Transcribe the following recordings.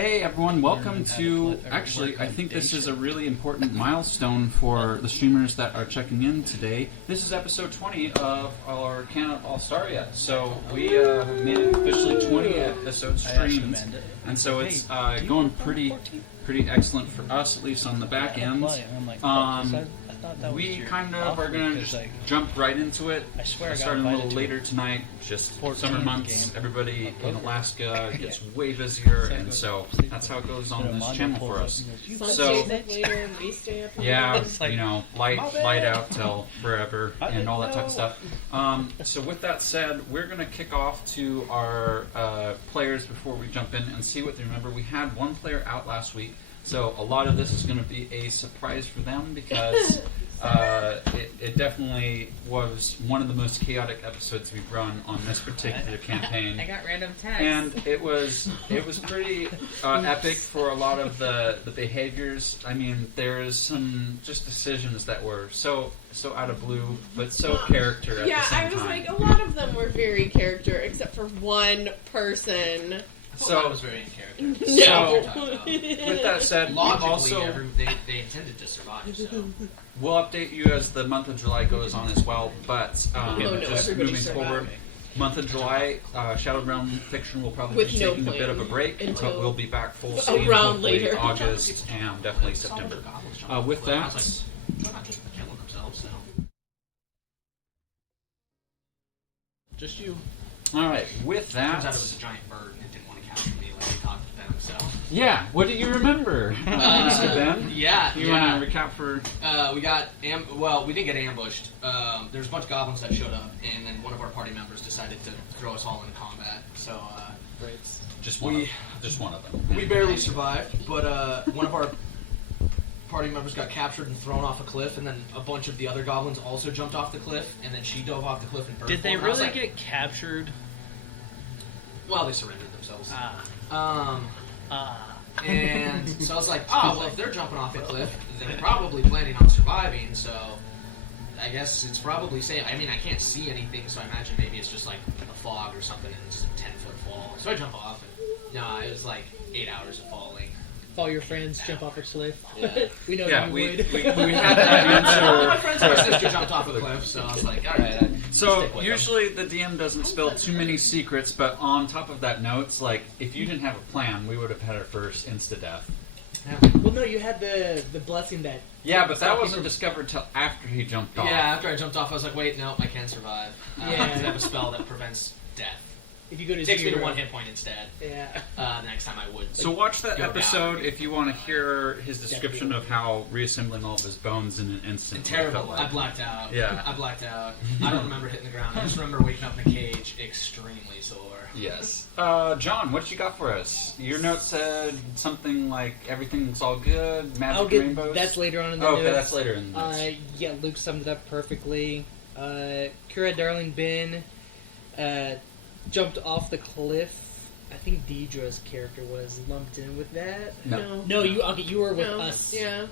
Hey everyone, welcome to, actually, I think this is a really important milestone for the streamers that are checking in today. This is episode 20 of our Arcana Alstaria. So we have made it officially 20 episode streams, and so it's going pretty excellent for us, at least on the back end. We kind of are going to just jump right into it. Starting a little later tonight, just summer months, everybody in Alaska gets way busier, and so that's how it goes on this channel for us. So, yeah, you know, light out till forever and all that type of stuff. So with that said, we're going to kick off to our players before we jump in and see what they remember. We had one player out last week. So a lot of this is going to be a surprise for them because it definitely was one of the most chaotic episodes we've run on this particular campaign. I got random texts. And it was pretty epic for a lot of the behaviors. I mean, there's some just decisions that were so out of blue, but so character at the same time. Yeah, I was like, a lot of them were very character, except for one person. So I was very in character. So, with that said, logically, they intended to survive. So we'll update you as the month of July goes on as well. But just moving forward, month of July, Shadow Realm Fiction will probably be taking a bit of a break, but we'll be back full steam around hopefully later. August and definitely September. With that. they're not just killing themselves now. Just you. All right. With that. Turns out it was a giant bird and it didn't want to capture me like he talked to them. So. Yeah. What do you remember, Mr. Ben? Yeah. You want to recap for? We got we didn't get ambushed. There's a bunch of goblins that showed up, and then one of our party members decided to throw us all into combat. So Just one of them. we barely survived, but one of our party members got captured and thrown off a cliff, and then a bunch of the other goblins also jumped off the cliff, and then she dove off the cliff and burned. Did they really get captured? Well, they surrendered themselves. And so I was like, if they're jumping off a cliff, they're probably planning on surviving, so I guess it's probably safe. I mean, I can't see anything, so I imagine maybe it's just like a fog or something, and it's a 10-foot fall. So I jump off, and no, it was like 8 hours of falling. All your friends jump off a cliff. Yeah. We know you we would. had that All my answer. friends and my sister jumped off a cliff, so I was like, alright. So usually the DM doesn't spill too many secrets, but on top of that note, it's like if you didn't have a plan, we would have had our first insta-death. Well, no, you had the blessing that. Yeah, but that wasn't discovered till after he jumped off. Yeah, after I jumped off, I was like, wait, no, I can survive. I have a spell that prevents death. If you go to It takes me to zero. 1 hit point instead. Yeah. The next time I would. So watch that Go episode down. if you want to hear his description of how reassembling all of his bones in an instant. Terrible. felt like. I blacked out. Yeah. I blacked out. I don't remember hitting the ground. I just remember waking up in a cage extremely sore. Yes. John, what you got for us? Your note said something like everything's all good, magic rainbows. That's later on in the okay, notes. that's later in the notes. Yeah, Luke summed it up perfectly. Kira Darling Ben jumped off the cliff. I think Deidre's character was lumped in with that. No, you were with us. Yeah.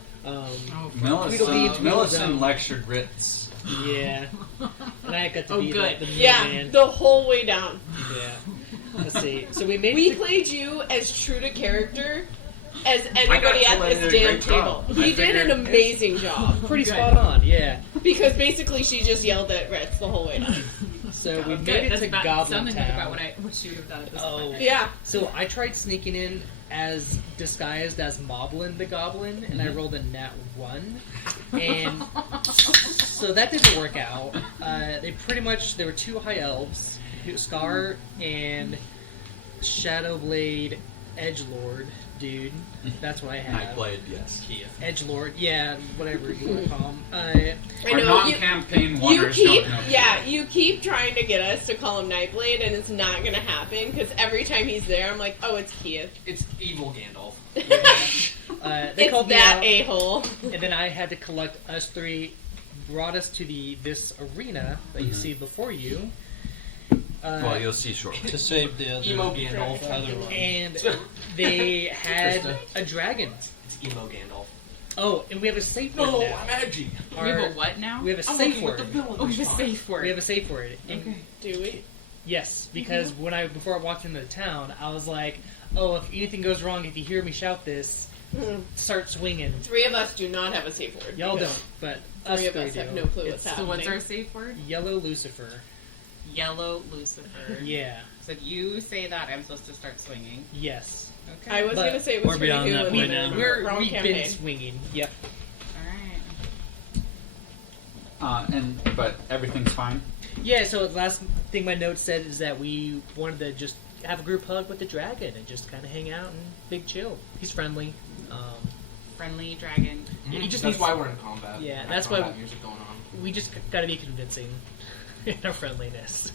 Millicent lectured Ritz. Yeah. And I got to be good. the Yeah, the whole way down. Yeah. Let's see. So we played you as true to character as anybody at this a damn great table. job. He did an amazing job. pretty spot on, yeah. Because basically she just yelled at Ritz the whole way down. So we made it to Goblin Something Town. about what she would have done at this point. Yeah. So I tried sneaking in as disguised as Boblin the Goblin, and I rolled a nat 1. And so that didn't work out. There were 2 high elves, Scar and Shadowblade Edgelord dude. That's what I have. Nightblade, yes. Edgelord, yeah, whatever you want to call him. I Our know, non-campaign wonders don't know. you keep trying to get us to call him Nightblade, and it's not going to happen, because every time he's there, I'm like, oh, it's Keith. It's evil Gandalf. They It's called me that out, a-hole. and then I had to collect us 3, brought us to this arena that you see before you. Well, you'll see shortly. To save the other Emo Gandalf. other one. And they had a dragon. It's emo Gandalf. Oh, and we have a safe word No, now. I'm edgy. We have a what now? We have a I'm safe working word. with the villain. Oh, we have a this time. safe word. We have a safe word. And Okay. Do we? yes, because before I walked into the town, I was like, oh, if anything goes wrong, if you hear me shout this, start swinging. 3 of us do not have a safe word. Y'all because don't, but us 3 of us do. have no clue what's It's So happening. what's our safe word? Yellow Lucifer. Yellow Lucifer. Yeah. So if you say that, I'm supposed to start swinging. Yes. Okay. I was But going to say it was we're beyond that pretty point good now. when wrong We've campaign. been swinging. Yep. All right. But everything's fine. Yeah, so the last thing my notes said is that we wanted to just have a group hug with the dragon and just kind of hang out and big chill. He's friendly. Friendly dragon. He just That's needs- why we're in combat. Yeah, We that's have why combat music going on. We just got to be convincing in our friendliness.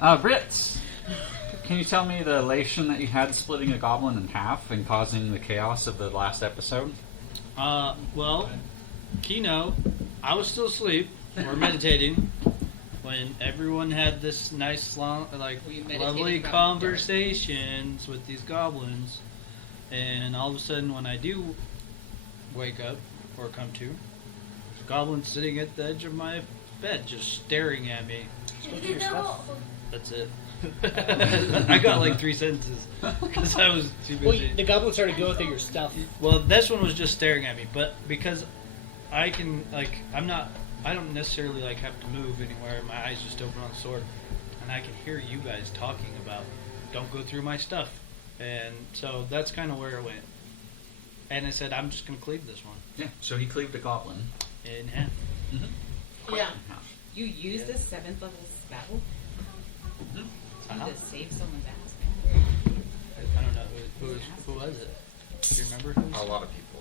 Brits, can you tell me the elation that you had splitting a goblin in half and causing the chaos of the last episode? Well, Kino, I was still asleep or meditating when everyone had this nice, long, We meditated lovely about conversations with these goblins, and all of a sudden, when I do wake up or come to, there's a goblin sitting at the edge of my bed, just staring at me. That's it. I got like 3 sentences because I was too Well, busy. the goblin started going through your stuff. Well, this one was just staring at me, but because I can, I don't necessarily have to move anywhere. My eyes just open on the sword, and I can hear you guys talking about, don't go through my stuff, and so that's kind of where it went. And I said, I'm just gonna cleave this one Yeah, so he cleaved a goblin. in half. Yeah. You used a 7th level spell Uh-huh. to save someone's ass, man. I don't know who was it. Do you remember? A lot of people.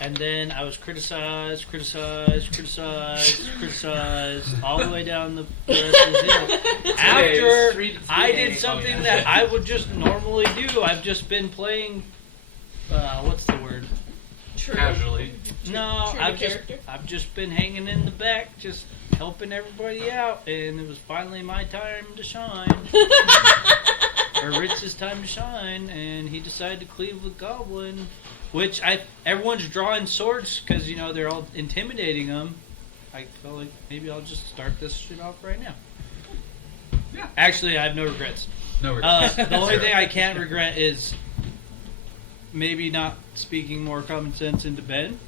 And then I was criticized, all the way down the rest of the hill. After I did something that I would just normally do. I've just been playing, what's the word? True. Casually. No, True to character. I've just been hanging in the back, just helping everybody out, and it was finally my time to shine. Or Ritz's time to shine, and he decided to cleave the goblin, which everyone's drawing swords because they're all intimidating him. I feel like maybe I'll just start this shit off right now. Yeah. Actually, I have no regrets. No regrets. The only thing I can't regret is maybe not speaking more common sense into Ben,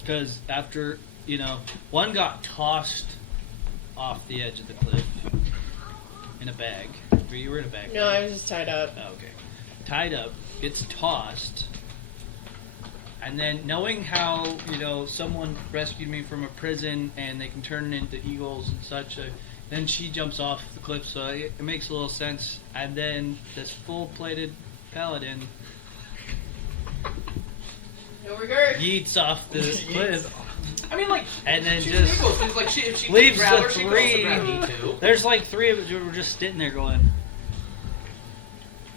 because after one got tossed off the edge of the cliff in a bag. You were in a bag. No, I was just tied up. Oh, okay. Tied up, gets tossed, and then knowing how someone rescued me from a prison and they can turn into eagles and such, then she jumps off the cliff, so it makes a little sense. And then this full-plated paladin No regrets. yeets off the cliff, I mean, and then she's just equal. She's like, if she leaves can grab the her, she can three. also grab me too. There's 3 of us who were just sitting there going.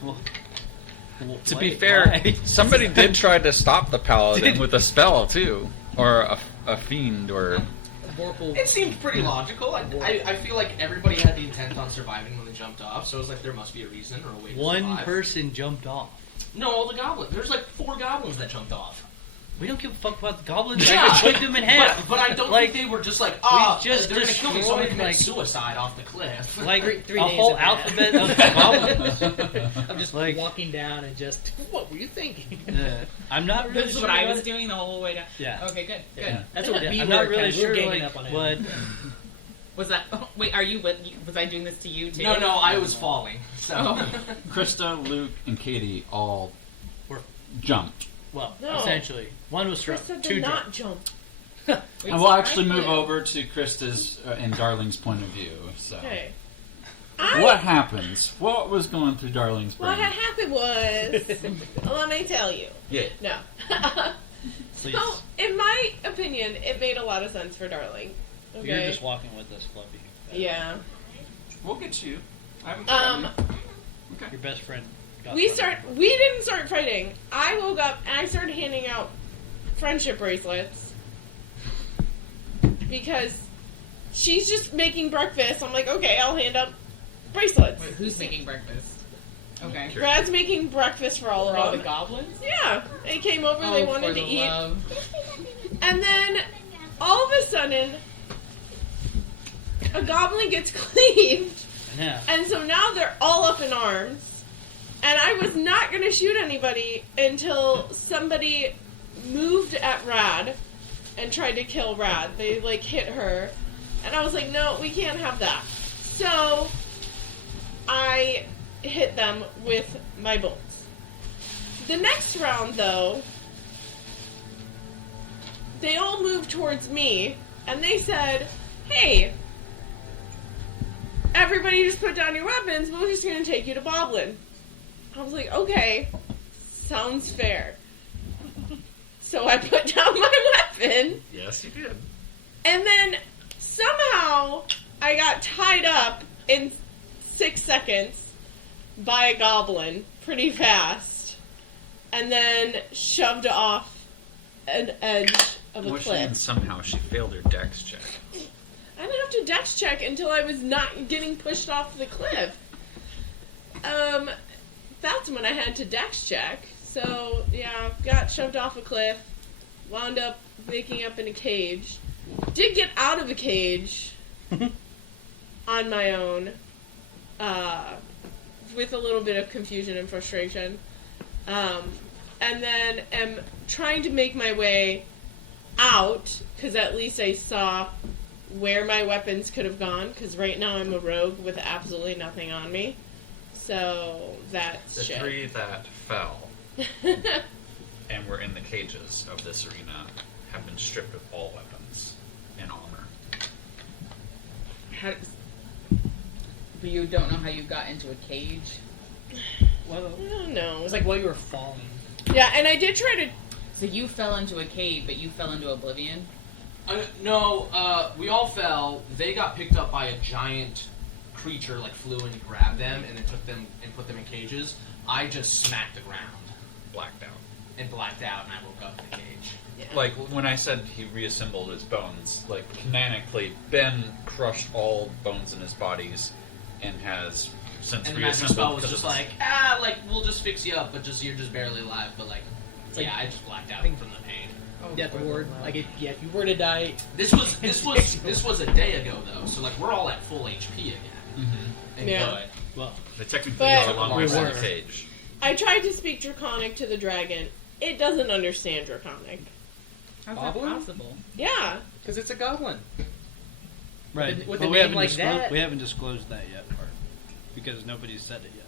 Well, To be wait, fair, why? somebody did try to stop the paladin with a spell too, or a fiend, or It seemed pretty logical. I feel like everybody had the intent on surviving when they jumped off, so it was like there must be a reason or a way to One survive. person jumped off. No, all the goblins. There's 4 goblins that jumped off. We don't give a fuck about the goblins. Yeah, I clipped them in half. But I don't Like, think they were just like, just they're gonna kill me, so I'm gonna commit destroyed, suicide off the cliff. Like Three a days whole of that. alphabet of goblins. I'm just Like- walking down and just, what were you thinking? I'm not really That's sure. what I what was it- doing the whole way down. Yeah. Okay, good. Yeah. That's what Yeah, we I'm were not really we were sure ganging up on him. what. Was that? Wait, are you? Was I doing this to you too? No, I was falling. So. Oh. Krista, Luke, and Katie all Were- jumped. Well, No. essentially, one was struck. Krista 2 did jumped. not jump. Wait, And we'll so actually I move did. over to Krista's and Darling's point of view. So, Okay. what happens? What was going through Darling's brain? What had happened was, let me tell you. Yeah. No. Please. So, in my opinion, it made a lot of sense for Darling. Okay. You're just walking with us, Fluffy. Yeah. We'll get you. Your best friend. got We thrown. didn't start fighting. I woke up and I started handing out friendship bracelets because she's just making breakfast. I'm like, okay, I'll hand out bracelets. Wait, who's making breakfast? Okay. Sure. Brad's making breakfast for all For all of the them. goblins? Yeah, they came over. Oh, They for wanted to the eat, love. and then all of a sudden, a goblin gets cleaved Yeah. And so now they're all up in arms. And I was not going to shoot anybody until somebody moved at Rad and tried to kill Rad. They, like, hit her. And I was like, no, we can't have that. So I hit them with my bolts. The next round, though, they all moved towards me, and they said, hey, everybody just put down your weapons, we're just going to take you to Boblin. I was like, okay, sounds fair. So I put down my weapon. Yes, you did. And then somehow I got tied up in 6 seconds by a goblin pretty fast. And then shoved off an edge of a Which cliff. means somehow she failed her dex check. I didn't have to dex check until I was not getting pushed off the cliff. That's when I had to dex check. So, yeah, got shoved off a cliff, wound up waking up in a cage. Did get out of a cage on my own, with a little bit of confusion and frustration. And then am trying to make my way out, because at least I saw where my weapons could have gone, because right now I'm a rogue with absolutely nothing on me. So that's The shit. 3 that fell and were in the cages of this arena have been stripped of all weapons and armor. But you don't know how you got into a cage? Well, I don't know. it was like while you were falling. Yeah, and I did try to... So you fell into a cave, but you fell into oblivion? No, we all fell. They got picked up by a giant creature, like flew and grabbed them, and then took them and put them in cages. I just smacked the ground Blacked out. and blacked out, and I woke up in the cage. Yeah. Like, when I said he reassembled his bones, like, canonically, Ben crushed all bones in his bodies and has since And the magic reassembled. spell was because just of- like, we'll just fix you up, but you're just barely alive. But like, like- yeah, I just blacked out I think- from the pain. Yeah, the word. Like, if you were to die, This was a day ago though, so like we're all at full HP again. Mhm. And Yeah. good. well, They technically But- are longer We in the were. cage. I tried to speak Draconic to the dragon. It doesn't understand Draconic. How's Boblin? that possible? Yeah. because it's a goblin. Right. With but a we name haven't like disclosed, that- we haven't disclosed that yet, part, because nobody's said it yet.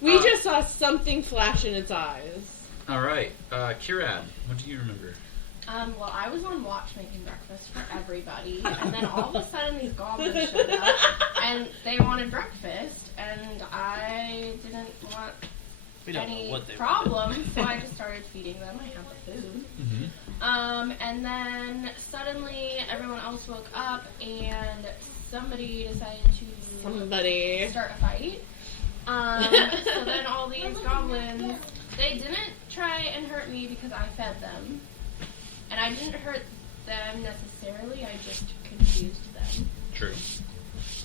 We just saw something flash in its eyes. Alright, Kirad, what do you remember? Well, I was on watch making breakfast for everybody, and then all of a sudden these goblins showed up, and they wanted breakfast, and I didn't want We don't know any what they problems, so I just started feeding them. I had the food. Mm-hmm. And then suddenly everyone else woke up, and somebody decided to Somebody. start a fight. So then all these goblins, they didn't try and hurt me because I fed them. And I didn't hurt them necessarily, I just confused them. True.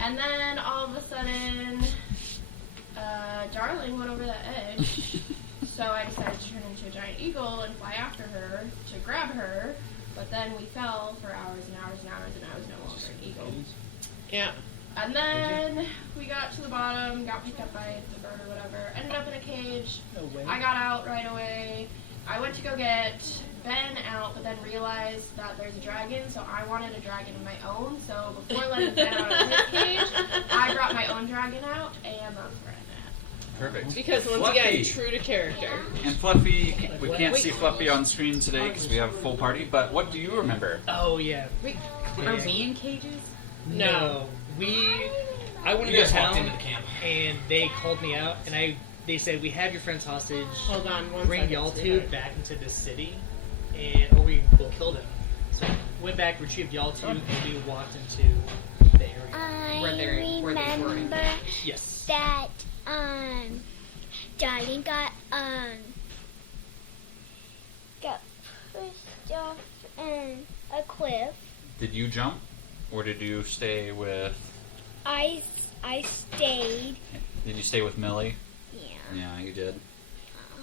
And then all of a sudden, Darling went over that edge. So I decided to turn into a giant eagle and fly after her to grab her. But then we fell for hours and hours and hours, and I was no longer an eagle. Yeah. And then we got to the bottom, got picked up by the bird or whatever, ended up in a cage. No way. I got out right away. I went to go get Ben out, but then realized that there's a dragon, so I wanted a dragon of my own. So before letting Ben out of his cage, I brought my own dragon out, and that's where I'm at. Perfect. Because once Fluffy. again, true to character. And Fluffy, we can't see Fluffy on screen today because we have a full party, but what do you remember? Oh yeah. Wait, are Yeah. we in cages? No. I went You to guys walked town into the camp. and they called me out and they said, we have your friends hostage. Hold on one Bring second, y'all two sweetheart. back into the city, or we will kill them. So went back, retrieved y'all two, and we walked into the area. Where they were. remember Yes. that Darling got pushed off a cliff. Did you jump, or did you stay with? I stayed. Did you stay with Millie? Yeah. Yeah, you did.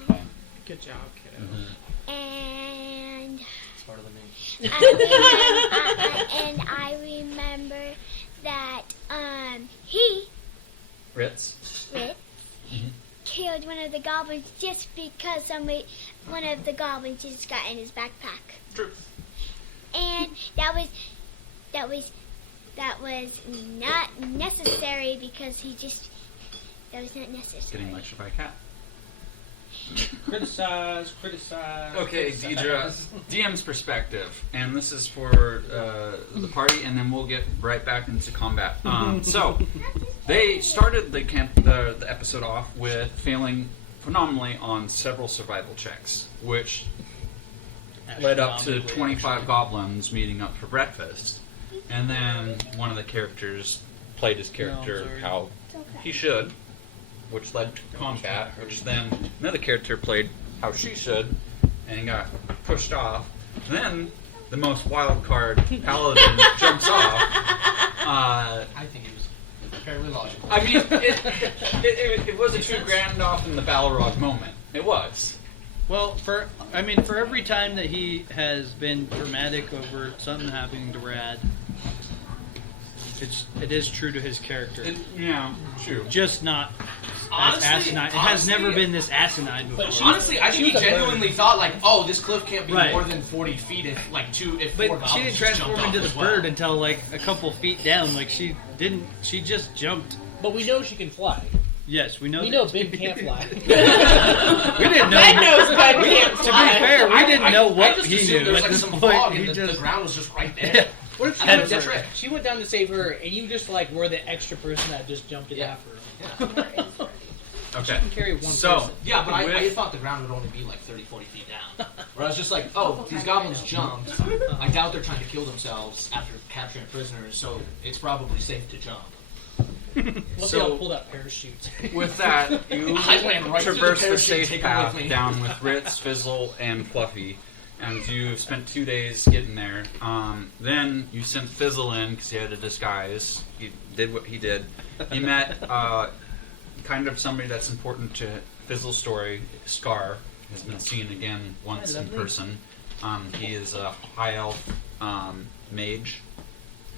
Fine. Good job, kiddo. Mhm. And Smarter than me. I remember that he Ritz. Ritz killed one of the goblins just because one of the goblins just got in his backpack. True. And that was not necessary because that was not necessary. Getting lectured by a cat. Criticize. Okay, criticize. Deidre, DM's perspective, and this is for the party, and then we'll get right back into combat. So, they started the episode off with failing phenomenally on several survival checks, which led up to 25 goblins meeting up for breakfast, and then one of the characters played his character how he should, which led to combat, which then another character played how she should, and got pushed off. And then the most wild card paladin jumps off. I think it was fairly logical. I mean, it was a true grand off in the Balrog moment. It was. Well, for every time that he has been dramatic over something happening to Rad, it is true to his character. Yeah, true. Just not Honestly, as asinine. It has never been this asinine before. Honestly, I think he genuinely thought like, oh, this cliff can't be Right. more than 40 feet if four But goblins she didn't just transform jumped into off the as well. bird until like a couple feet down. Like she didn't. She just jumped. But we know she can fly. Yes, we know. We that- know Ben can't fly. we didn't know. Ben knows Ben can't To fly. be fair, we didn't know I what just he assumed knew there was at like this some point. fog He and the just ground was just right there. Yeah. What if she That's went, the down, trick. she went down to save her, and you just like were the extra person that just jumped in Yeah. after her? Okay. She can carry one So, person. Yeah, but I With- thought the ground would only be like 30, 40 feet down. Where I was just like, oh, these goblins jumped. I doubt they're trying to kill themselves after capturing prisoners, so it's probably safe to jump. Once So- they all pulled out parachutes. With that, you I ran right through the traverse the parachute, safe take 'em with path me. down with Ritz, Fizzle, and Fluffy, and you've spent 2 days getting there. Then you sent Fizzle in because he had a disguise. He did what he did. He met kind of somebody that's important to Fizzle's story. Scar has been seen again once in person. He is a high elf mage,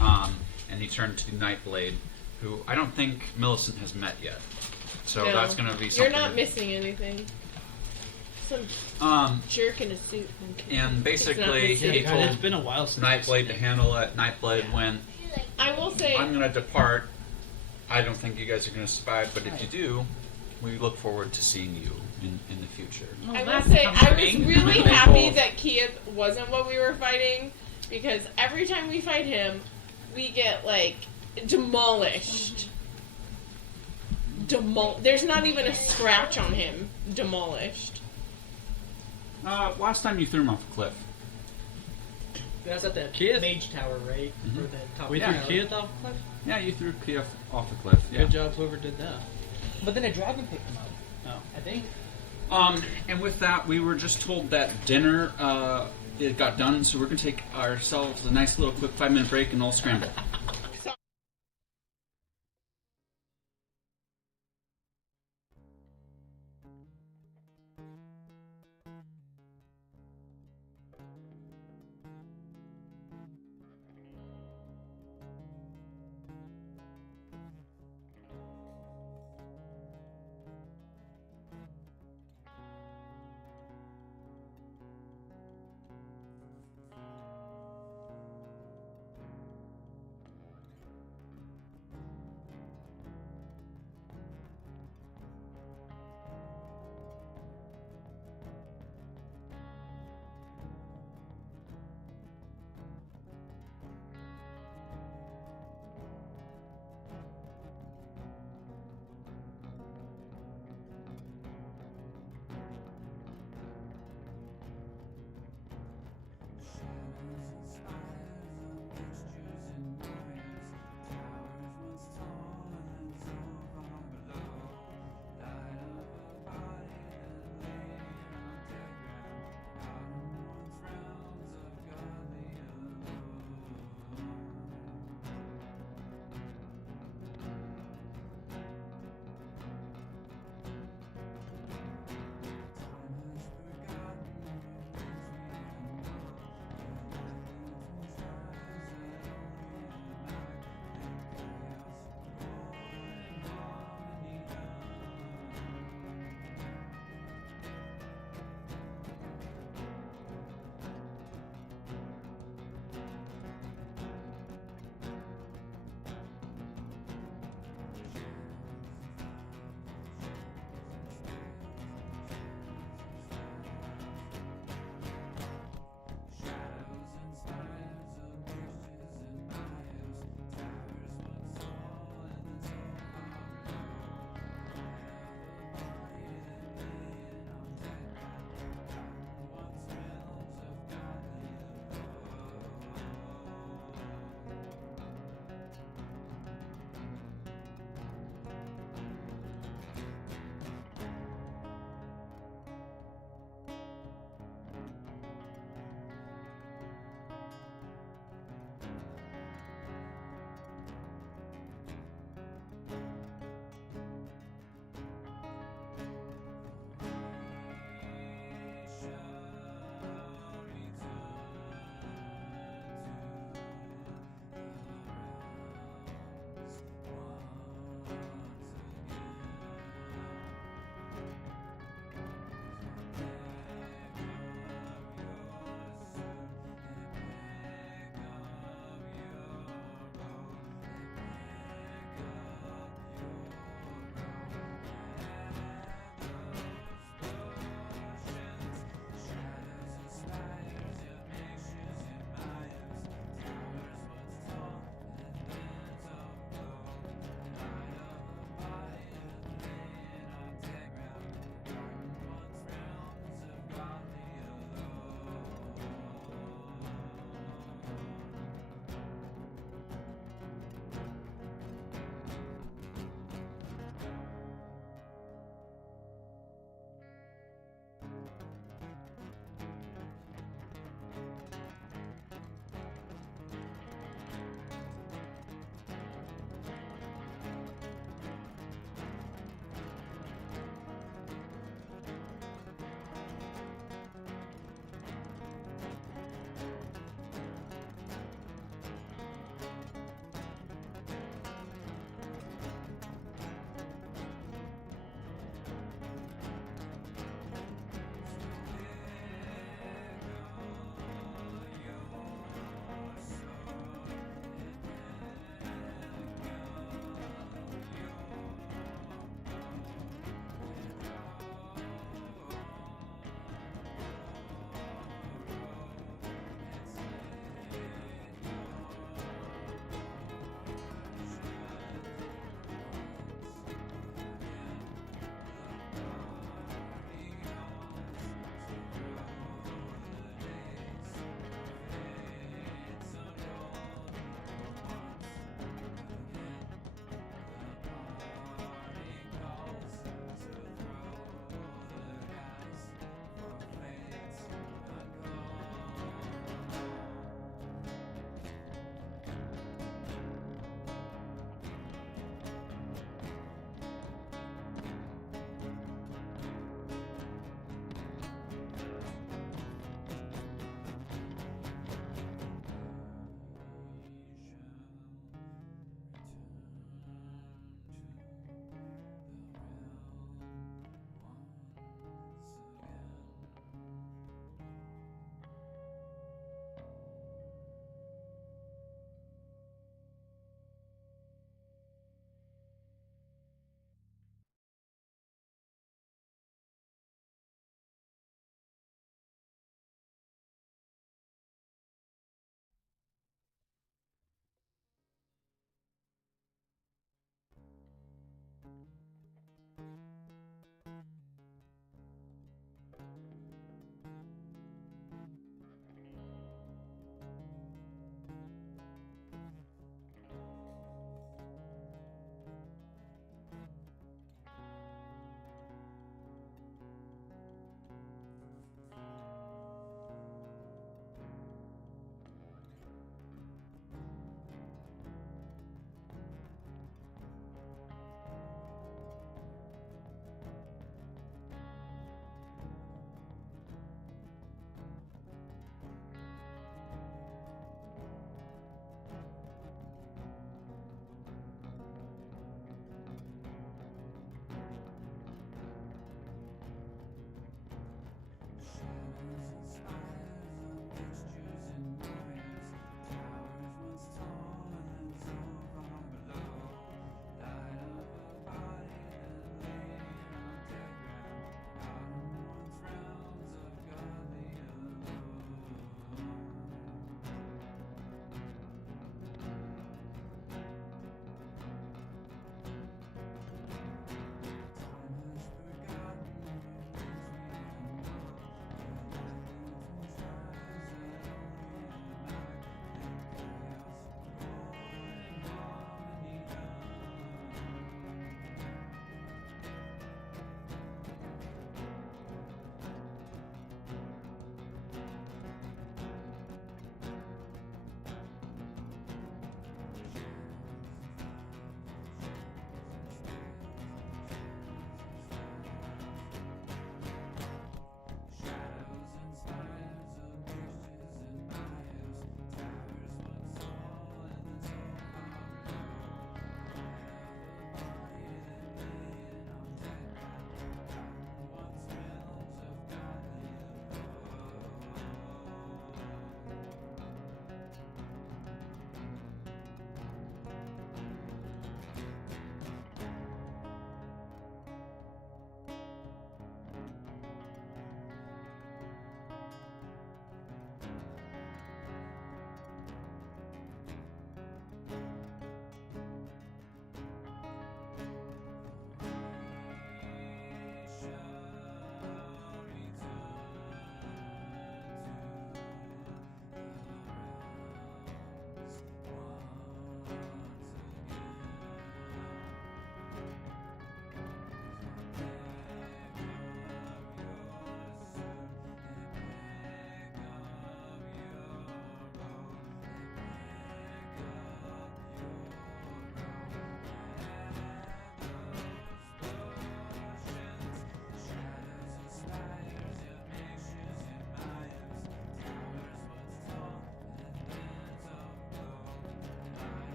and he turned to Nightblade, who I don't think Millicent has met yet. So No, that's going to be You're something. not missing anything. Some jerk in a suit. And basically, It's not he God, told it's been a while since Nightblade to handle it. Nightblade went, I will say, I'm going to depart. I don't think you guys are going to survive, but if you do, we look forward to seeing you in the future. I will that's say, I was comforting. really They happy both- that Keith wasn't what we were fighting, because every time we fight him, we get like demolished. There's not even a scratch on him. Demolished. Last time you threw him off a cliff. That's at the Keith? mage tower, right? Mhm. Or the top We of the threw tower. Keith off a cliff. Yeah, you threw Keith off the cliff. Yeah. Good job, whoever did that. But then a dragon picked him up. Oh. I think. And with that, we were just told that dinner it got done, so we're going to take ourselves a nice little quick 5-minute break and all scramble.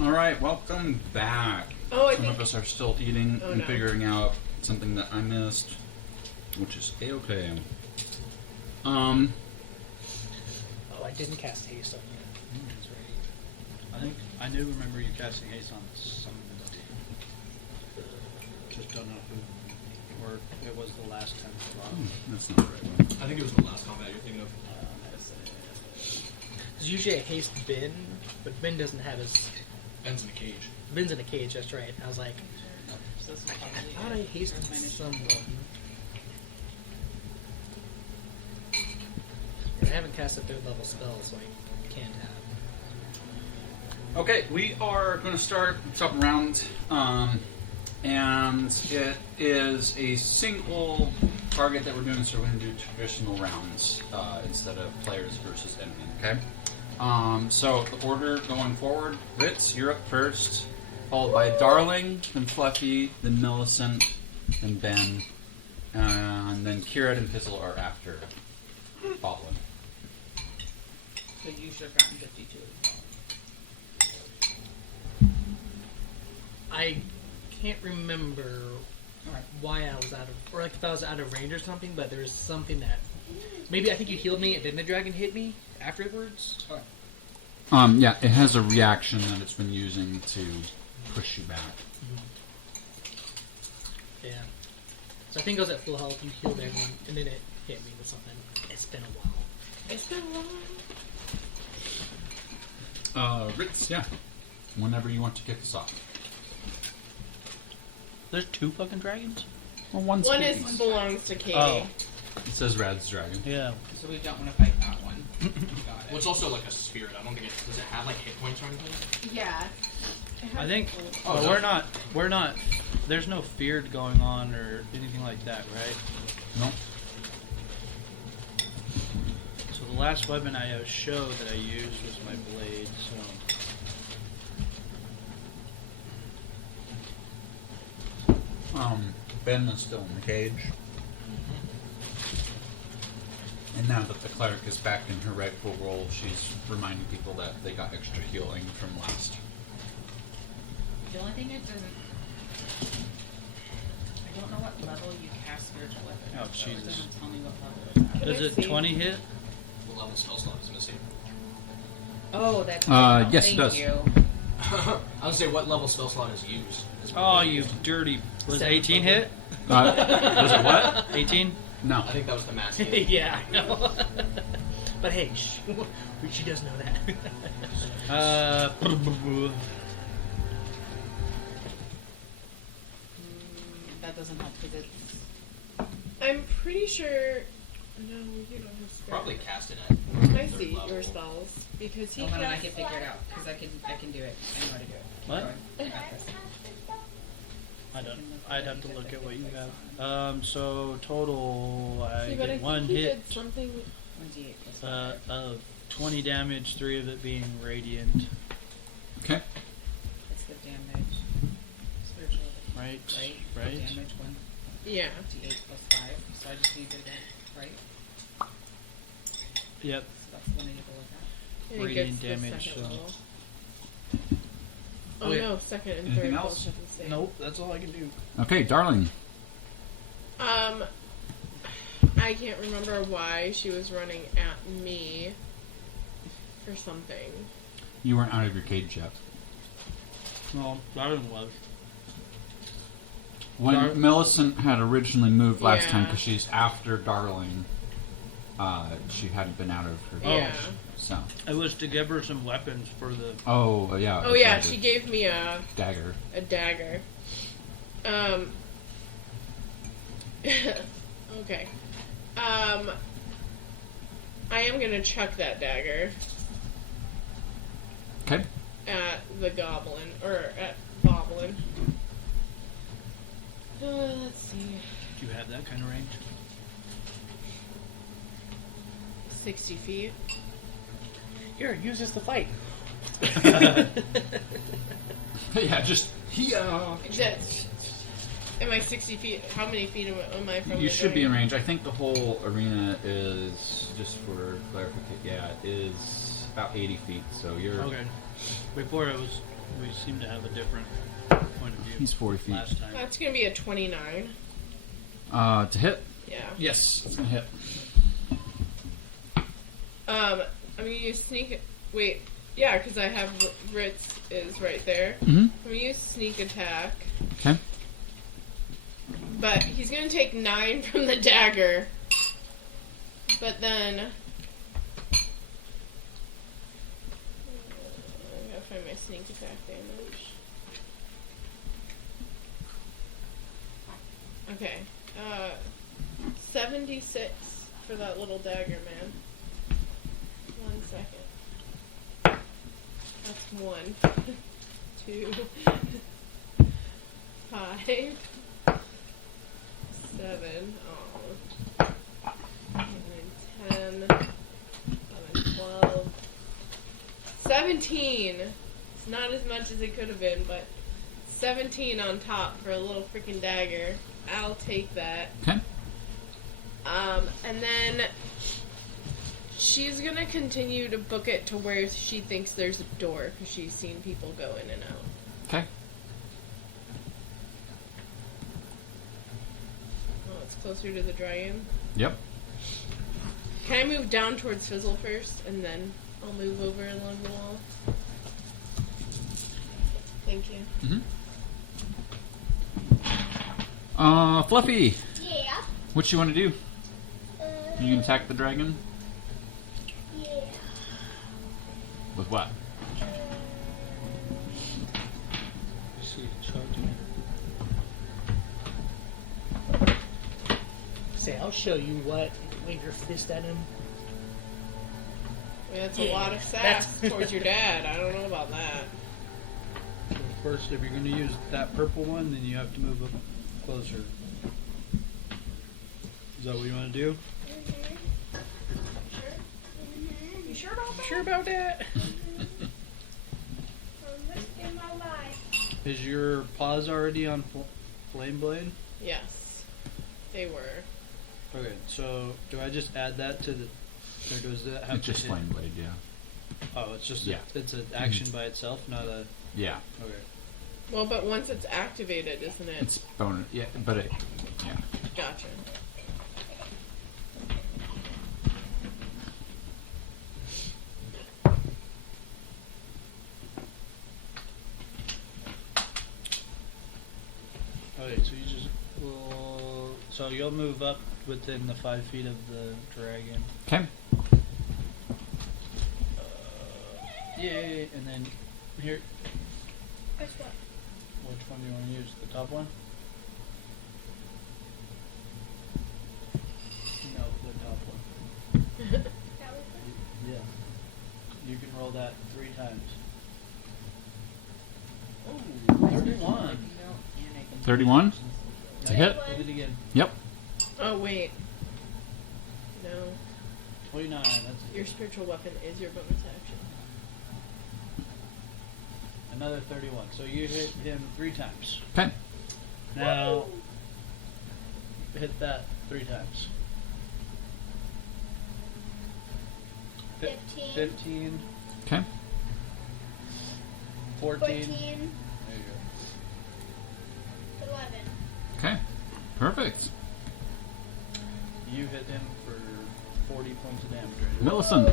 Alright, welcome back. Oh, Some of us are still eating and no. figuring out something that I missed, which is a-okay. Oh, I didn't cast haste on you. That's right. I think I do remember you casting haste on somebody. Just don't know who. Or it was the last time as well. That's not the right one. I think it was the last combat you're thinking of. There's usually a haste bin, but bin doesn't have his. Ben's in a cage. Bin's in a cage, that's right. I was like, I thought I hasted someone. I haven't cast a 3rd level spell, so I can't have. Okay, we are going to start the top round, and it is a single target that we're doing, so we're going to do traditional rounds instead of players versus enemy, okay? So the order going forward, Ritz, you're up first, followed by Darling, then Fluffy, then Millicent, then Ben, and then Kira and Fizzle are after Boblin. So you should have gotten 52 as well. I can't remember why I was out of, or like if I was out of range or something, but there's something that, maybe I think you healed me and then the dragon hit me afterwards? Yeah, it has a reaction that it's been using to push you back. Yeah. So I think I was at full health, you healed everyone, and then it hit me with something. It's been a while. It's been a while. Ritz, yeah. Whenever you want to kick us off. There's 2 fucking dragons? Well, one's One Katie's. belongs to Katie. Oh. It says Rad's dragon. Yeah. So we don't want to fight that one. Got it. Well, it's also like a spirit. I don't think it does it have like hit points or anything. Yeah. I think Oh, but no. we're not there's no feared going on or anything like that, right? No. So the last weapon I showed that I used was my blade, so Ben is still in the cage. And now that the cleric is back in her rightful role, she's reminding people that they got extra healing from last. The only thing it doesn't. I don't know what level you cast spiritual weapon. Oh, so Jesus. It doesn't tell me what level it's at. does it 20 hit? The level spell slot is missing. Oh, that's. Yes, it thank does. you. I would say what level spell slot is used. Oh, you dirty. Was 18 hit? Was it what? 18? No. I think that was the mask. Yeah, I know. But hey, she does know that. That doesn't help because it's. I'm pretty sure. No, you don't have spell. Probably cast it at. I third see level. your spells because he Hold on, I cast. can figure it out because I can do it. I know how to do it. Keep What? going. I got this. I'd have to look at what you have. So total, I See, but I get think 1 he hit did something. 1d8 plus of 20 damage, 3 of it being radiant. Okay. It's the damage. Spiritual weapon. Right? The Right? damage 1d8 Yeah. plus 5. So I just need to do that, right? Yep. So that's the one I need to look at. And he Radiant gets the damage, second so- level. Oh Wait. no, second and Anything third else? both have the same. Nope, that's all I can do. Okay, Darling. I can't remember why she was running at me for something. You weren't out of your cage yet. Well, Darling was. When Millicent had originally moved last time, Yeah. because she's after Darling, she hadn't been out of her Yeah. cage. So. It was to give her some weapons for the. Oh, yeah. Oh yeah, that's she right, gave me a dagger. dagger. Okay. I am gonna chuck that dagger Okay. at the goblin, or at Boblin. Let's see. Do you have that kind of range? 60 feet. Here, use this to fight. Yeah, just That's, am I 60 feet? How many feet am I from You the should be in dragon? range. I think the whole arena is, just for clarification, yeah, is about 80 feet. So you're Okay. Before it was We seem to have a different point of view. He's 40 feet. Last time. That's gonna be a 29. To hit? Yeah. Yes, it's gonna hit. I'm gonna use sneak. Wait, yeah, because I have Ritz is right there. Mm-hmm. I'm gonna use sneak attack. Okay. But he's gonna take 9 from the dagger. But then I gotta find my sneak attack damage. Okay. 76 for that little dagger, man. 1 second. That's 1. 2. 5. 7. Oh. 9, 10. 11, 12. 17. It's not as much as it could have been, but 17 on top for a little freaking dagger. I'll take that. Okay. And then she's gonna continue to book it to where she thinks there's a door, because she's seen people go in and out. Okay. Oh, it's closer to the dragon. Yep. Can I move down towards Fizzle first, and then I'll move over along the wall? Thank you. Fluffy, Yeah. what you want to do? You can attack the dragon? Yeah. With what? See, charging. Say, I'll show you what. Wave your fist at him. I mean, that's a Yeah, lot of sass that's- towards your dad. I don't know about that. So first, if you're going to use that purple one, then you have to move up closer. Is that what you want to do? You sure about that? Sure about that? I'm risking my life. Is your paws already on Flame Blade? Yes, they were. Okay, so do I just add that to the... Or does that have It's just to hit? flame blade, yeah. Oh, it's just Yeah. it's an action by itself, not a... Yeah. Okay. Well, but once it's activated, isn't it? It's bonus. Yeah, but it. Yeah. Gotcha. Okay, so you just will... So you'll move up within the 5 feet of the dragon. Okay. Yay! And then here, Guess what? which one do you want to use? The top one? No, the top one. That was it? Yeah. You can roll that 3 times. Oh, 31. 31 to hit. Hit it again. Yep. Oh wait. No, 29. That's your spiritual weapon is your bonus action. another 31. So you hit him 3 times. Okay. Now, hit that 3 times. 15. 15. Okay. 14. 14. There you go. 11. Okay. Perfect. You hit him for 40 points of damage. Right? Millicent.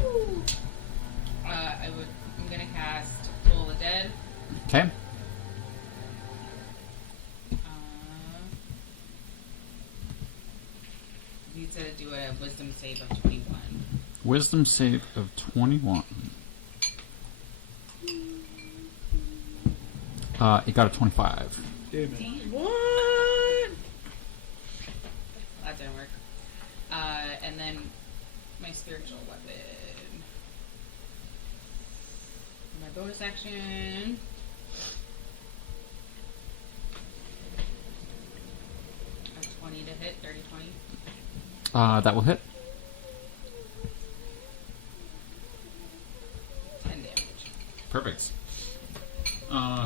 I'm gonna cast Toll of the Dead. Okay. Need to do a Wisdom save of 21. Wisdom save of 21. It got a 25. Damn it. What? That didn't work. And then my spiritual weapon. My bonus action. A 20 to hit, 30, 20. That will hit. 10 damage. Perfect.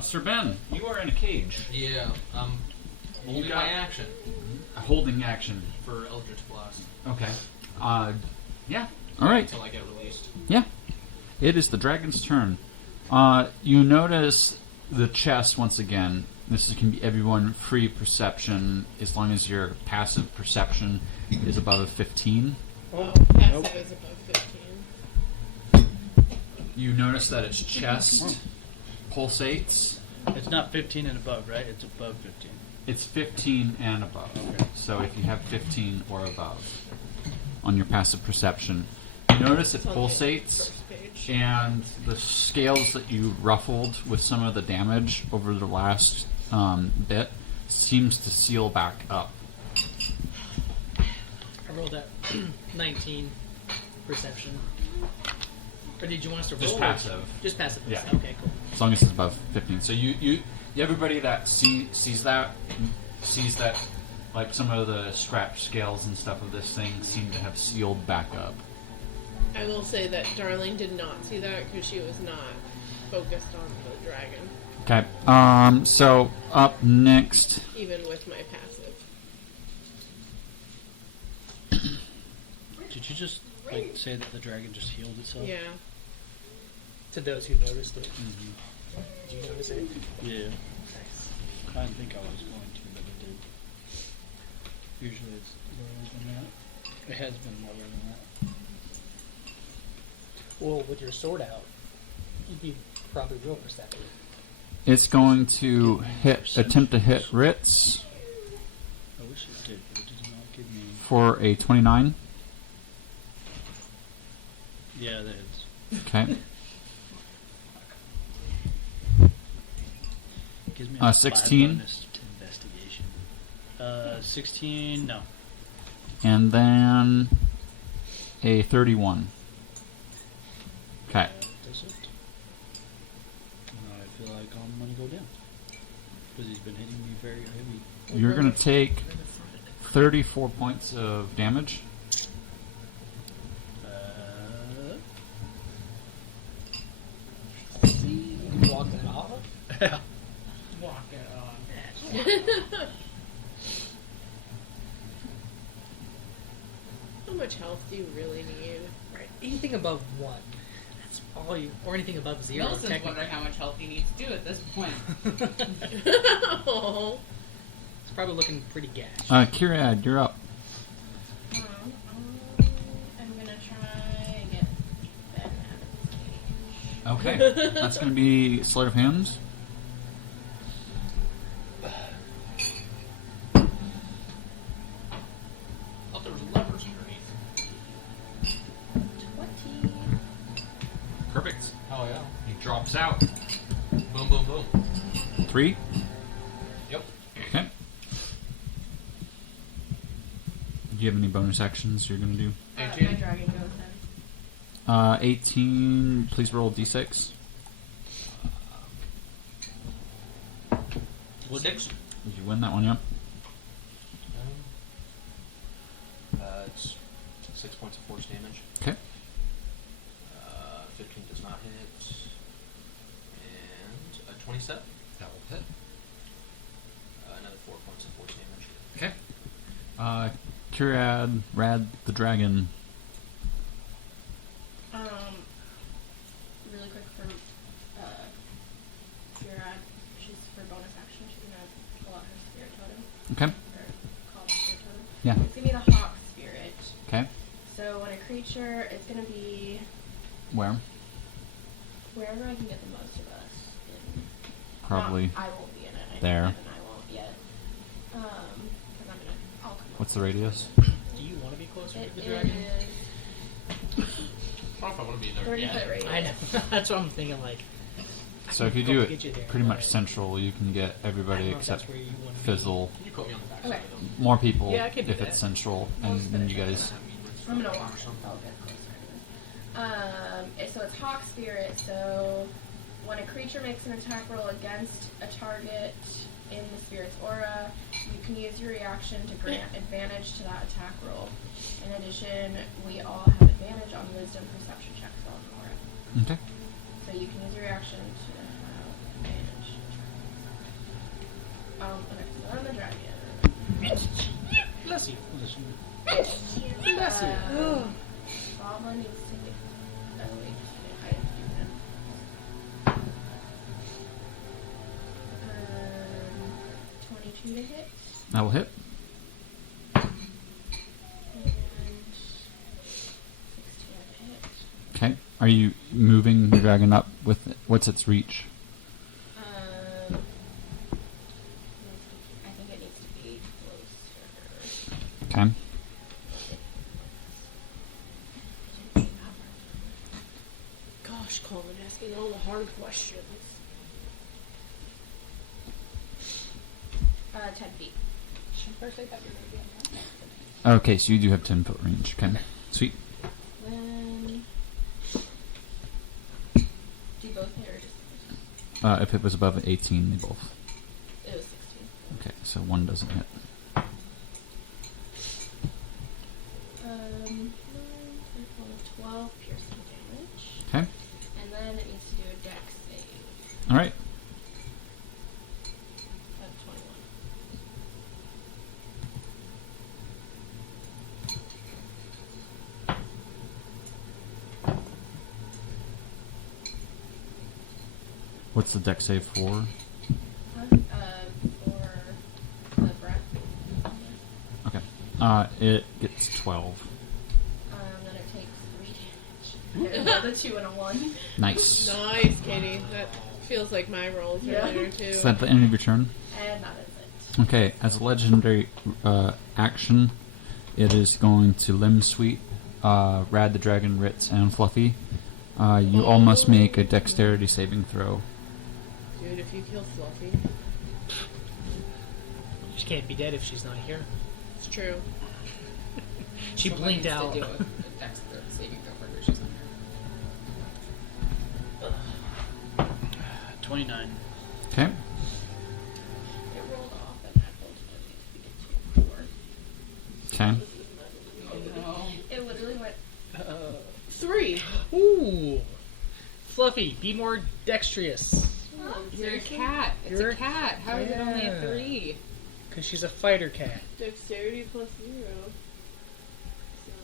Sir Ben, you are in a cage. Yeah, holding got- my action A holding action. for Eldritch Blast Okay. Yeah. All right. until I get released. Yeah. It is the dragon's turn. You notice the chest, once again, can be everyone free perception as long as your passive perception is above a 15. Oh, passive is above 15. You notice that its chest pulsates. It's not 15 and above, right? It's above 15. It's 15 and above. Okay. So if you have 15 or above on your passive perception, you notice it It's on the pulsates, first page. and the scales that you ruffled with some of the damage over the last bit seems to seal back up. I rolled at 19 perception. Or did you want us to roll? Just passive. Just passive. Yeah. Okay, cool. As long as it's above 15. So you everybody that sees that, like some of the scratch scales and stuff of this thing seem to have sealed back up. I will say that Darling did not see that because she was not focused on the dragon, Okay. So up next, even with my passive. Did you just say that the dragon just healed itself? Yeah. To those who noticed it. Mm-hmm. Did you notice it? Yeah. Nice. I didn't think I was going to, but I did. Usually it's lower than that. It has been lower than that. Well, with your sword out, you'd be probably real perceptive. it's going to attempt to hit Ritz I wish it did, but it did not give me. for a 29. Yeah, that is. Okay. Gives me a 16. 5 bonus to investigation. 16, no. And then a 31. Okay. Does it? I feel like I'm gonna go down. Because he's been hitting me very heavy. You're going to take 34 points of damage. Walk that off. Walk it on. How much health do you really need? Right. Anything above 1. That's all you. Or anything above 0. Nelson's technically. wondering how much health he needs to do at this point. Oh. It's probably looking pretty gash. Kirad, you're up. I'm gonna try and get Ben out of the cage. Okay. That's going to be Sleight of Hand. Oh, there was levers underneath. 20. Perfect. Oh yeah. He drops out. Boom, boom, boom. 3. Yep. Okay. Do you have any bonus actions you're going to do? My 18. dragon goes then. 18. Please roll d6. 6. Did you win that one, yeah? It's 6 points of force damage. Okay. 15 does not hit. And a 27. That will hit. Another 4 points of force damage. Okay. Kirad, Rad the Dragon. Really quick for Furad, she's for bonus action, she's gonna pull out her spirit totem. Okay. Or call it spirit totem. Yeah. It's gonna be the hawk spirit. Okay. So when a creature, it's gonna be Where? wherever I can get the most of us. Probably I won't be in it. I there. know Evan and I won't yet. Because I'll come up. What's the radius? Do you want to be closer It to the dragon? is I don't know if I want to be there 30 yet. foot radius. I know. That's what I'm thinking. Like, So if you Go do get you there, it pretty much but- central, you can get I everybody don't know if except that's where you want to be. Fizzle. Can you put me on the back Okay. side though? More people Yeah, I could do if that. it's central, I'll and just then finish you it. guys. I'm gonna walk. I'll get closer. So it's hawk spirit. So when a creature makes an attack roll against a target in the spirit's aura, you can use your reaction to grant advantage to that attack roll. In addition, we all have advantage on wisdom perception checks on the aura. Okay. So you can use your reaction to have advantage. Okay, so on the dragon. Bless you. Bless you. Boblin needs to take. Oh wait, I didn't do that. 16 to hit. That will hit. And 16 to hit. Okay. Are you moving the dragon up with what's its reach? I think it needs to be closer. Okay. Gosh, Colin, asking all the hard questions. 10 feet. Okay, so you do have 10-foot range. Okay. Sweet. Then do you both hit or just? If it was above 18, they both. It was 16. Okay, so one doesn't hit. 12 piercing damage. Okay. And then it needs to do a dex save All right. of 21. What's the dex save for? For the breath. Okay. It gets 12. Then it takes 3 damage. The 2 and a 1. Nice. Nice, Katie. That feels like my rolls earlier, too. Is that the end of your turn? And that is it. Okay, as a legendary action, it is going to limb sweep Rad the Dragon, Ritz, and Fluffy. You all must make a dexterity saving throw. Dude, if you kill Fluffy, She can't be dead if she's not here. it's true. She blinked out. To do a dex saving throw for her. She's not here. 29. Okay. It rolled off and I rolled 20 to get 2 4. Okay. It literally went 3. Ooh. Fluffy, be more dexterous. You're a cat. It's You're a cat. How is it only a 3? Because she's a fighter cat. Dexterity +0.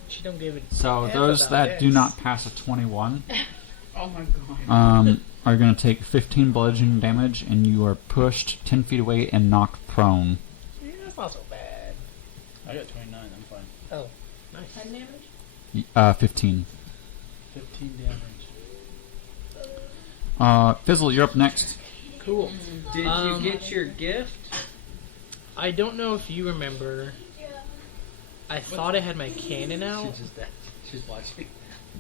She don't give it. So those that do not pass a 21 Oh my god. are going to take 15 bludgeoning damage, and you are pushed 10 feet away and knocked prone. Yeah, that's not so bad. I got 29. I'm fine. Oh, nice. 10 damage? 15. 15 damage. Fizzle, you're up next. Cool. Did you get your gift? I don't know if you remember. I thought I had my cannon out She's watching.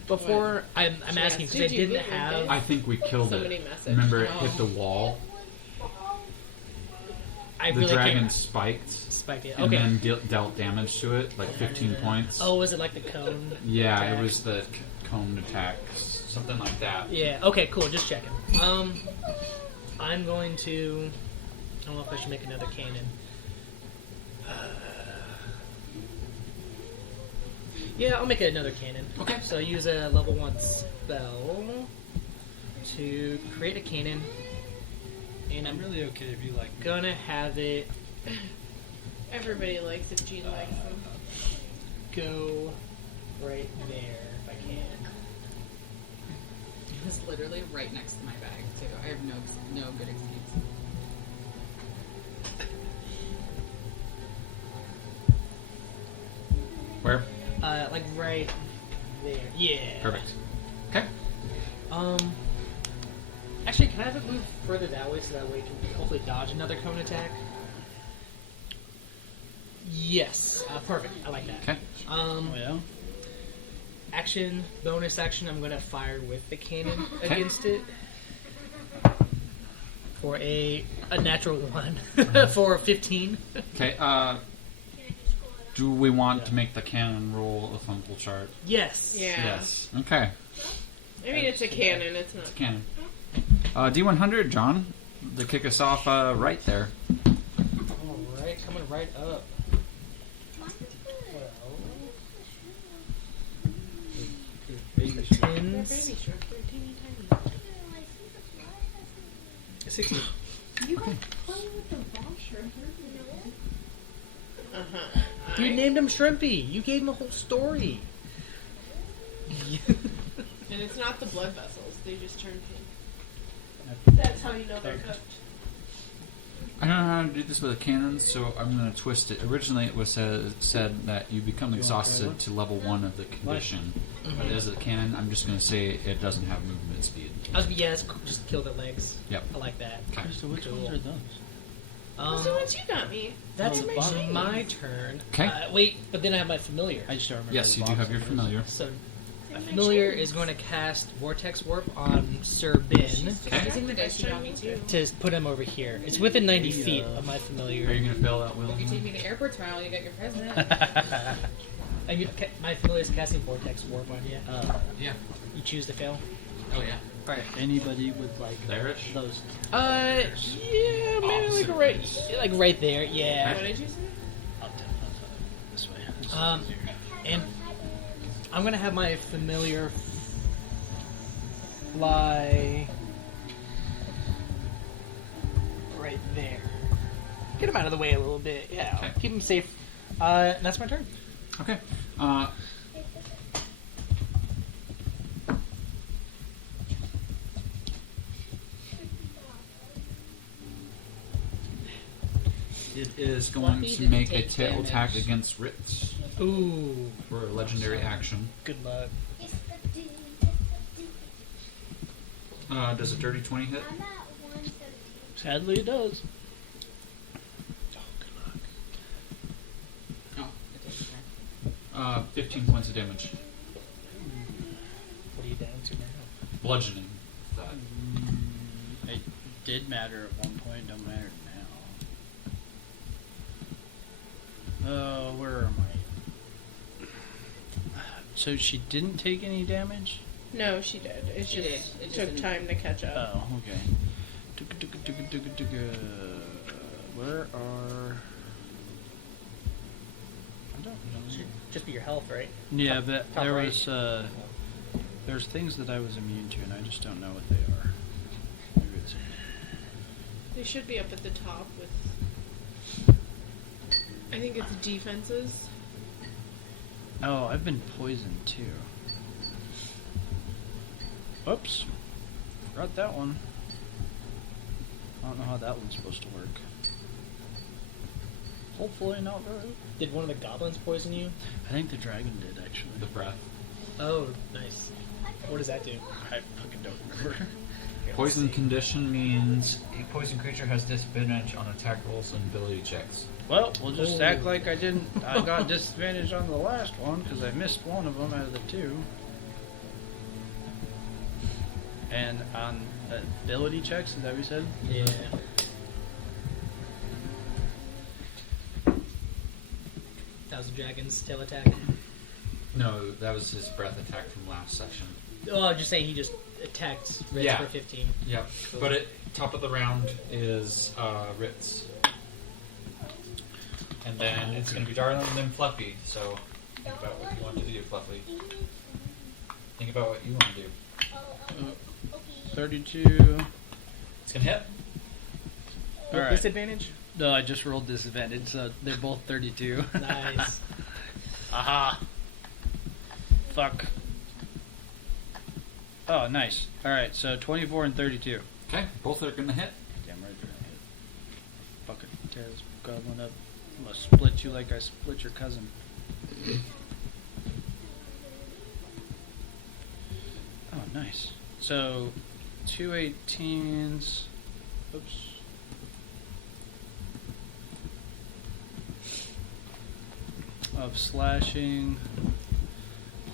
before. I'm asking because I Did you didn't get your have. gift? I think we killed Somebody it. messaged. Remember, it hit the wall. I The really dragon can't spiked, spike it. and Okay. then dealt damage to it, like 15 points. Oh, was it like the cone? Yeah, attack? it was the coned attack, something like that. Yeah. Okay. Cool. Just checking. I'm going to. I don't know if I should make another cannon. Yeah, I'll make another cannon. Okay. So I use a level 1 spell to create a cannon, and I'm I'm really okay if you like. gonna have it Everybody likes if Gene likes them. go right there if I can. It was literally right next to my bag too. I have no good excuse. Where? Like right there. Yeah. Perfect. Okay. Actually, can I have it move further that way so that way it can hopefully dodge another cone attack? Yes. Perfect. I like that. Okay. Oh yeah. Action, bonus action, I'm gonna fire with the cannon Okay. against it. For a natural 1. For 15. Okay, do we want to make the cannon roll a fumble chart? Yes. Yeah. Yes. Okay. I mean, it's a cannon. It's not. Cannon. D100, John, to kick us off right there. Alright, coming right up. 12. Tens. 16. You guys playing with the wrong shrimp? Uh-huh. You named him Shrimpy. You gave him a whole story. And it's not the blood vessels. They just turn pink. That's how you know they're cooked. I don't know how to do this with a cannon, so I'm going to twist it. Originally, it was said that you become exhausted to level 1 of the condition. But as a cannon, I'm just going to say it doesn't have movement speed. Just kill the legs. Yep. I like that. Okay. So which ones are those? So once you got me, That's my shiny. my turn. Okay. Wait, but then I have my familiar. I just don't remember. Yes, the you do have your box familiar. So my familiar is going to cast Vortex Warp on Sir Ben Using the dice you got me too. to put him over here. It's within 90 feet of my familiar. Are you going to fail that, Will? If you take me to airport tomorrow, you get your present. My familiar is casting Vortex Warp on you. Yeah. You choose to fail. Oh yeah. Alright. Anybody with like There-ish? those? Yeah, maybe like right there. Yeah. What did you say? I'll tell this way. This is easier. And I'm gonna have my familiar fly right there. Get him out of the way a little bit. Yeah, Okay. keep him safe. That's my turn. Okay. It is going Fluffy to didn't make a take tail damage. attack against Ritz Ooh, for a legendary action. good luck. Does a dirty 20 hit? I'm at 117. Sadly, it does. Oh, it takes a turn. 15 points of damage. What are you down to now? Bludgeoning. It did matter at one point. Don't matter now. Oh, where am I? So she didn't take any damage? No, she did. It She just did. It just took didn't- time to catch up. Oh, okay. Where are? I don't know. Should just be your health, right? Yeah, but top there right. was there's things that I was immune to, and I just don't know what they are. Maybe it's They should be up at the top with. I think it's defenses. oh, I've been poisoned too. Whoops, forgot that one. I don't know how that one's supposed to work. Hopefully not very. Did one of the goblins poison you? I think the dragon did actually. The breath. Oh, nice. What does that do? I fucking don't remember. Poison condition means a poison creature has disadvantage on attack rolls and ability checks. Well, we'll just act Oh. like I didn't. I got disadvantage on the last one because I missed one of them out of the two. And on ability checks, is that what you said? Yeah. That was the dragon's tail attack. No, that was his breath attack from last section. Oh, I was just saying he just attacked Ritz Yeah. for 15. Yep. Cool. But top of the round is Ritz. And then it's going to be Darling and then Fluffy. So think about what you want to do, Fluffy. Think about what you want to do. 32. It's going to hit. With Alright. disadvantage? No, I just rolled disadvantage, so they're both 32. Nice. Aha. Fuck. Oh, nice. Alright, so 24 and 32. Okay, both are going to hit. Damn right they're gonna hit. Fucking tear this goblin up. I'm gonna split you like I split your cousin. Oh, nice. So, 2 18s. Oops. Of slashing,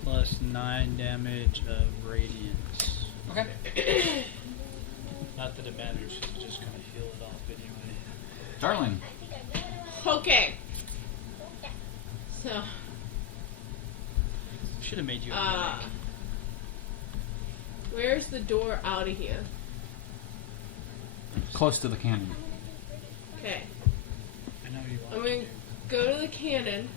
plus 9 damage of radiance. Okay. Not that it matters, it's just gonna heal it off anyway. Darling. Okay. So, Should have made you a mimic. where's the door out of here? Close to the cannon. Okay. I know you want I'm going to go to the cannon.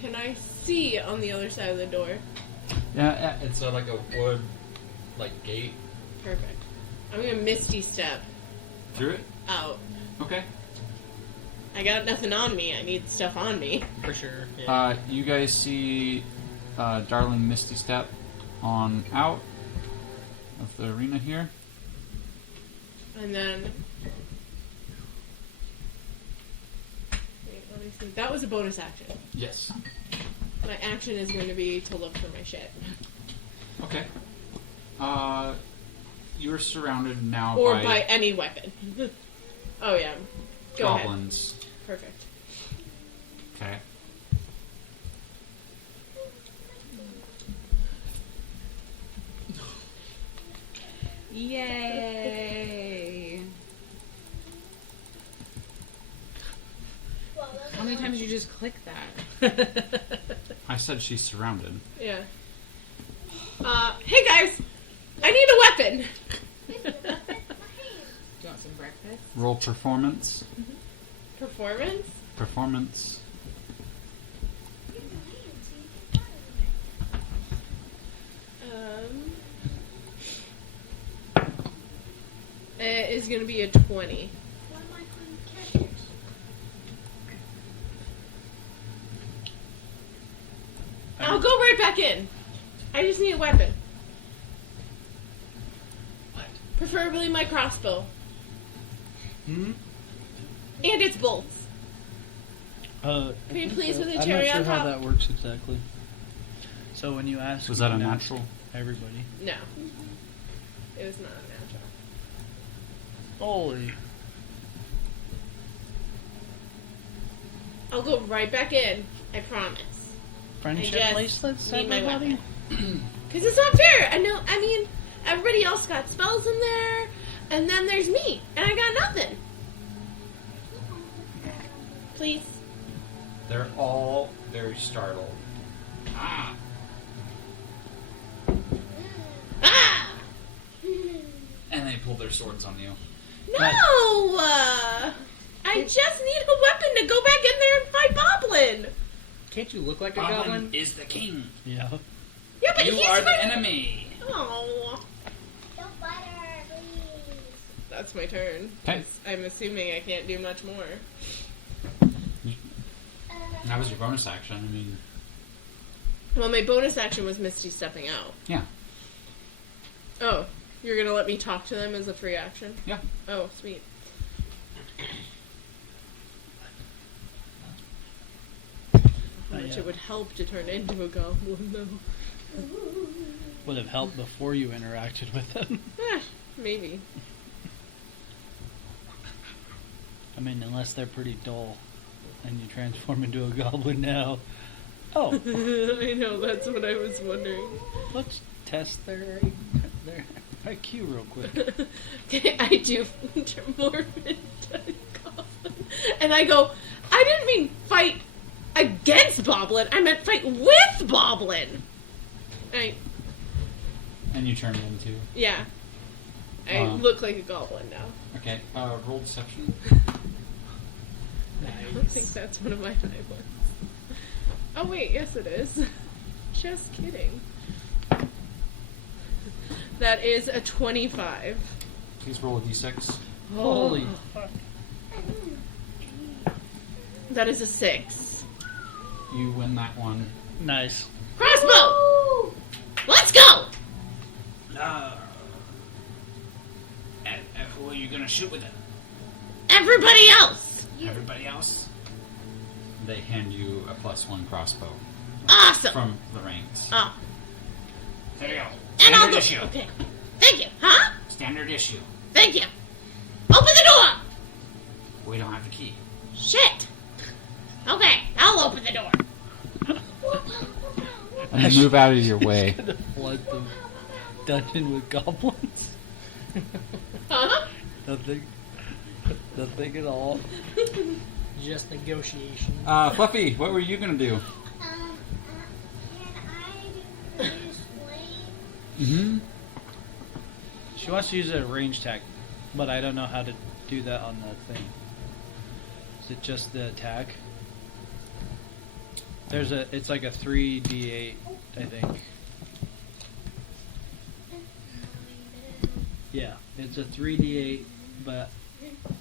Can I see on the other side of the door? Yeah, it's like a wood, gate. Perfect. I'm going to Misty Step Through it? out. Okay. I got nothing on me. I need stuff on me. For sure. Yeah. You guys see Darling Misty Step on out of the arena here. And then... Wait, let me see. That was a bonus action. Yes. My action is going to be to look for my shit. Okay. You're surrounded now Or by any weapon. Oh, yeah. Go goblins. ahead. Perfect. Okay. Yay! How many times did you just click that? I said she's surrounded. Yeah. Hey guys! I need a weapon! Do you want some breakfast? Roll performance. Performance? Performance. It is going to be a 20. I'll go right back in. I just need a weapon. What? Preferably my crossbow. Hmm? And its bolts. Can you please with a I'm cherry not sure on how top? that works exactly. So when you ask, Was that you a can ask natural? Everybody. No. It was not a natural. Holy. I'll go right back in. I promise. Friendship just bracelets, need my everybody? Because it's not fair. I mean, everybody else got spells in there, and then there's me, and I got nothing. Please. They're all very startled. Ah! Ah! And they pull their swords on you. No! I just need a weapon to go back in there and fight Boblin. Can't you look like a Goblin goblin? is the king. Yeah. Yeah, but You he's are the fighting- enemy. Oh. Don't butter, please. That's my turn. Okay. I'm assuming I can't do much more. That was your bonus action. I mean, Well, my bonus action was Misty stepping out. yeah. Oh, you're gonna let me talk to them as a free action? Yeah. Oh, sweet. Which it would help to turn into a goblin, though. Would have helped before you interacted with them. Maybe. I mean, unless they're pretty dull, and you transform into a goblin now. Oh, I know, that's what I was wondering. let's test their IQ real quick. Okay, I do morph into a goblin. And I go, I didn't mean fight against Boblin, I meant fight with Boblin! And you turn into. Yeah. I look like a goblin now. Okay. Roll deception. I don't think that's one of my high ones. Oh wait, yes it is. Just kidding. That is a 25. Please roll a d6. Holy. That is a 6. You win that one. Nice. Crossbow! Let's go! Who are you gonna shoot with it? Everybody else! Everybody else? They hand you a +1 crossbow. Awesome! From the ranks. Oh. There you go. And I'll Standard go. issue. Okay. Thank you. Huh? Standard issue. Thank you. Open the door! We don't have the key. Shit! Okay, I'll open the door. And move out of your way. Flood the dungeon with goblins. Huh? Nothing at all. Just negotiation. Fluffy, what were you gonna do? Can I use flame? Mm-hmm. She wants to use a range attack, but I don't know how to do that on the thing. Is it just the attack? It's like a 3d8, I think. Yeah, it's a 3d8, but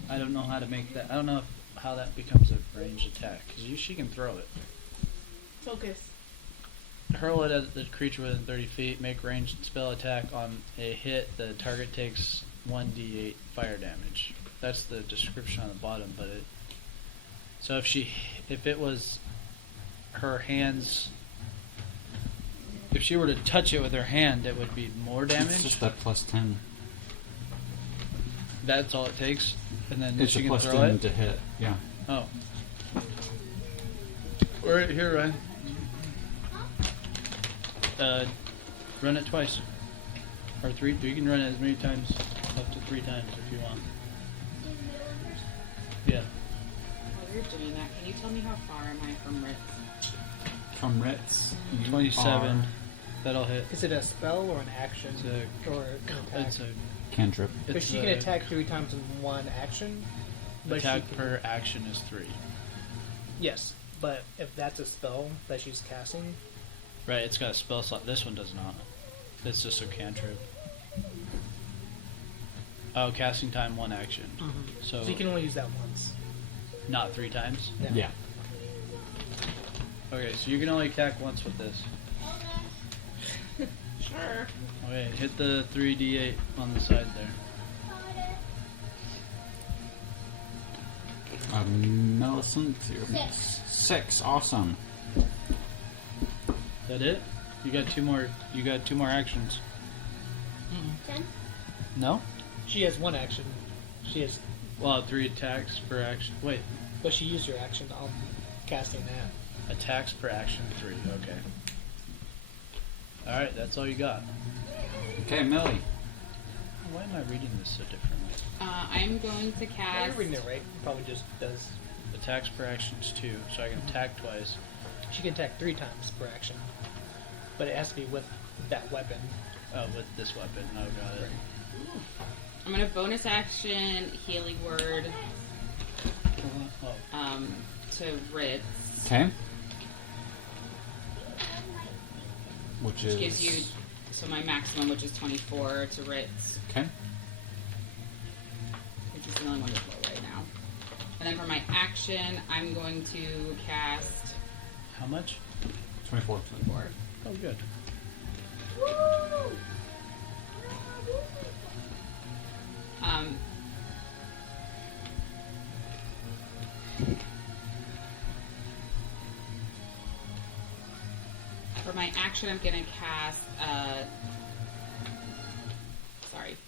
I don't know how to make that. I don't know how that becomes a ranged attack, because she can throw it. Focus. hurl it at the creature within 30 feet. Make ranged spell attack on a hit. The target takes 1d8 fire damage. That's the description on the bottom, but it. So if it was her hands, if she were to touch it with her hand, it would be more damage. It's just that plus 10. That's all it takes, and then It's she a can plus throw 10 it. to hit. Yeah. Oh. Right here, Ryan. Run it twice. Or 3. You can run it as many times, up to 3 times if you want. Yeah. While you're doing that, can you tell me how far am I from Ritz? From Ritz, you 27. are- That'll hit. Is it a spell or an action? It's or an attack? It's a Cantrip. But she can attack 3 times in one action. But attack she can, per action is 3. Yes, but if that's a spell that she's casting, Right, it's got a spell slot. This one does not. It's just a cantrip. Oh, casting time 1 action. So so you can only use that once. not 3 times. No. Yeah. Okay, so you can only attack once with this. Sure. Okay, hit the 3d8 on the side there. Millicent. 6. Awesome. That it? You got 2 more. You got 2 more actions. 10? No? She has 1 action. She has, Well, 3 attacks per action. Wait, but she used her action on casting that. attacks per action 3. Okay. All right, that's all you got. Okay, Millie. Why am I reading this so differently? I'm going to Yeah, cast. you're reading it right. Probably just does. Attacks per action is 2, so I can attack twice. She can attack 3 times per action, but it has to be with that weapon. Oh, with this weapon. Oh, got it. I'm gonna bonus action healing word Oh, to Ritz, Okay. Which is. which gives you my maximum, which is 24 to Ritz, Okay. which is the only one that's low right now. And then for my action, I'm going to cast how much? 24. 4. Oh, good. For my action, I'm gonna cast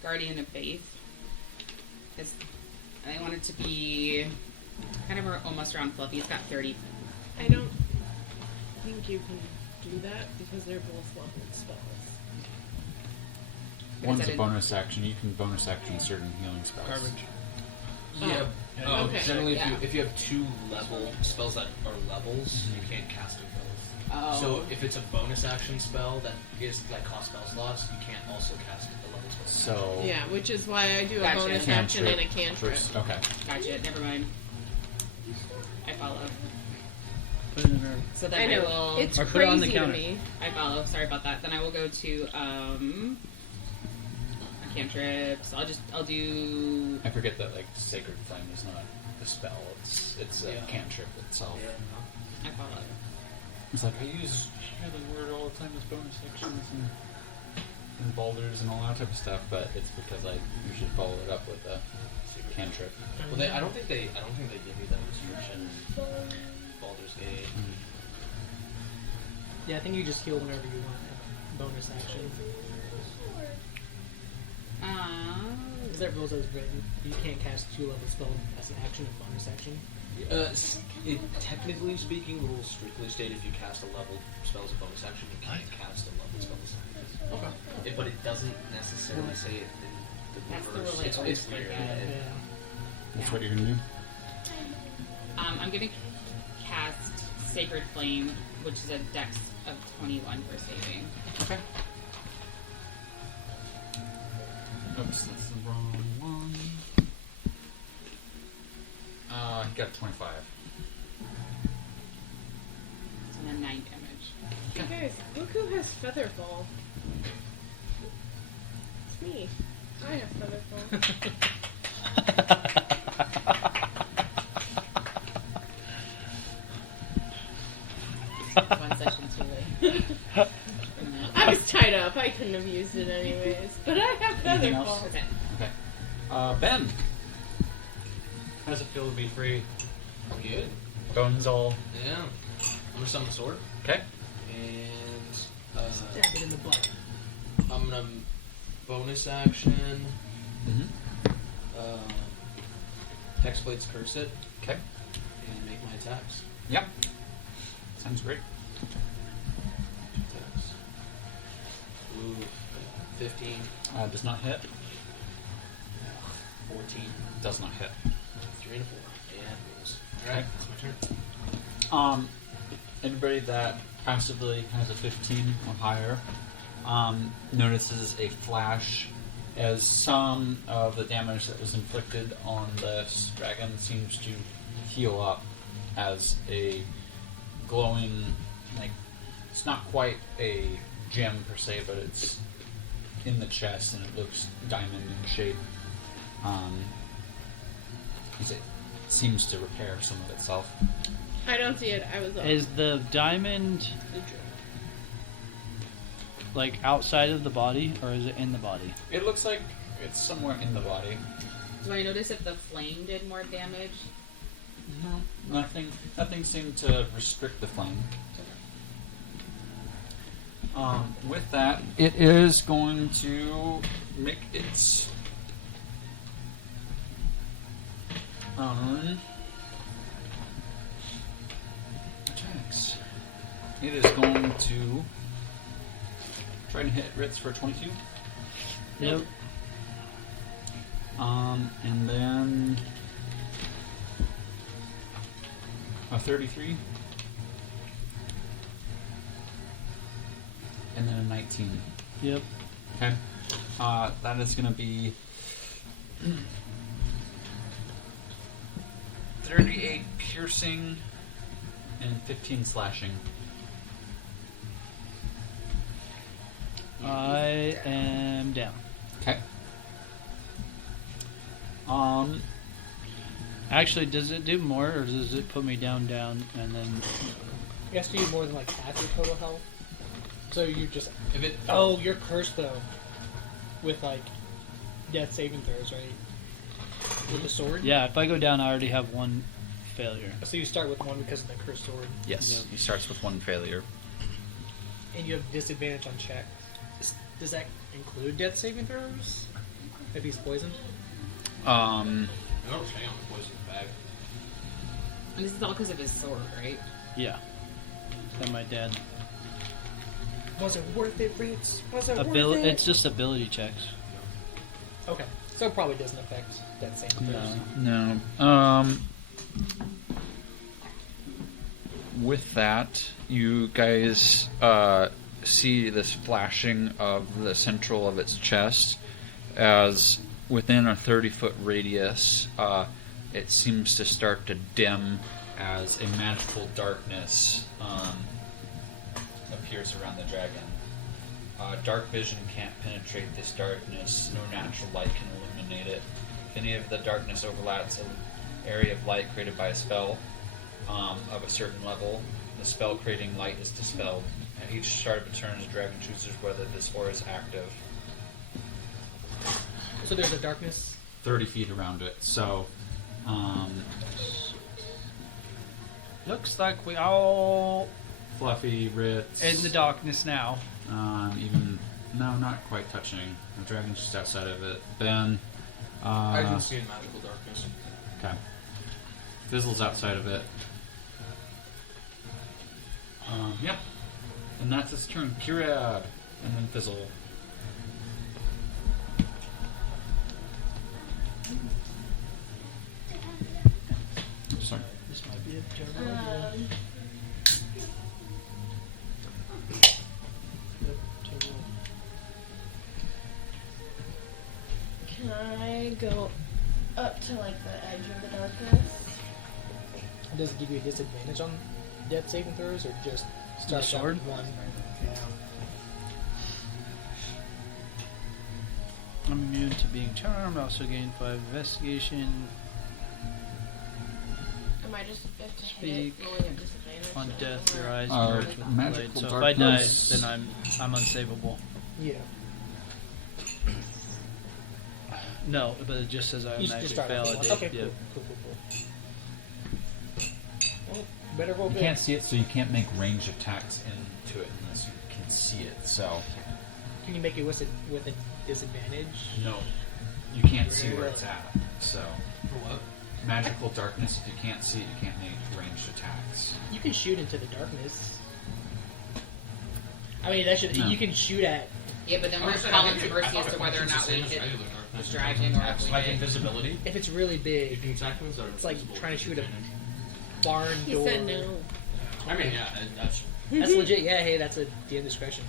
Guardian of Faith, because I want it to be kind of almost around Fluffy. It's got 30. I don't think you can do that because they're both leveled spells. One's a bonus action. You can bonus action certain healing spells. Garbage. Yeah. Oh, okay. Generally, Yeah. if you have 2 level spells that are levels, you can't cast them both. Oh. So if it's a bonus action spell that is like cost spell slots, you can't also cast the level spell. So. Yeah, which is why I do a Gotcha. bonus action and a cantrip. First, okay. Gotcha. Never mind. I follow. Put it in her. So I then I know. will. It's Or put it on the crazy to counter. me. I follow. Sorry about that. Then I will go to cantrips. I'll do. I forget that like Sacred Flame is not a spell. It's a Yeah. cantrip itself. I follow. It's like I hear the word all the time as bonus actions and boulders and all that type of stuff, but it's because I usually follow it up with a cantrip. Well, I don't think they give you that description. Baldur's Gate. Yeah, I think you just heal whenever you want. Bonus action. Because that rules as written. You can't cast 2 level spell as an action and bonus action. Technically speaking, rules strictly state if you cast a level spell as a bonus action, you can't cast a level spell as an action. Okay. But it doesn't necessarily say it in the That's the reverse. rule I It's always weird. forget. That's what you're gonna do. I'm gonna cast Sacred Flame, which is a dex of 21 for saving. Okay. Oops, that's the wrong one. He got 25. So then 9 damage. Hey guys, look who has Featherfall. It's me. I have Featherfall. One session too late. couldn't have used it anyways. But I have Anything feather else? fall. Okay. Okay. Ben. How does it feel to be free? Good. Bones all. Yeah. I'm gonna summon the sword. Okay. And Stab it in the butt. I'm gonna bonus action. Hexblade's curse it Okay. and make my attacks. Yep. Sounds great. Attacks. Ooh, 15, Does not hit. 14, Does not hit. 3 and a 4, and rolls. All right, that's my turn. Anybody that passively has a 15 or higher notices a flash as some of the damage that was inflicted on this dragon seems to heal up as a glowing, like, it's not quite a gem per se, but it's in the chest and it looks diamond in shape. It seems to repair some of itself. I don't see it. I was off. Is the diamond like outside of the body, or is it in the body? It looks like it's somewhere in the body. Do I notice if the flame did more damage? No, nothing seemed to restrict the flame. With that, it is going to make its attacks. It is going to try to hit Ritz for 22. Yep. And then a 33. And then a 19. Yep. Okay. That is going to be 38 piercing and 15 slashing. I am down. Okay. Actually, does it do more, or does it put me down, and then? It has to do more than like half your total health. So you just. If it. Oh, you're cursed though. With like death saving throws, right? With the sword? Yeah, if I go down, I already have one failure. So you start with one because of the cursed sword. Yes. Yep. He starts with one failure. And you have disadvantage on check. Does that include death saving throws? If he's poisoned? I don't stay on the poison bag. And this is all because of his sword, right? Yeah. Then my dad. Was it worth it, Ritz? Was it worth Ability. it? It's just ability checks. Okay. So it probably doesn't affect death saving throws. No. With that, you guys see this flashing of the central of its chest as within a 30-foot radius, it seems to start to dim as a magical darkness appears around the dragon. Dark vision can't penetrate this darkness. No natural light can illuminate it. If any of the darkness overlaps an area of light created by a spell of a certain level, the spell creating light is dispelled. At each start of a turn, the dragon chooses whether this aura is active. So there's a darkness? 30 feet around it. So, Looks like we all Fluffy, Ritz. in the darkness now. Even no, not quite touching. The dragon's just outside of it. Ben. I can see in magical darkness. Okay. Fizzle's outside of it. Yep. And that's his turn. Kirad. And then Fizzle. Sorry. This might be a terrible idea. Yep, terrible. Can I go up to like the edge of the darkness? Does it give you a disadvantage on death saving throws, or just start The out sword? with one? I'm immune to being charmed. Also gain 5 investigation Am I just have to Speak hit rolling at disadvantage? on death. Your eyes Our merge with the magical light. So if I die, darkness. then I'm unsavable. Yeah. No, but it just says You automatically just start off with one. validate. Okay, Yeah. cool. Well, better roll You good. can't see it, so you can't make ranged attacks into it unless you can see it. So Can you make it with a disadvantage? no, you can't see where it's at. So For what? magical darkness. If you can't see it, you can't make ranged attacks. You can shoot into the darkness. I mean, that should No. you can shoot at. Yeah, but then I where's was saying, Colin's I think mercy it- as to whether or not we hit regular the darkness. dragon or if we Like hit. invisibility. If it's really big, it's like trying to shoot a barn He door. said no. I mean, yeah, that's That's legit. Yeah, hey, that's a DM discretion.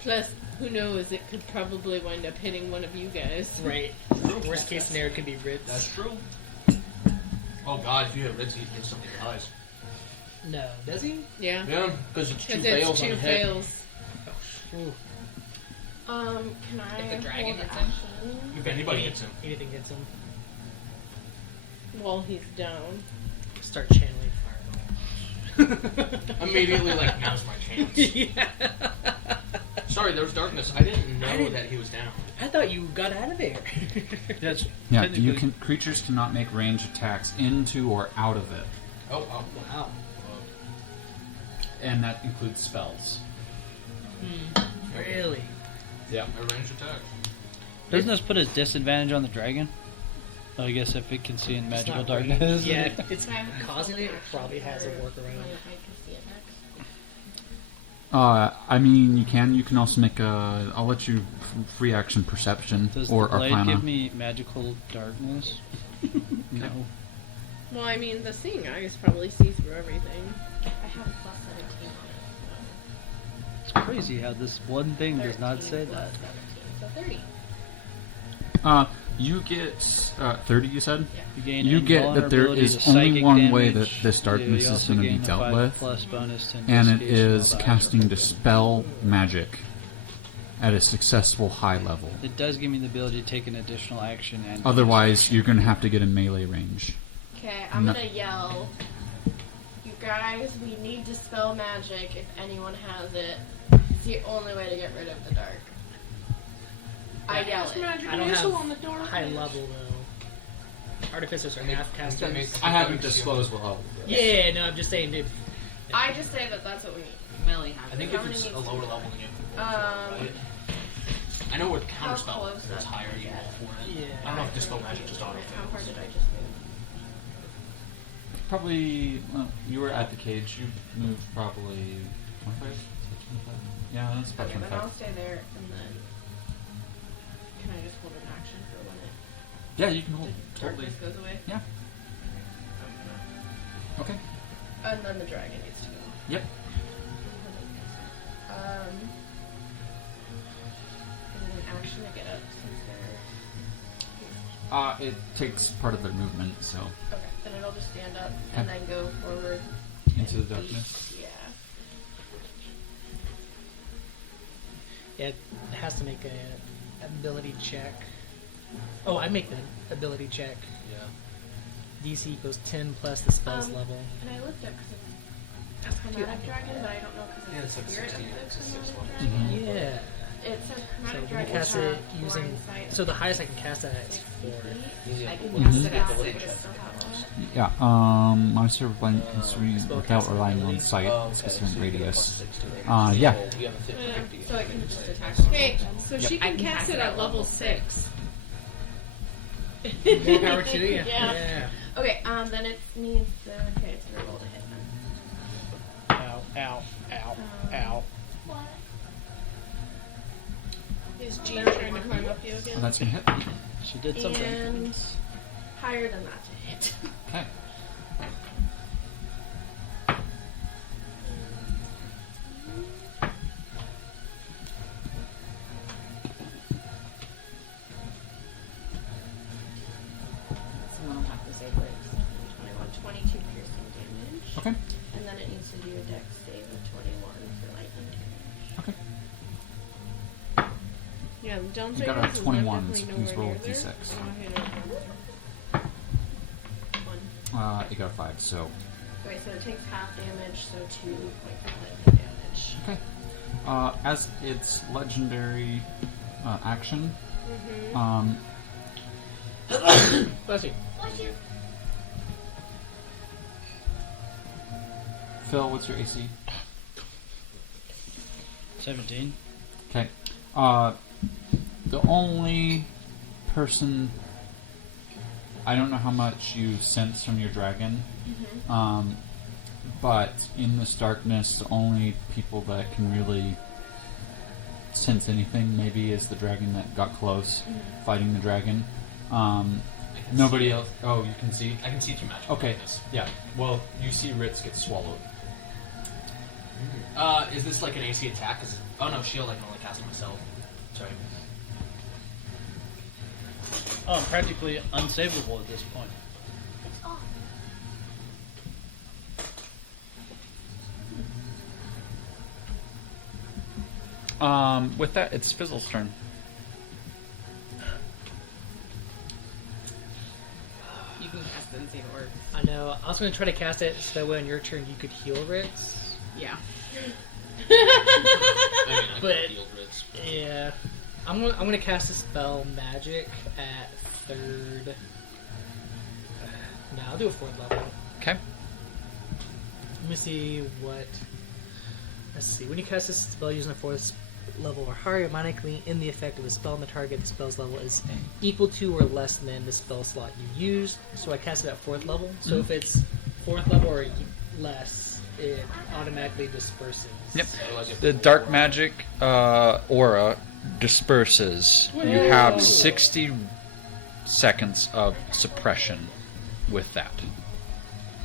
Plus, who knows? It could probably wind up hitting one of you guys. Right. Worst case scenario could be Ritz. that's true. Oh God, if you hit Ritzy, he hits something dies. No, does he? Yeah. Yeah, because it's two Because fails it's on two a hit. fails. Ooh, Can I If the dragon hold hits him? action If anybody hits him. anything hits him. while he's down? Start channeling fireball. Immediately, like, now's my chance. Yeah. Sorry, there was darkness. I didn't know I didn't- that he was down. I thought you got out of there. That's Yeah, technically- creatures cannot make ranged attacks into or out of it, Oh, Wow. and that includes spells. Really? Yeah. A range attack. Doesn't this put a disadvantage on the dragon? I guess if it can see in It's magical not darkness. Yeah, if it's causing it. It probably has a workaround. I mean, you can also make a. I'll let you free action perception Does or the blade Arcana. give me magical darkness? No. Well, I mean, the seeing eyes probably see through everything. I have a plus 17 on It's crazy how this one thing it. does not 13 say plus that. 17, so 30. You get 30. You said. You gain You get that there invulnerability is to only psychic one way damage. that this darkness You is also going to be gain a dealt 5 with, plus bonus to and it investigation is while the casting actor- dispel magic at a successful high level. It does give me the ability to take an additional action and. Otherwise, you're going to have to get in melee range. Okay, I'm No. gonna yell. You guys, we need dispel magic if anyone has it. It's the only way to get rid of the dark. I yell it. I don't have high level though. Artificers are math casters. I haven't disclosed what level. Yeah, no, I'm just saying, dude. I just say that that's what we need. Millie has I think it. if it's a lower level than you. Um, I know with How counterspell, close if it's up higher, did you you roll for it. Yeah. I don't know if dispel magic just auto how far fails. did I just move? Probably, well, you were at the cage. You moved probably 25? Yeah, that's about Okay, then 25. I'll stay there and then. Can I just hold an action for when it Yeah, you can hold. the Totally. darkness goes away? Yeah. Okay. And then the dragon needs to go. Yep. Is it an action to get up since they're. It takes part of their movement, so Okay, then it'll just stand up and then go forward. into the and darkness. Yeah. Yeah, it has to make a ability check. Oh, I make the ability check. Yeah. DC equals 10 plus the spell's level. And I looked up because it's chromatic dragon, but I don't know because Yeah, it's it's a like spirit 16, of it's the a 6 chromatic level. dragon. Yeah. It says So chromatic we dragon. cast it using. Blind sight So the highest I can cast that is 4. I can Mhm. cast it at Mhm. 6. So how Yeah. Monster blind can swing without relying on sight. It's a certain radius. Yeah. Yeah, so it can just attack. Okay, so she I can can cast cast it it at at level level 6. More power to you. Yeah. Okay, then it needs the. Okay, it's gonna roll to hit then. Ow, ow, ow, ow. Is Jean trying to climb up you Oh, again? that's gonna hit. She did something. And higher than that to hit. Okay. Someone will have to save it. 22 piercing damage. Okay. And then it needs to do a dex save of 21 for lightning damage. Okay. Yeah, don't You say got a this is 21, definitely so please nowhere roll near a there. d6. Oh, hit it. One. You got a 5, so Okay, so it takes half damage, so 2 points of lightning damage. okay. As its legendary action, Bless you. Phil, what's your AC? 17. Okay. The only person, I don't know how much you sense from your dragon, but in this darkness, the only people that can really sense anything maybe is the dragon that got close, fighting the dragon. Nobody else. Oh, you can see? I can see through magic. Okay, yeah. Well, you see Ritz get swallowed. Is this like an AC attack? Oh no, shield I can only cast on myself. Sorry. Oh, I'm practically unsavable at this point. With that, it's Fizzle's turn. You can cast it and see if it works. I know. I was going to try to cast it so that way on your turn you could heal Ritz. Yeah. I mean, I But- can heal Ritz. Yeah. I'm gonna cast a spell magic at 3rd. No, I'll do a 4th level. Okay. Let me see what. Let's see. When you cast a spell using a 4th level or higher, automatically in the effect of a spell on the target, the spell's level is equal to or less than the spell slot you used. So I cast it at 4th level. So if it's 4th level or less, it automatically disperses. Yep. The dark magic aura disperses. You have 60 seconds of suppression with that.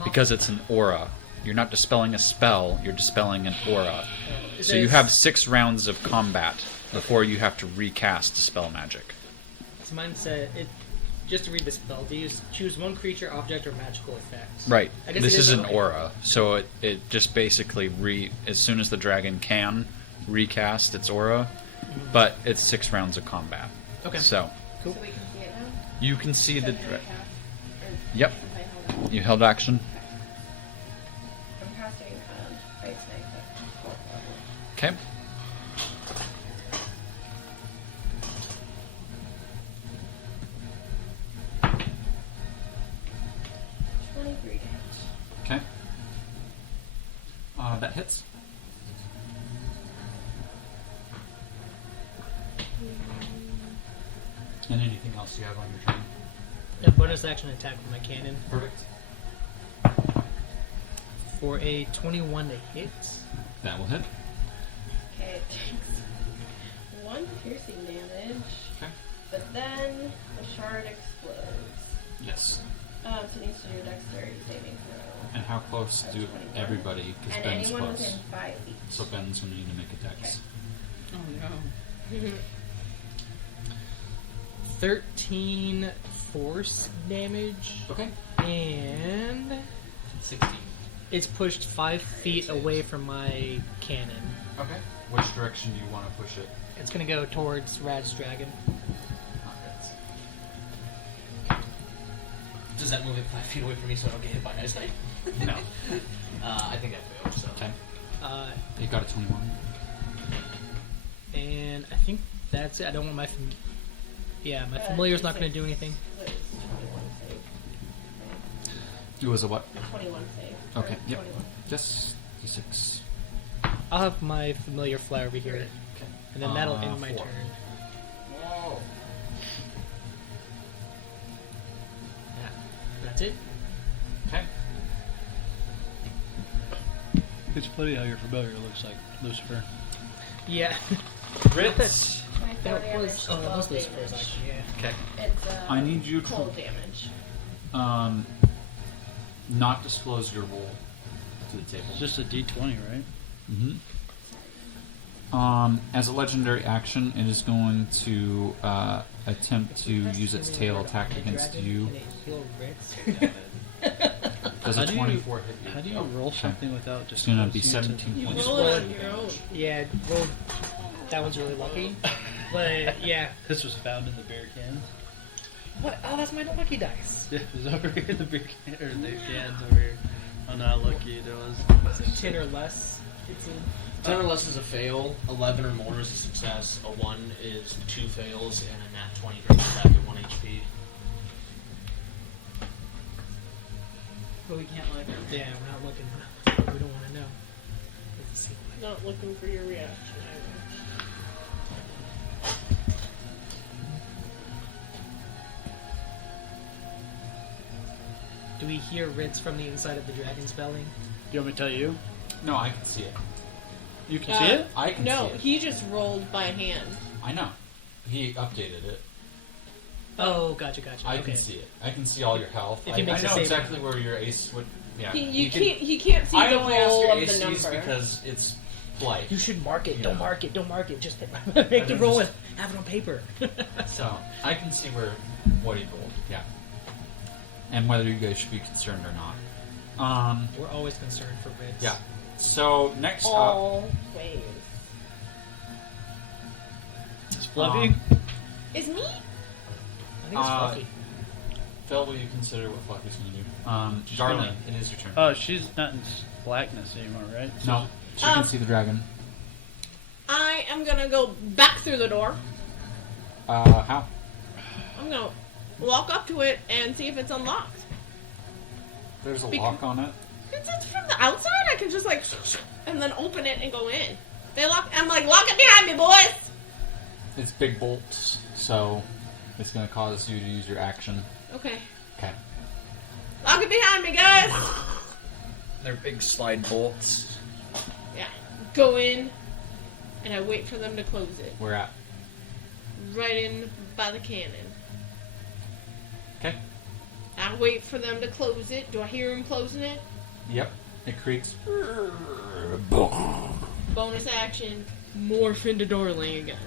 Because it's an aura. You're not dispelling a spell, you're dispelling an aura. So you have 6 rounds of combat before you have to recast dispel magic. So mine said it. Just to read the spell, do you choose one creature, object, or magical effect? Right. I guess This it is an like- aura, so it just basically as soon as the dragon can recast its aura, but it's 6 rounds of combat. Okay. So Cool. So we can see it now? you can see the. Except for cast- or- Yep. if I hold it. You held action. I'm casting Ice Knight at 4th level. Okay. Okay. That hits. And anything else you have on your turn? A bonus action attack with my cannon Perfect. for a 21 to hit. That will hit. Okay, it takes 1 piercing damage, Okay. but then the shard explodes. Yes. So it needs to do a dexterity saving throw. And how close That's do 21. everybody? Because And Ben's anyone close. within 5 feet. So Ben's going to need to make a dex. Oh no. 13 force damage, Okay. and 16. it's pushed 5 feet away from my cannon. Okay. Which direction do you want to push it? It's gonna go towards Rad's dragon. Does that move it 5 feet away from me so I don't get hit by Ice Knight? No. I think I failed, so. Okay. Uh, You got a 21. and I think that's it. I don't want my my familiar's not gonna do anything. It was 21 save. It was a what? 21 save. Okay, Or yep. 21. Just d6. I'll have my familiar fly over here, Okay. and then that'll end my 4. turn. Whoa. Yeah, that's it. Okay. It's funny how your familiar looks like Lucifer. Yeah. Ritz. My That 4 was damage, that was 12 Lucifer's damage. actually. Yeah. Okay. It's I need you to cold damage. Not disclose your roll to the table. It's just a D20, right? Mm-hmm. As a legendary action, it is going to attempt to use its tail attack against you. Does How a do you- 24 hit you? How do you roll something without It's just going to be closing it 17 You points. roll it on your own. Yeah, rolled. That one's really lucky. But yeah. This was found in the beer can. What? Oh, that's my lucky dice. Yeah, it was over here in the beer can, or the can's over here. Oh no, how lucky it was. 10 or less. 10 or less is a fail, 11 or more is a success, a 1 is 2 fails, and a nat 20 brings it back at 1 HP. But we can't look. Yeah, we're not looking. We don't want to know. Let's see. Not looking for your reaction either. Do we hear Ritz from the inside of the dragon's belly? You want me to tell you? No, I can see it. You can see it? I can No, see it. he just rolled by hand. I know. He updated it. Oh, gotcha. I okay. can see it. I can see all your health. If I he makes a know save exactly where your ace would. Yeah. He can't see I the only ask roll your of the ACs number. because it's life. You should mark it. Yeah. Don't mark it. Don't mark it. Just make the roll and have it on paper. So I can see what he rolled. Yeah. And whether you guys should be concerned or not. We're always concerned for Ritz. Yeah. So next up, Always. It's Fluffy. Is me? I think it's Fluffy. Phil, will you consider what Fluffy's going to do? She's Darling, gonna- it is your turn. Oh, she's not in blackness anymore, right? No, she can see the dragon. I am gonna go back through the door. How? I'm gonna walk up to it and see if it's unlocked. There's a Bec- lock on it. It's from the outside. I can just like and then open it and go in. They lock. I'm like, lock it behind me, boys. It's big bolts, so it's going to cause you to use your action. Okay. Okay. Lock it behind me, guys. They're big slide bolts. Yeah. Go in, and I wait for them to close it. Where at? Right in by the cannon. Okay. I wait for them to close it. Do I hear them closing it? Yep. It creaks. Bonus action. Morph into Darling again.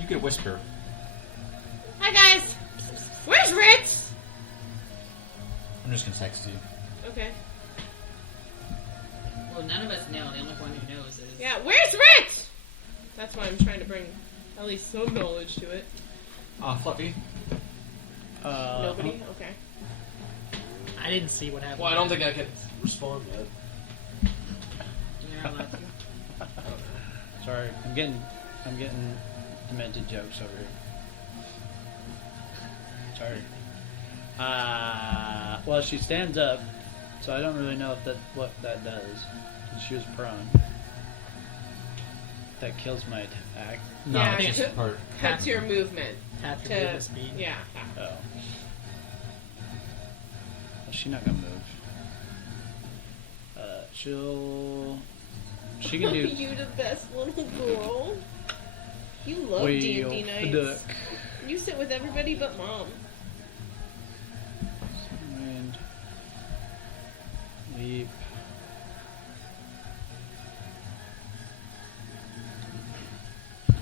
You could whisper. Hi guys. Where's Ritz? I'm just gonna text you. Okay. Well, none of us know. The only one who knows is. Yeah, where's Ritz? That's why I'm trying to bring at least some knowledge to it. Fluffy. Nobody? Okay. I didn't see what happened. Well, I don't think I can respond yet. You're not allowed to. Sorry, I'm getting demented jokes over here. Sorry. Well, she stands up, so I don't really know if what that does. She was prone. That kills my attack. No, Yeah, it's just part. That's your movement. Half your movement speed. Yeah. Oh. Well, she's not gonna move. She can do. You the best little girl. You love Wheel D&D the nights. duck. You sit with everybody but mom. Wind. Leap.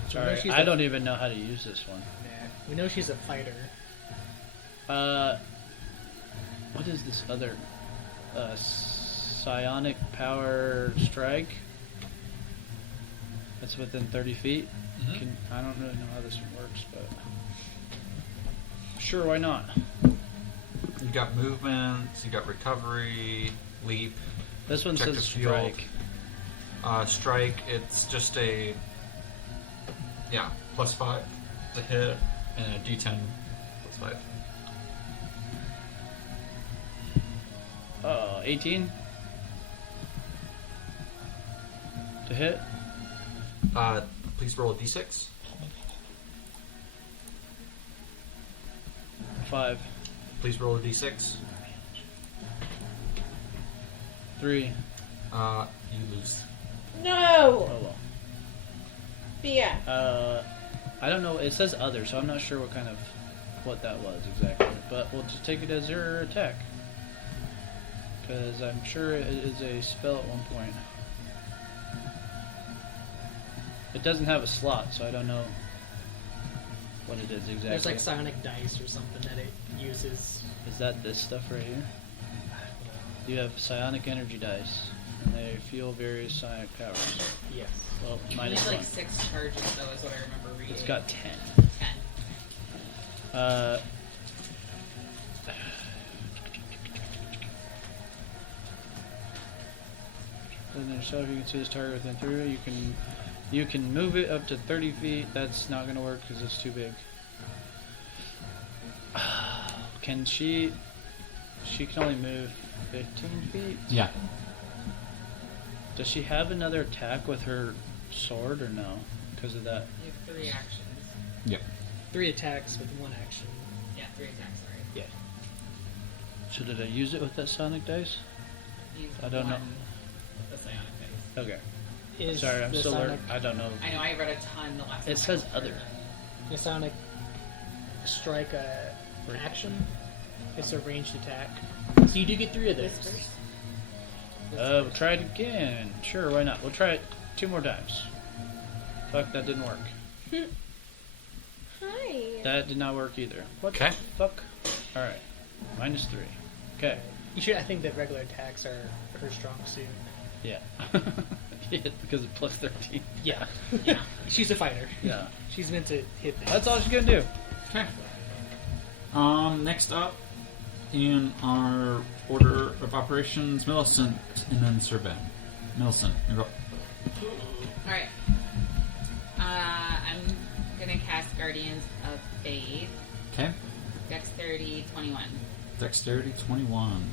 Sorry, she's I a- don't even know how to use this one. Yeah. We know she's a fighter. What is this other? Psionic power strike. That's within 30 feet. Mhm. I don't really know how this one works, but sure, why not? You got movements. You got recovery, leap. This one Check says the field. strike. Strike. It's just a +5 to hit and a D10 +5. 18 to hit. Please roll a D6. 5, Please roll a D6. 3. You lose. No! Oh well. But yeah. I don't know. It says other, so I'm not sure what that was exactly. But we'll just take it as your attack, because I'm sure it is a spell at one point. It doesn't have a slot, so I don't know what it is exactly. There's like psionic dice or something that it uses. Is that this stuff right here? You have psionic energy dice, and they fuel various psionic powers. Yes. Well, You minus need like 1. 6 charges, though, is what I remember reading. It's got 10. 10. And then yourself, you can see this target within 3. You can move it up to 30 feet. That's not gonna work because it's too big. Can she? She can only move 15 feet. Yeah. Does she have another attack with her sword or no? Because of that. You have 3 actions. Yep. 3 attacks with 1 action. Yeah, 3 attacks, sorry. Yeah. So did I use it with that sonic dice? Use I don't know. one with the psionic dice. Okay. Is Sorry, I'm the still learning. sonic, I don't know. I know, I read a ton the last time. It says I other. the sonic strike an action? It's a ranged attack. So you do get 3 of those. Whispers. We'll try it again. Sure, why not? We'll try it 2 more times. Fuck, that didn't work. Hi. That did not work either. What Okay. the fuck? Alright. -3. Okay. You should. I think that regular attacks are her strong suit. Yeah. Yeah, because of plus 13. Yeah. Yeah. She's a fighter. Yeah. She's meant to hit things. That's all she's gonna do. Okay. Next up in our order of operations, Millicent, and then Sir Ben. Millicent, you're up. Alright. I'm gonna cast Guardians of Faith. Okay. Dexterity 21. Dexterity 21.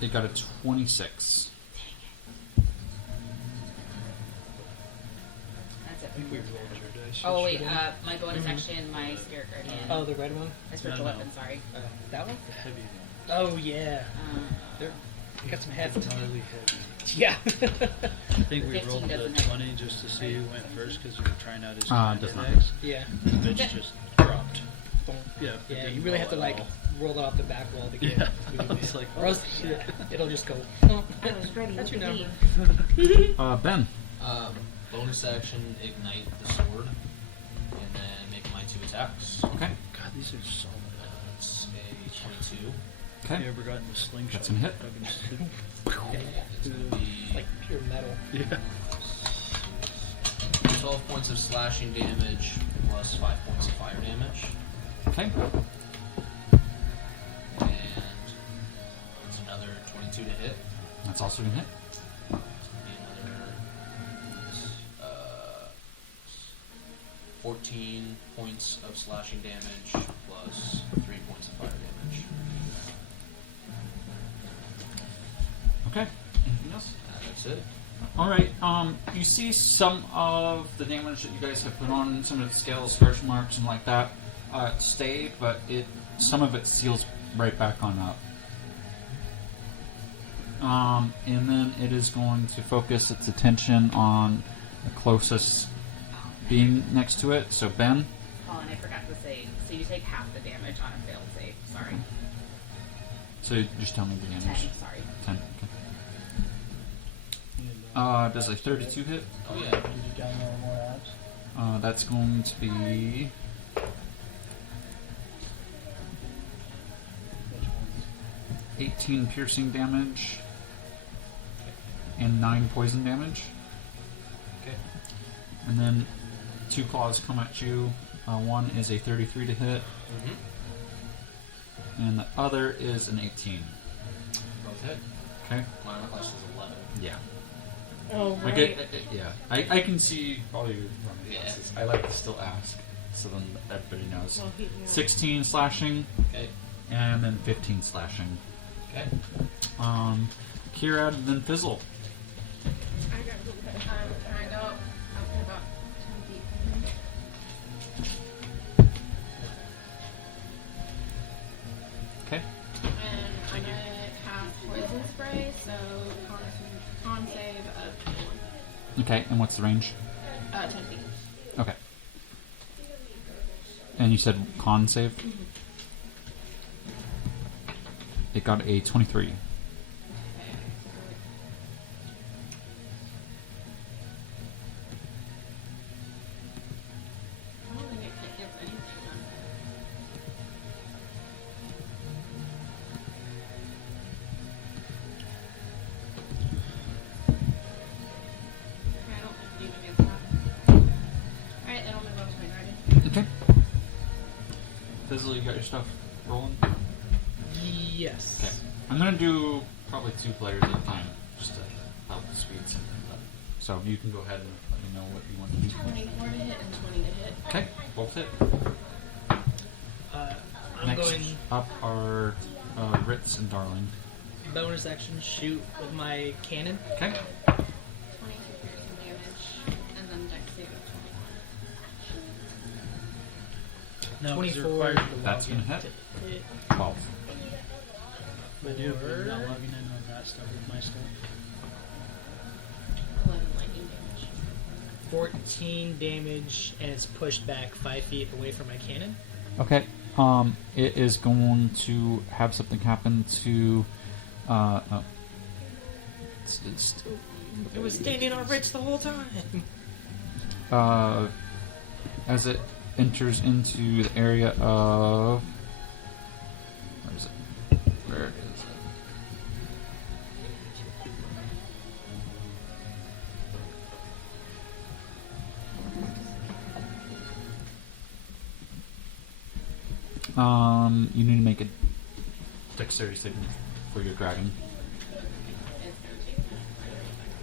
They got a 26. That's it. I think we rolled your dice. Oh wait, yesterday. my bonus action, my Spirit Guardian. Oh, the red one? My spiritual No. weapon, sorry. That one? The heavy Oh, yeah. They're Got some head. one. Entirely heavy. Yeah. I think we 15 rolled the doesn't hit. 20 just to see who went first because we were trying out his does not attacks. yeah. Bitch just dropped. Yeah. Yeah, didn't you really have to roll like at all. roll it off the back wall to get Yeah. moving. It's like, Or else, oh, shit. it'll just go. I was ready. That's Look your at number. me. Ben. Bonus action, ignite the sword, and then make my 2 attacks. Okay. God, these are solid. That's a 22. Okay. You ever gotten the slingshot? That's gonna hit. It's going to be Like pure metal. Yeah. 12 points of slashing damage plus 5 points of fire damage. Okay. And it's another 22 to hit. That's also gonna hit. Another 14 points of slashing damage plus 3 points of fire damage. Okay. Anything else? That's it. All right. You see some of the damage that you guys have put on, some of the scales, scratch marks, and like that, stay, but some of it seals right back on up. And then it is going to focus its attention on the closest being next to it. So Ben. Colin, I forgot to say. So you take half the damage on a failed save. Sorry. So just tell me the 10. damage. Sorry. 10. Okay. Does a 32 hit? Oh yeah. Did you download more apps? That's going to be Which ones? 18 piercing damage and 9 poison damage. Okay. And then 2 claws come at you. One is a 33 to hit, Mm-hmm. and the other is an 18. Both hit. Okay. My armor class is 11. Yeah. Oh, Like right. yeah. I can see all your running Yeah. classes. I like to still ask, so then everybody knows. Well, he- yeah. 16 slashing, Okay. and then 15 slashing. Okay. Kira, then Fizzle. I got really bad. Can I go up to about 10 feet from him? Okay. And I'm gonna have poison spray, so con save of 21. Okay, and what's the range? 10 feet. Okay. And you said con save? It got a 23. I don't think it gets anything done. Okay, I don't think it even gets that. Alright, then I'll move on to my guardian. Okay. Fizzle, you got your stuff rolling? Yes. Okay. I'm gonna do probably 2 players at a time, just to help the speed something. So you can go ahead and let me know what you want to do. 24 to hit and 20 to hit. Okay, both hit. I'm Next going up are Ritz and Darling. bonus action shoot with my cannon. Okay. 20 piercing damage, and then dex save of 20. No, 'cause it 24. requires the That's login gonna hit. to hit. 12. I do, but I'm not logging in on that stuff with my stuff. 11 lightning damage. 14 damage, and it's pushed back 5 feet away from my cannon. Okay. It is going to have something happen to. It was standing on Rich the whole time. As it enters into the area of. Where is it? Where is it? You need to make a dexterity saving for your dragon. It's going to take that.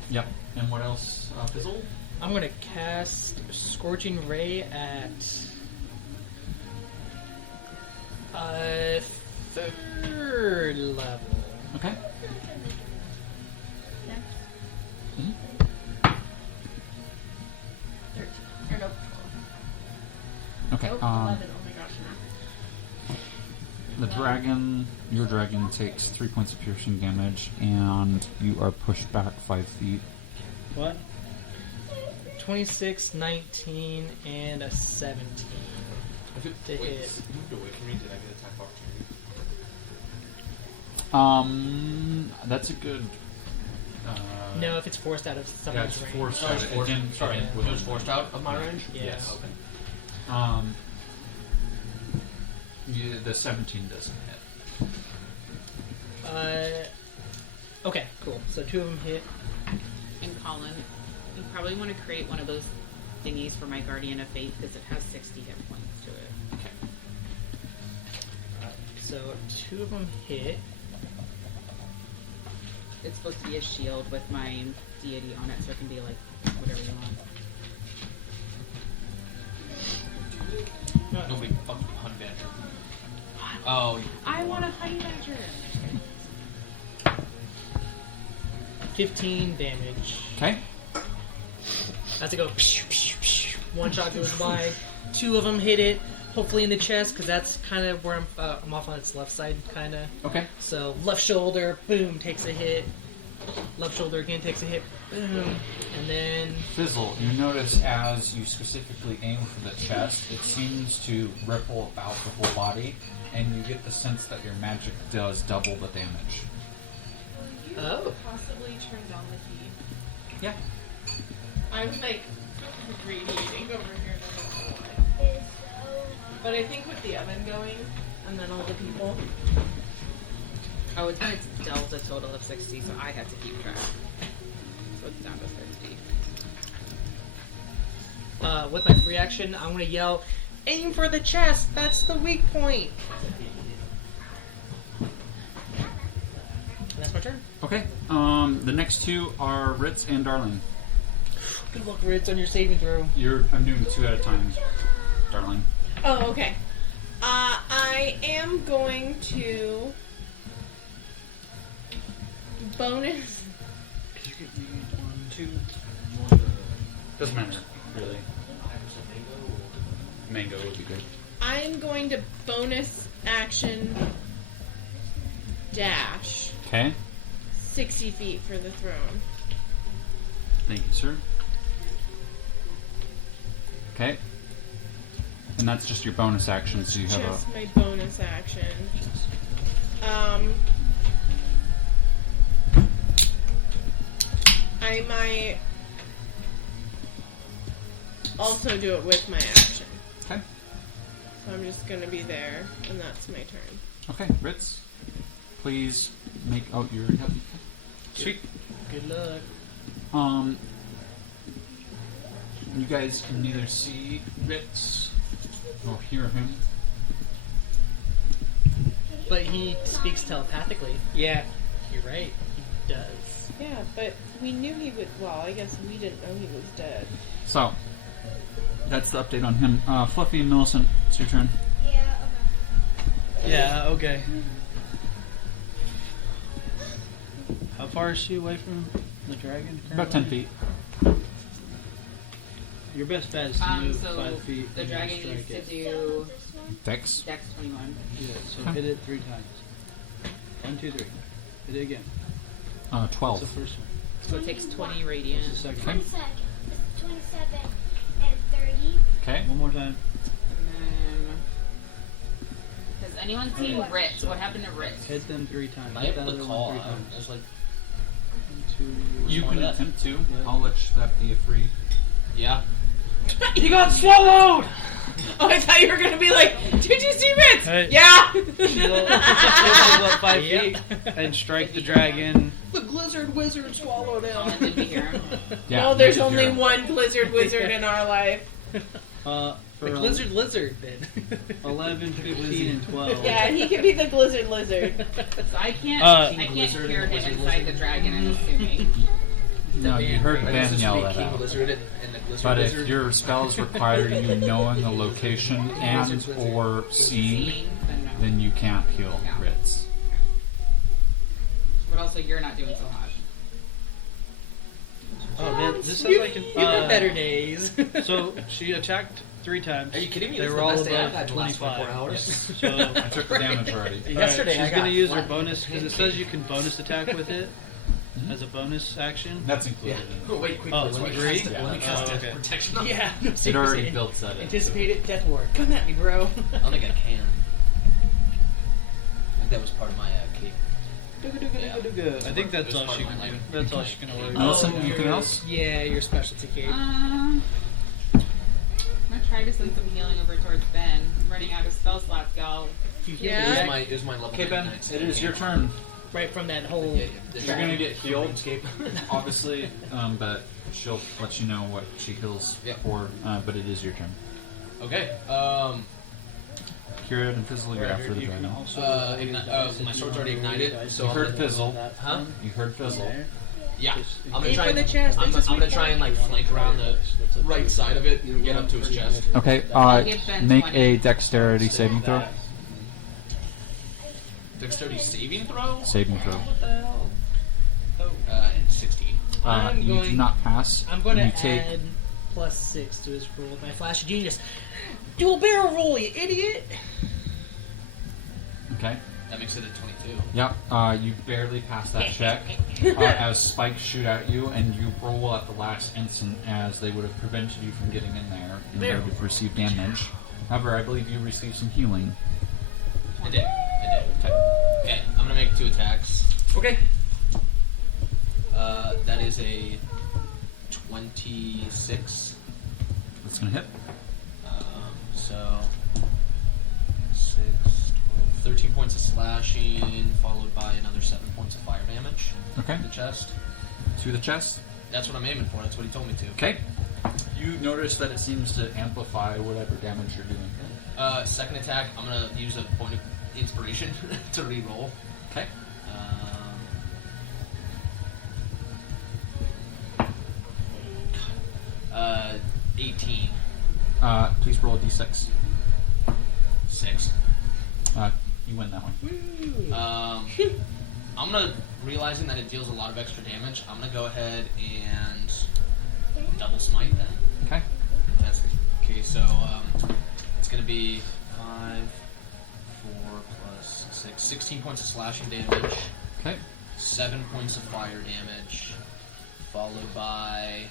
Yep. And what else? Fizzle? I'm gonna cast Scorching Ray at 3rd level. Okay. Mhm. 13. Or nope, 12. Okay. Nope, 11. Oh my gosh, no. The dragon, your dragon takes 3 points of piercing damage, and you are pushed back 5 feet. What? 26, 19, and a 17. If it To hit. moved away from me, did I get attack opportunity? That's a good. No, if it's forced out of Yeah, someone's it's range. forced Oh, out. it's It forced. didn't- Sorry, it it didn't- was forced out of my range? Yes. Okay. The 17 doesn't hit. Okay, cool. So 2 of them hit. And Colin, you probably want to create one of those thingies for my Guardian of Faith because it has 60 hit points to it. So 2 of them hit. It's supposed to be a shield with my deity on it, so it can be like whatever you want. Nobody fucking honey badger. Oh, I want a honey badger. 15 damage. Okay. As I go, one shot goes by. 2 of them hit it, hopefully in the chest, because that's kind of where I'm off on its left side, kind of. Okay. So left shoulder, boom, takes a hit. Left shoulder again takes a hit, boom, and then Fizzle, you notice as you specifically aim for the chest, it seems to ripple about the whole body, and you get the sense that your magic does double the damage. You possibly turn down the heat. Yeah. I'm like radiating over here. And I don't know why. But I think with the oven going, and then all the people. Oh, it's going to delta a total of 60, so I have to keep track. So it's down to 60. with my free action, I'm gonna yell, "Aim for the chest! That's the weak point!" And that's my turn. Okay. The next 2 are Ritz and Darling. Good luck, Ritz, on your saving throw. I'm doing 2 at a time, Darling. Oh, okay. I am going to bonus. You could use 1, 2. Doesn't matter, really. Mango would be good. I'm going to bonus action dash Okay. 60 feet for the throne. Thank you, sir. Okay. And that's just your bonus action, so you have Just my bonus action. I might also do it with my action. Okay. So I'm just gonna be there, and that's my turn. Okay, Ritz, please make out your. Sweet. Good luck. You guys can neither see Ritz nor hear him. But he speaks telepathically. Yeah, you're right. He does. Yeah, but we knew he would. Well, I guess we didn't know he was dead. So, that's the update on him. Fluffy and Millicent, it's your turn. Yeah, okay. How far is she away from the dragon? About 10 feet. Your best bet is to move So 5 feet. the and dragon strike needs to it. do Dex. Dex 21. Yeah, so hit it 3 times. 1, 2, 3. Hit it again. 12. That's the first one. So it takes 20 What's the radiant. second Okay. one? 27 and 30. Okay. One more time. Has anyone seen Ritz? What happened to Ritz? Hit them 3 times. Am I Hit able the to other call? one 3 times. There's like, 1, 2. You More can death. attempt to. Yeah. I'll let that be a free. yeah. He got swallowed! Oh, I thought you were gonna be like, did you see Ritz? Hey. Yeah. She'll move up 5 Yep. feet and strike the dragon. The Blizzard Wizard swallowed Oh, did we hear him? Yeah. No, there's you only hear him. one Blizzard Wizard in our life. For The Blizzard Lizard did. 11, 15, and 12. Yeah, he could be the Blizzard Lizard. So I can't Blizzard hear and him Blizzard inside the dragon, I'm assuming. No, you heard Right, Ben this yell would be that King out. Blizzard and the Blizzard But Wizard. if your spells require you knowing the location and or seeing, Then no. then you can't heal Yeah. Ritz. But also, you're not doing so hot. Oh man, this sounds like an, You've had better days. So she attacked 3 times. Are you kidding me? They That's were the all best day I've above had in the last 25. 24 hours. So I took the damage already. Yesterday she's I got gonna use her flat bonus because it says you can bonus attack with it as a bonus action. That's Yeah. included. Oh, wait, quick. Oh, let me 3? cast it. Yeah. Let me cast Oh, it. okay. Protection on Yeah. It already built that in. Anticipated death ward. Come at me, bro. I don't think I can. I think that was part of my cape. I think that's It was all part she of my can do. life. That's all she can worry about. Millicent, anything else? Yeah, your specialty cape. I'm gonna try to send some healing over towards Ben. I'm running out of spell slots, y'all. You heal Yeah. the It was my level Okay, Ben, 99 it is your turn. right from that whole. Yeah, yeah. You're gonna get healed, Escape. obviously, but she'll let you know what she heals Yep. for. But it is your turn. Okay. Cure it and fizzle. You're after the You can dragon. also My sword's already ignited, so You I'm heard gonna- fizzle. Huh? You heard fizzle. Yeah. I'm gonna Aim try. for the chest, I'm that's a gonna sweet try and like flank around the right side of it and get up to his chest. Okay. I'll give Ben Make 20. a dexterity saving throw. Dexterity saving throw. Saving throw. And 16. I'm You do going- not pass. I'm going to You take. add +6 to his roll with my flash of genius. Dual barrel roll, you idiot! Okay. That makes it a 22. Yep. You barely pass that check as spikes shoot at you, and you roll at the last instant as they would have prevented you from getting in there and you would have received damage. However, I believe you received some healing. I did. Okay, I'm gonna make 2 attacks. Okay. That is a 26. That's gonna hit. So 6, 12, 13 points of slashing, followed by another 7 points of fire damage Okay. to the chest. To the chest. That's what I'm aiming for. That's what he told me to. Okay. You notice that it seems to amplify whatever damage you're doing. Second attack, I'm gonna use a point of inspiration to re-roll. Okay. 18. Please roll a d6. 6. You win that one. I'm gonna, realizing that it deals a lot of extra damage, I'm gonna go ahead and double smite then. Okay. If that's the case. So it's gonna be 5, 4 plus 6, 16 points of slashing damage, Okay. 7 points of fire damage, followed by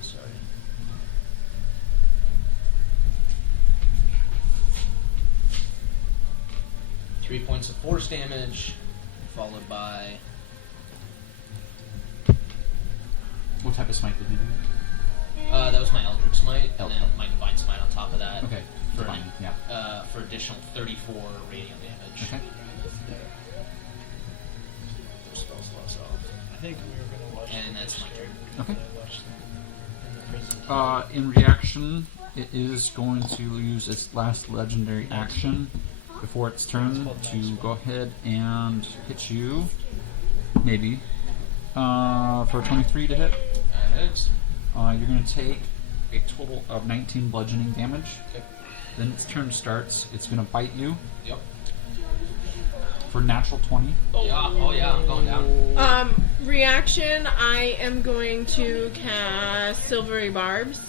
sorry. Three points of force damage, followed by What type of smite did you do? that was my Eldritch Smite, and then Eldritch. my Divine Smite on top of that. Okay. For, Fine. Yeah. for additional 34 radiant damage. Okay. Their spell slots off. I think we were gonna And that's my turn. Okay. In reaction, it is going to use its last legendary action before its turn to go ahead and hit you. Maybe. For 23 to hit. Hits. You're going to take a total of 19 bludgeoning damage. Okay. Then its turn starts. It's going to bite you Yep. for natural 20. Yeah. Oh yeah, I'm going down. Reaction, I am going to cast Silvery Barbs.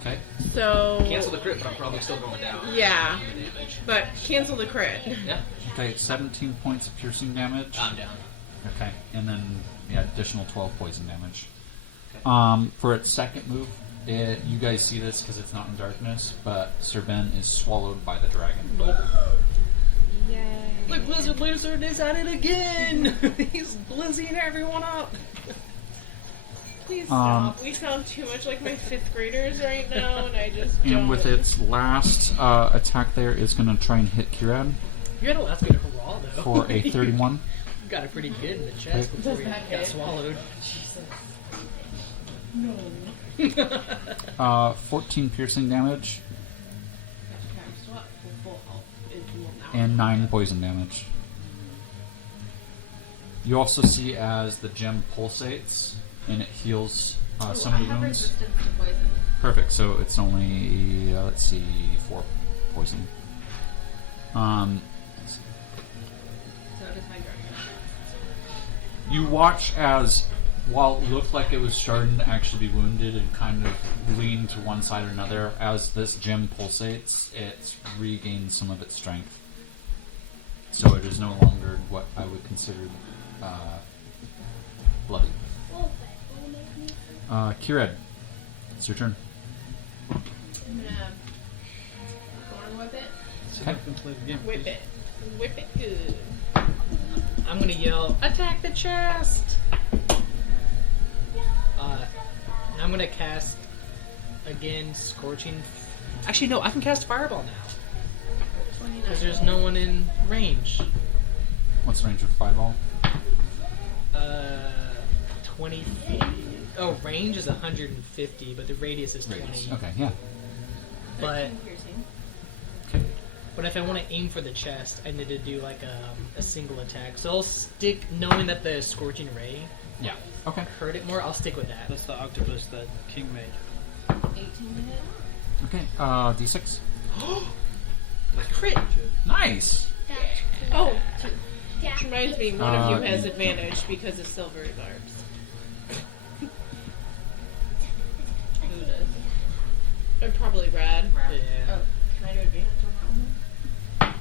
Okay. So Cancel the crit, but I'm probably still going down. yeah, The damage. but cancel the crit. Yeah. Okay, 17 points of piercing damage. I'm down. Okay, and then additional 12 poison damage. Okay. For its second move, you guys see this because it's not in darkness, but Sir Ben is swallowed by the dragon. Yay. Look, Blizzard Lizard is at it again! He's blizzing everyone up! Please stop. We sound too much like my 5th graders right now, and I just don't. And with its last attack there is going to try and hit Kirad You had a last good hurrah, though. for a 31. You got it pretty good in the chest before you got swallowed. 14 piercing damage and 9 poison damage. You also see as the gem pulsates and it heals some of the wounds. resistance to poison. Perfect. So it's only let's see, 4 poison. So does my dragon. You watch as, while it looked like it was starting to actually be wounded and kind of lean to one side or another, as this gem pulsates, it regains some of its strength. So it is no longer what I would consider bloody. Kirad, it's your turn. I'm gonna thorn whip it. Okay. Whip it. Whip it good. I'm gonna yell, attack the chest! And I'm gonna cast, again, Scorching... Actually, no, I can cast Fireball now. 29. Because there's no one in range. What's the range of Fireball? 20 feet. Oh, range is 150, but the radius is 20. Radius. Okay, yeah. But 13 piercing. Okay. but if I want to aim for the chest, I need to do like a single attack. So I'll stick, knowing that the Scorching Ray Yeah. Okay. hurt it more, I'll stick with that. That's the octopus that King made. 18 to hit. Okay. D6. Crit! Nice. Oh, Yeah. which reminds me, one of you has advantage because of Silvery Barbs. Who does? Or probably Brad. Yeah. Oh, can I do advantage on that one?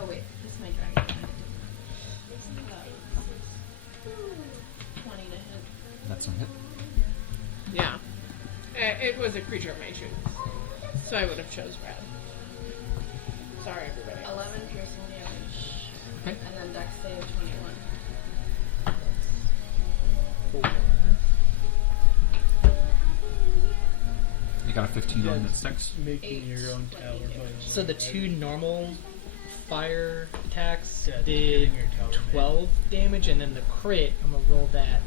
Oh wait, this is my dragon. 20 to hit. That's a hit. Yeah. It was a creature of my choosing. So I would have chose Brad. Sorry, everybody. 11 piercing damage. Okay. And then dex save 21. 4. You got a 15 on its dex. Making your own tower by the way. So the 2 normal fire attacks Yeah, did getting your tower made. 12 damage, and then the crit, I'm gonna roll that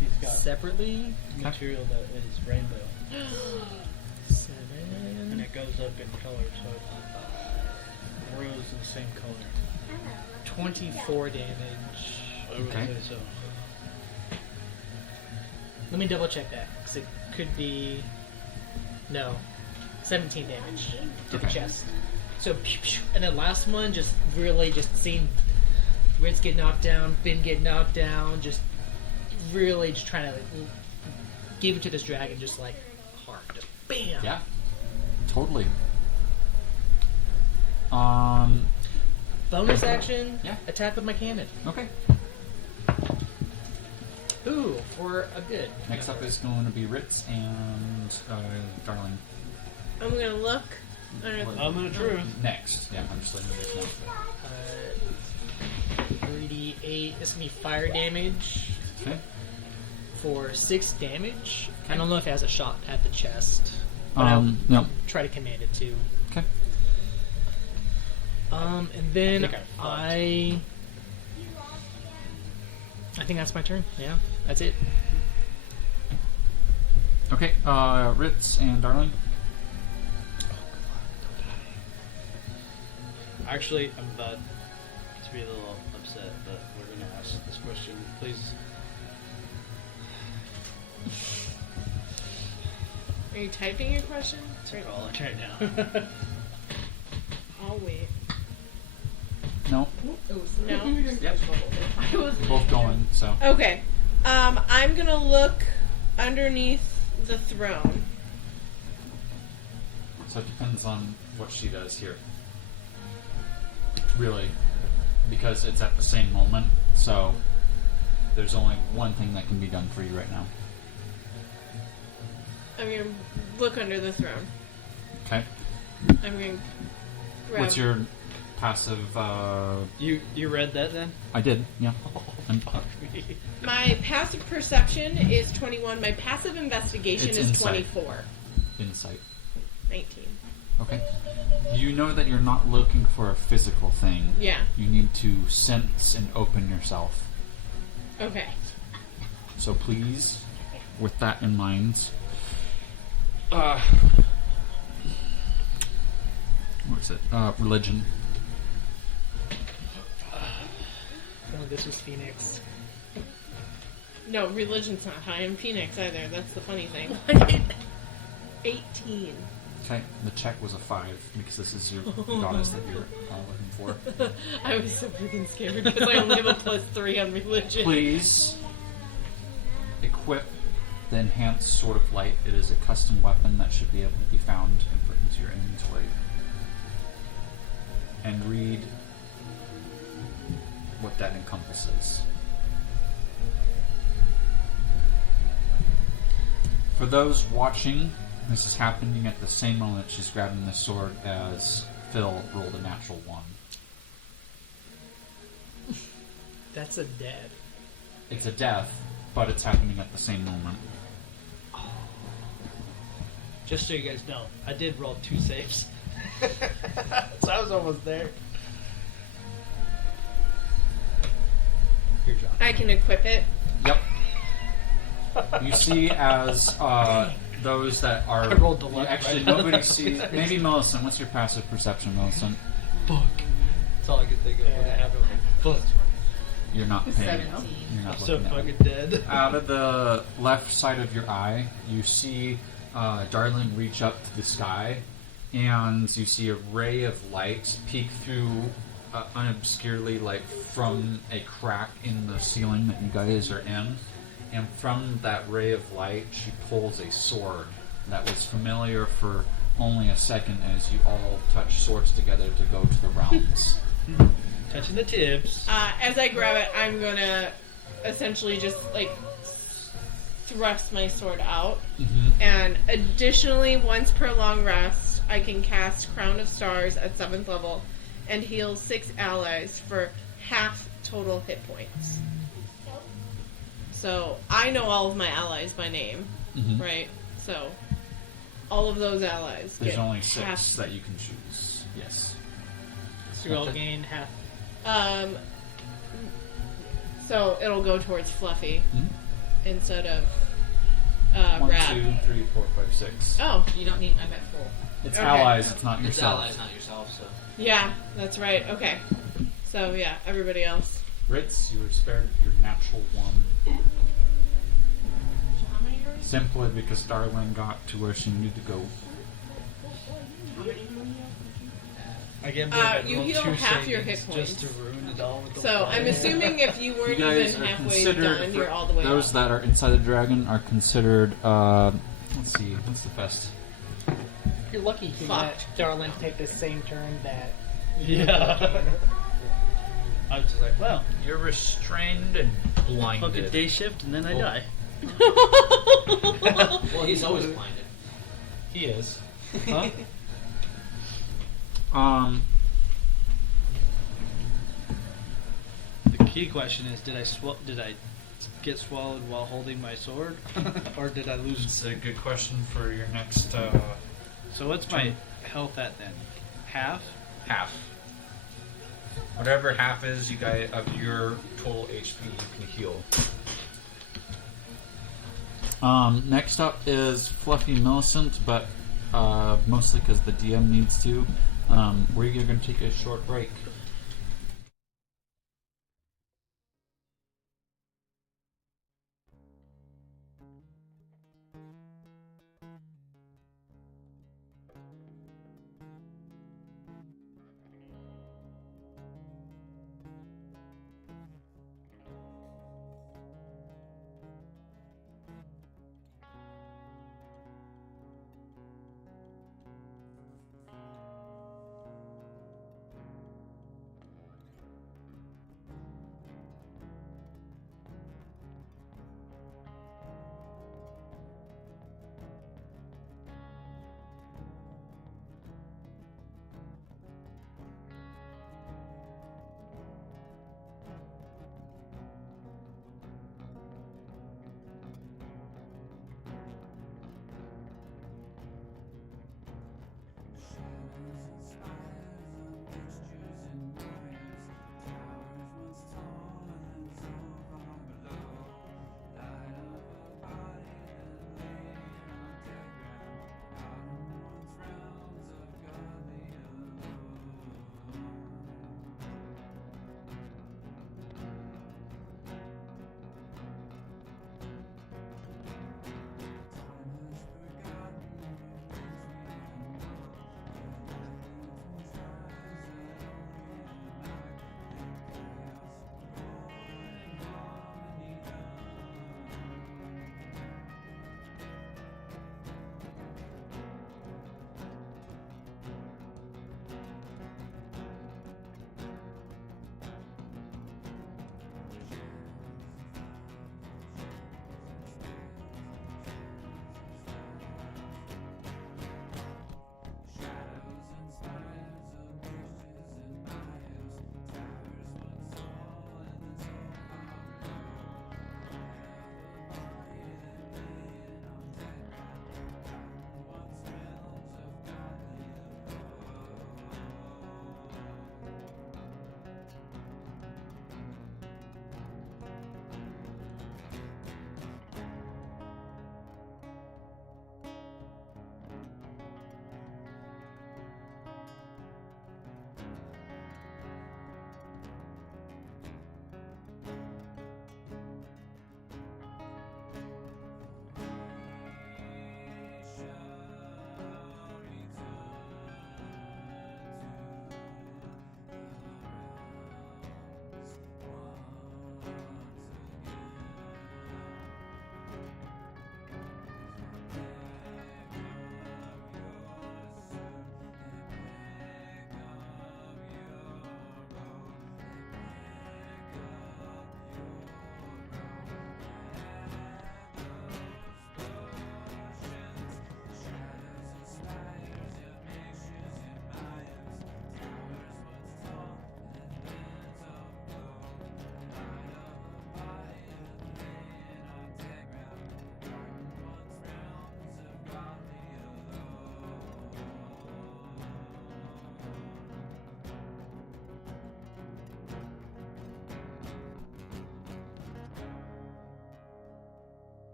He's got separately. material that is rainbow, and 7. it goes up in color, so it grows in the same color. 24 damage. I would Okay. say so. Let me double check that, because it could be. No. 17 damage to the Okay. chest. So, pew, pew, and then last one, just really just seeing Ritz get knocked down, Finn get knocked down, just really just trying to like, give it to this dragon, just like hard. Just bam! Yeah. Totally. Bonus action, Yeah. attack with my cannon. Okay. Ooh, for a good. Next up is going to be Ritz and Darling. I'm gonna look under the I'm gonna true. Next. Yeah, I'm just letting you guys know. 38. This can be fire damage Okay. for 6 damage. I don't know if it has a shot at the chest. But I'll No. try to command it to. Okay. And then I think I I I think that's my turn. Yeah, that's it. Okay, Ritz and Darlin. Actually, I'm about to be a little upset, but we're going to ask this question. Please. Are you typing your question? Call it right now. I'll wait. No, No? Yep. I was both going. So Okay. I'm gonna look underneath the throne. it depends on what she does here. Really, because it's at the same moment. So there's only one thing that can be done for you right now. I'm gonna look under the throne. Okay. I'm gonna grab. What's your passive? You read that then? I did. Yeah. My passive perception is 21. My passive investigation It's is insight. 24. Insight. 19. Okay. You know that you're not looking for a physical thing. Yeah. You need to sense and open yourself. Okay. So please, with that in mind, what is it? Religion. Oh, this was Phoenix. No, religion's not high in Phoenix either. That's the funny thing. 18. Okay. The check was a 5 because this is your goddess that you're looking for. I was so freaking scared because I only have a +3 on religion. Please equip the enhanced sword of light. It is a custom weapon that should be able to be found and put into your inventory. And read what that encompasses. For those watching, this is happening at the same moment she's grabbing the sword as Phil rolled a natural 1. That's a dead. It's a death, but it's happening at the same moment. Just so you guys know, I did roll 2 saves. So I was almost there. Here, John. I can equip it. Yep. You see as those that are... I rolled the luck Actually, right. nobody sees... Maybe Millicent. What's your passive perception, Millicent? Fuck. That's all I could think of when I have it. Fuck. You're not paying. 17. You're not I'm so looking at fucking it. dead. Out of the left side of your eye, you see Darling reach up to the sky, and you see a ray of light peek through unobscurely, like from a crack in the ceiling that you guys are in. And from that ray of light, she pulls a sword that was familiar for only a second as you all touch swords together to go to the realms. Touching the tips. As I grab it, I'm gonna essentially just like thrust my sword out. Mm-hmm. And additionally, once per long rest, I can cast Crown of Stars at 7th level and heal 6 allies for half total hit points. So I know all of my allies by name, Mm-hmm. right? So all of those allies There's get only 6 half. that you can choose. Yes. So you'll gain half. So it'll go towards Fluffy Mhm. instead of 1, Rad. 2, 3, 4, 5, 6. Oh, You don't need. I'm at full. It's Okay. allies, it's not It's yourself. allies, not yourself, so. yeah, that's right. Okay. So yeah, everybody else. Ritz, you were spared your natural 1. So how many are we? Simply because Darling got to where she needed to go. How many do we have? I can't believe I you rolled heal 2 half your savings hit points. just to ruin it all with the So I'm water. assuming if you You weren't guys even are halfway considered, done, for you're all the way those up. that are inside the dragon are considered, let's see, what's the best? You're lucky to Fuck. let Darlin take the same turn that. Yeah. I was just like, well, You're restrained and fucking day shift and then I die. Well, he's always blinded. He is. Huh? The key question is, did I get swallowed while holding my sword, or did I lose? It's a good question for your next, So what's my health at then? Half? half. whatever half is you guys of your total HP you can heal. Next up is Fluffy Millicent, but mostly because the DM needs to. We're going to take a short break.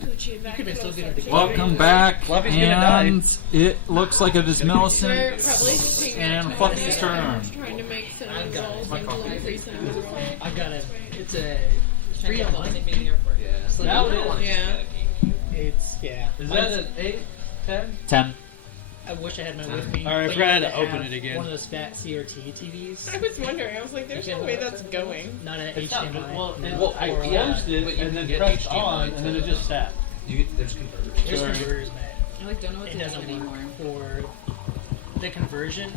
Scoochie back could be still closer. good at the Welcome back, Fluffy's gonna die. and it looks like it is We're Millicent probably just hanging out and tonight. Fluffy's turn. Trying to make cinnamon I've got it. rolls My and coffee. gluten-free cinnamon rolls. I've got a. It's a Trying to get 3-on-1. something in the airport. Yeah. So Now you it know, is. Yeah. It's Is that an 8, 10? 10. I wish I had mine with me. All right, but I had you to have open it again. One of those fat CRT TVs. I was wondering. I was like, there's no way that's going. Not an It's not, HDMI. well, I or closed it But you and can then get pressed HDMI on, and then it just sat. There's converters. There's Sorry. converters, man. I like don't know what It to do doesn't anymore. work for the conversion.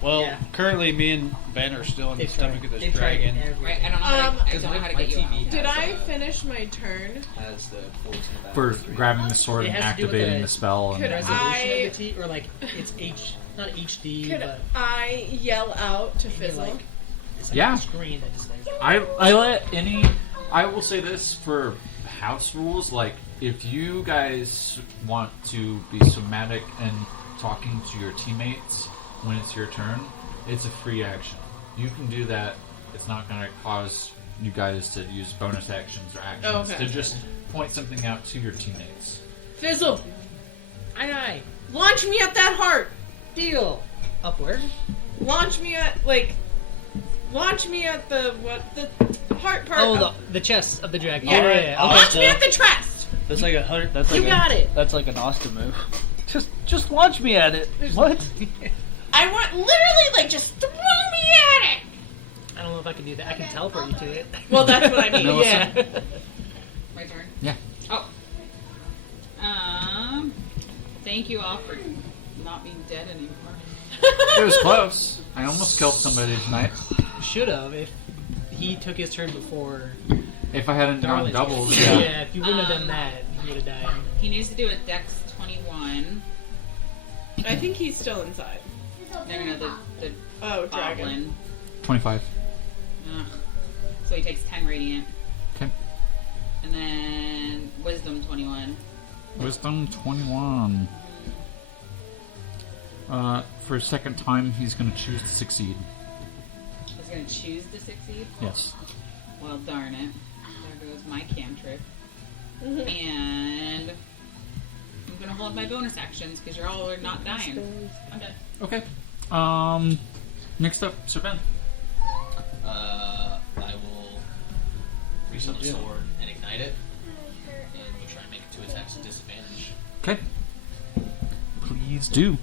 Well, Yeah. currently me and Ben are still in the stomach of this They've tried dragon. everything. Right? I don't know how to, I Because don't know how to my get you TV out. Did I finish my turn? has the ports in the back. For grabbing the sword It and has to do with activating the- the spell. Could And Resolution I- of the T, or like it's not HD, Could but I yell out to maybe fizzle? like it's like Yeah. a screen that just like. I let any. I will say this for house rules. Like, if you guys want to be somatic and talking to your teammates when it's your turn, it's a free action. You can do that. It's not going to cause you guys to use bonus actions or actions Oh, okay. to just point something out to your teammates. Fizzle! Aye, Launch me at that heart! deal. Upward. Launch me at, launch me at the heart part. Oh, the chest of the dragon. Yeah. Yeah. Launch me at the chest! That's like That's like You got it. That's like an Austin move. Just launch me at it. What? I want literally, just throw me at it! I don't know if I can do that. I can teleport you to it. Well, that's what I mean. No, yeah. My turn? Yeah. Oh. Thank you all for not being dead anymore. It was close. I almost killed somebody tonight. Should have if he took his turn before. If I hadn't gone Darwin's doubles, turn. yeah. If you wouldn't have done that, he would have died. He needs to do a Dex 21. I think he's still inside. No, the Oh, dragon. goblin. 25. Ugh. So he takes 10 radiant. Okay. And then Wisdom 21. Wisdom 21. For a second time, he's going to choose to succeed. He's going to choose to succeed. Yes. Well, darn it. There goes my cantrip. And I'm going to hold my bonus actions because you're all not dying. I'm done. Okay. Next up, Sir Ben. I will resummon the sword and ignite it, and we'll try and make it 2 attacks at disadvantage. Okay. Please do.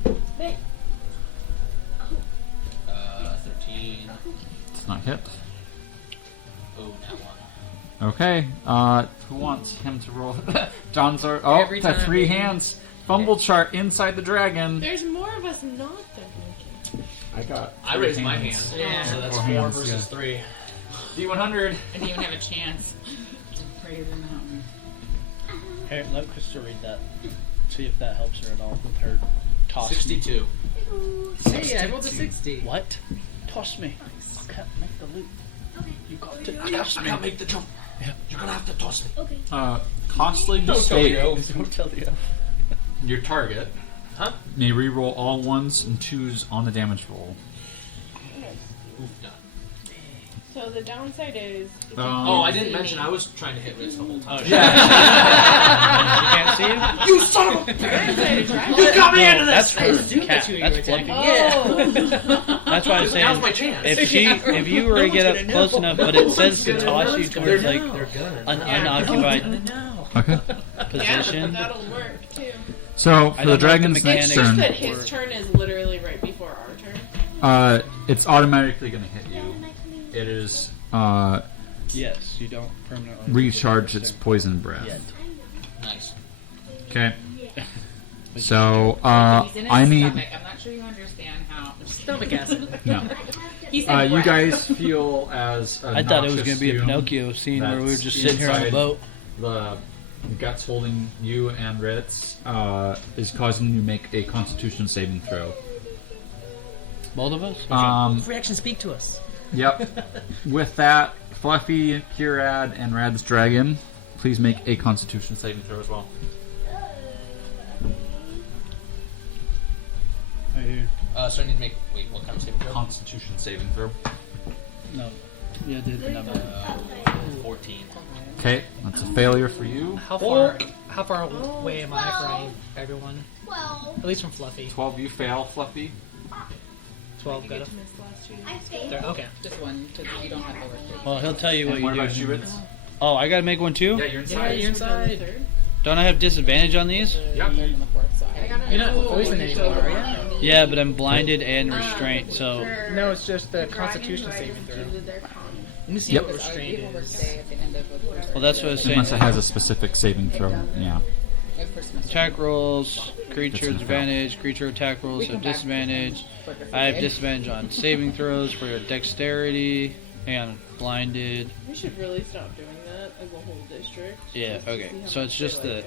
13. It's not hit. Oh, that one. Okay. Who wants him to roll? John's are. Oh, Every the time, 3 baby. hands. Fumble chart inside the dragon. There's more of us not than Mickey. I got. I raised my hand, Yeah. so that's 4 4 hands, versus yeah. 3. D100. I didn't even have a chance. Greater than mountain. Hey, let Krista read that. See if that helps her at all with her toss. 62. Hey, I rolled a 60. What? Toss me. I can't make the loop. You got to I can't make the jump. You're gonna have to toss me. Costly Don't tell the mistake. elves. Don't tell the elves. Your target Huh? may reroll all 1s and 2s on the damage roll. Oof, done. So the downside is. Oh, I didn't mention I was trying to hit Ritz the whole time. Oh, shit. You can't see him? You son of a bitch! Right? You got me No, into that's this! I her assumed cat. that's who you were That's attacking. Fluffy. Yeah. That's why I was Now's my saying. chance. If you were to get up gonna close know. enough, but it says to gonna toss know. you They're towards gonna like know. They're gonna. an Yeah. unoccupied No. Okay. Yeah, position. that'll work too. So I for the don't know dragon's if the next It's mechanics- just turn, that his turn is literally right before our turn. it's automatically going to hit you. It is Yes, you don't permanently recharge its poison breath. Yet. Nice. Okay. So He's in his I need. stomach. I'm not sure you understand how. Stomach acid. No. He said You breath. guys feel as I thought it was going to be a fume Pinocchio scene where we were that's just sitting here on the inside boat. The guts holding you and Ritz is causing you to make a Constitution saving throw. Both of us? Reaction, speak to us. Yep. With that, Fluffy, Kirad, and Rad's dragon, please make a Constitution saving throw as well. Right here. So I need to make. Wait, what kind of saving throw? Constitution saving throw. No. Yeah, I did the number. 14. Okay, that's a failure for you. How far away am I from everyone? At least from Fluffy. 12, you fail, Fluffy. 12 got it. Okay. Just one, because you don't have the work. Well, he'll tell you what And you what do. about you, Ritz? Oh, I gotta make one too? Yeah, you're inside. You're inside. Don't I have disadvantage on these? Yep. Third and the fourth, so You're not poisoned anymore, are you? Yeah, but I'm blinded and restrained, so. No, it's just the Constitution saving throw. Let me see Yep. what restraint Evil is. birthday at the end of a quarter. Well, that's what I was saying. Unless it has a specific saving throw. Yeah. Of course, semester. Attack rolls, creature That's advantage, creature attack rolls have disadvantage. I have disadvantage on saving throws for your dexterity. Hang on, blinded. We should really stop doing that as a whole district. Yeah, okay. So it's just the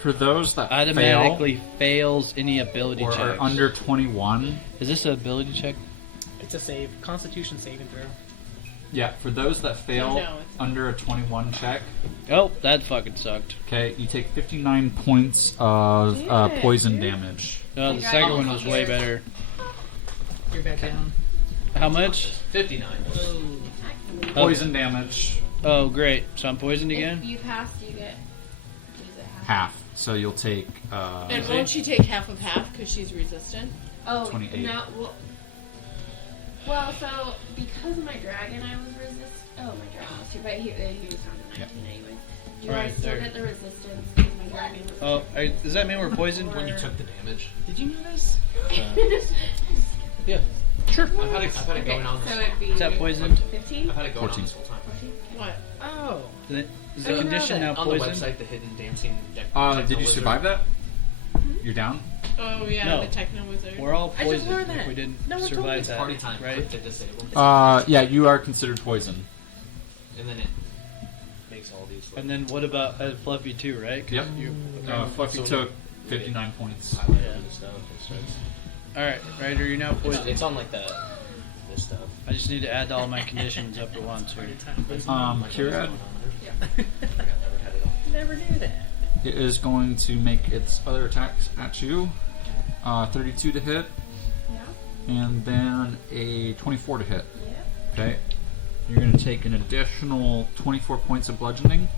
For those that automatically fails any ability fail or checks. are under 21, Is this an ability check? It's a save. Constitution saving throw. yeah, for those that fail No, it's- under a 21 check, Oh, that fucking sucked. okay, you take 59 points of Damn it, poison dude. damage. No, the second one was way better. You're back down. How much? 59. Poison damage, Oh, great. So I'm poisoned If again? you pass, you get. Is it half. So you'll take And won't she take half of half because she's resistant? Oh, 28. no. Well, so because of my dragon, I was Oh, my dragon was too, but he was down to 19 anyway. Do I Right, still there. get the resistance because my dragon was? Oh, does that mean we're poisoned? When you took the damage. Did you know this? Yeah. Sure. I've had it going on So this. it'd be. Is that poisoned? 15? I've had it going 14. on this whole time. What? Oh. Is the condition now On the poisoned? website, the hidden dancing. did you survive that? You're down? Oh yeah, No. the techno wizard. We're all I just poisoned learned if that. we didn't No one told me. survive It's that. party time. Right? Click the disable. Yeah, you are considered poison. And then it makes all these. And then what about Fluffy too, right? 'Cause Yep. you- Fluffy So took 59 points. highlight Yeah. the stuff. Alright, Ryder, you're now poisoned. It's on like this stuff. I just need to add all my conditions up at once. Here. Curad, Never knew that. it is going to make its other attacks at you. 32 to hit, Yeah. and then a 24 to hit. Yeah. Okay. You're going to take an additional 24 points of bludgeoning,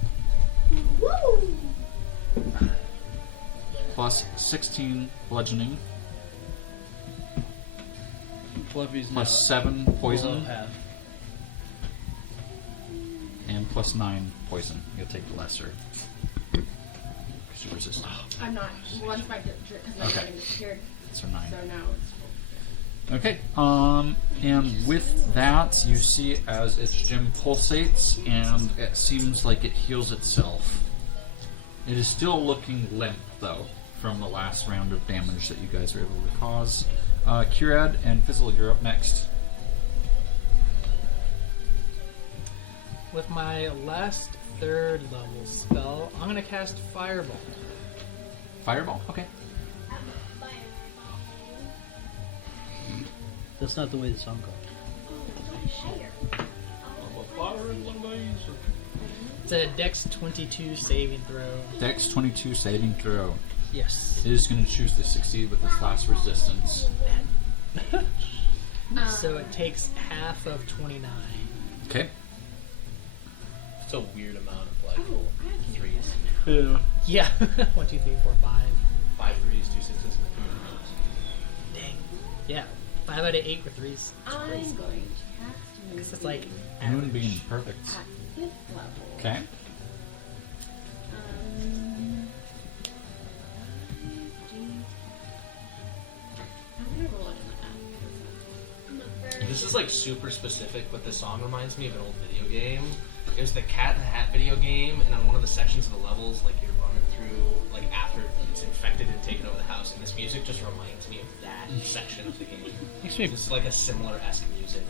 Woo! plus 16 bludgeoning, Fluffy's now plus 7 below poison, half. and plus 9 poison. You'll take the lesser. 'Cause you're resistant. I'm not. Once my because my Okay. dragon disappeared, So 9. so now it's. Okay, and with that, you see as its gem pulsates, and it seems like it heals itself. It is still looking limp, though, from the last round of damage that you guys were able to cause. Curad and Fizzle, you're up next. With my last third level spell, I'm gonna cast Fireball. Fireball? Okay. That's not the way the song goes. It's a Dex 22 saving throw. Dex 22 saving throw. Yes. It is going to choose to succeed with its last resistance. So it takes half of 29. Okay. It's a weird amount of like Oh, I have Yeah. Yeah. Yeah. 1, 2, 3, 4, 5. 5 threes, 2 sixes, and 3 Dang. Yeah. 5 out of 8 were 3s. I'm going to cast Because it's like Moonbeam, average. perfect. at 5th level. Okay. I'm gonna roll it in the app. This is like super specific, but this song reminds me of an old video game. It was the Cat in the Hat video game, and on one of the sections of the levels, like you're running through, like after it's infected and taken over the house, and this music just reminds me of that section of the game. Makes me It's like a similar-esque music.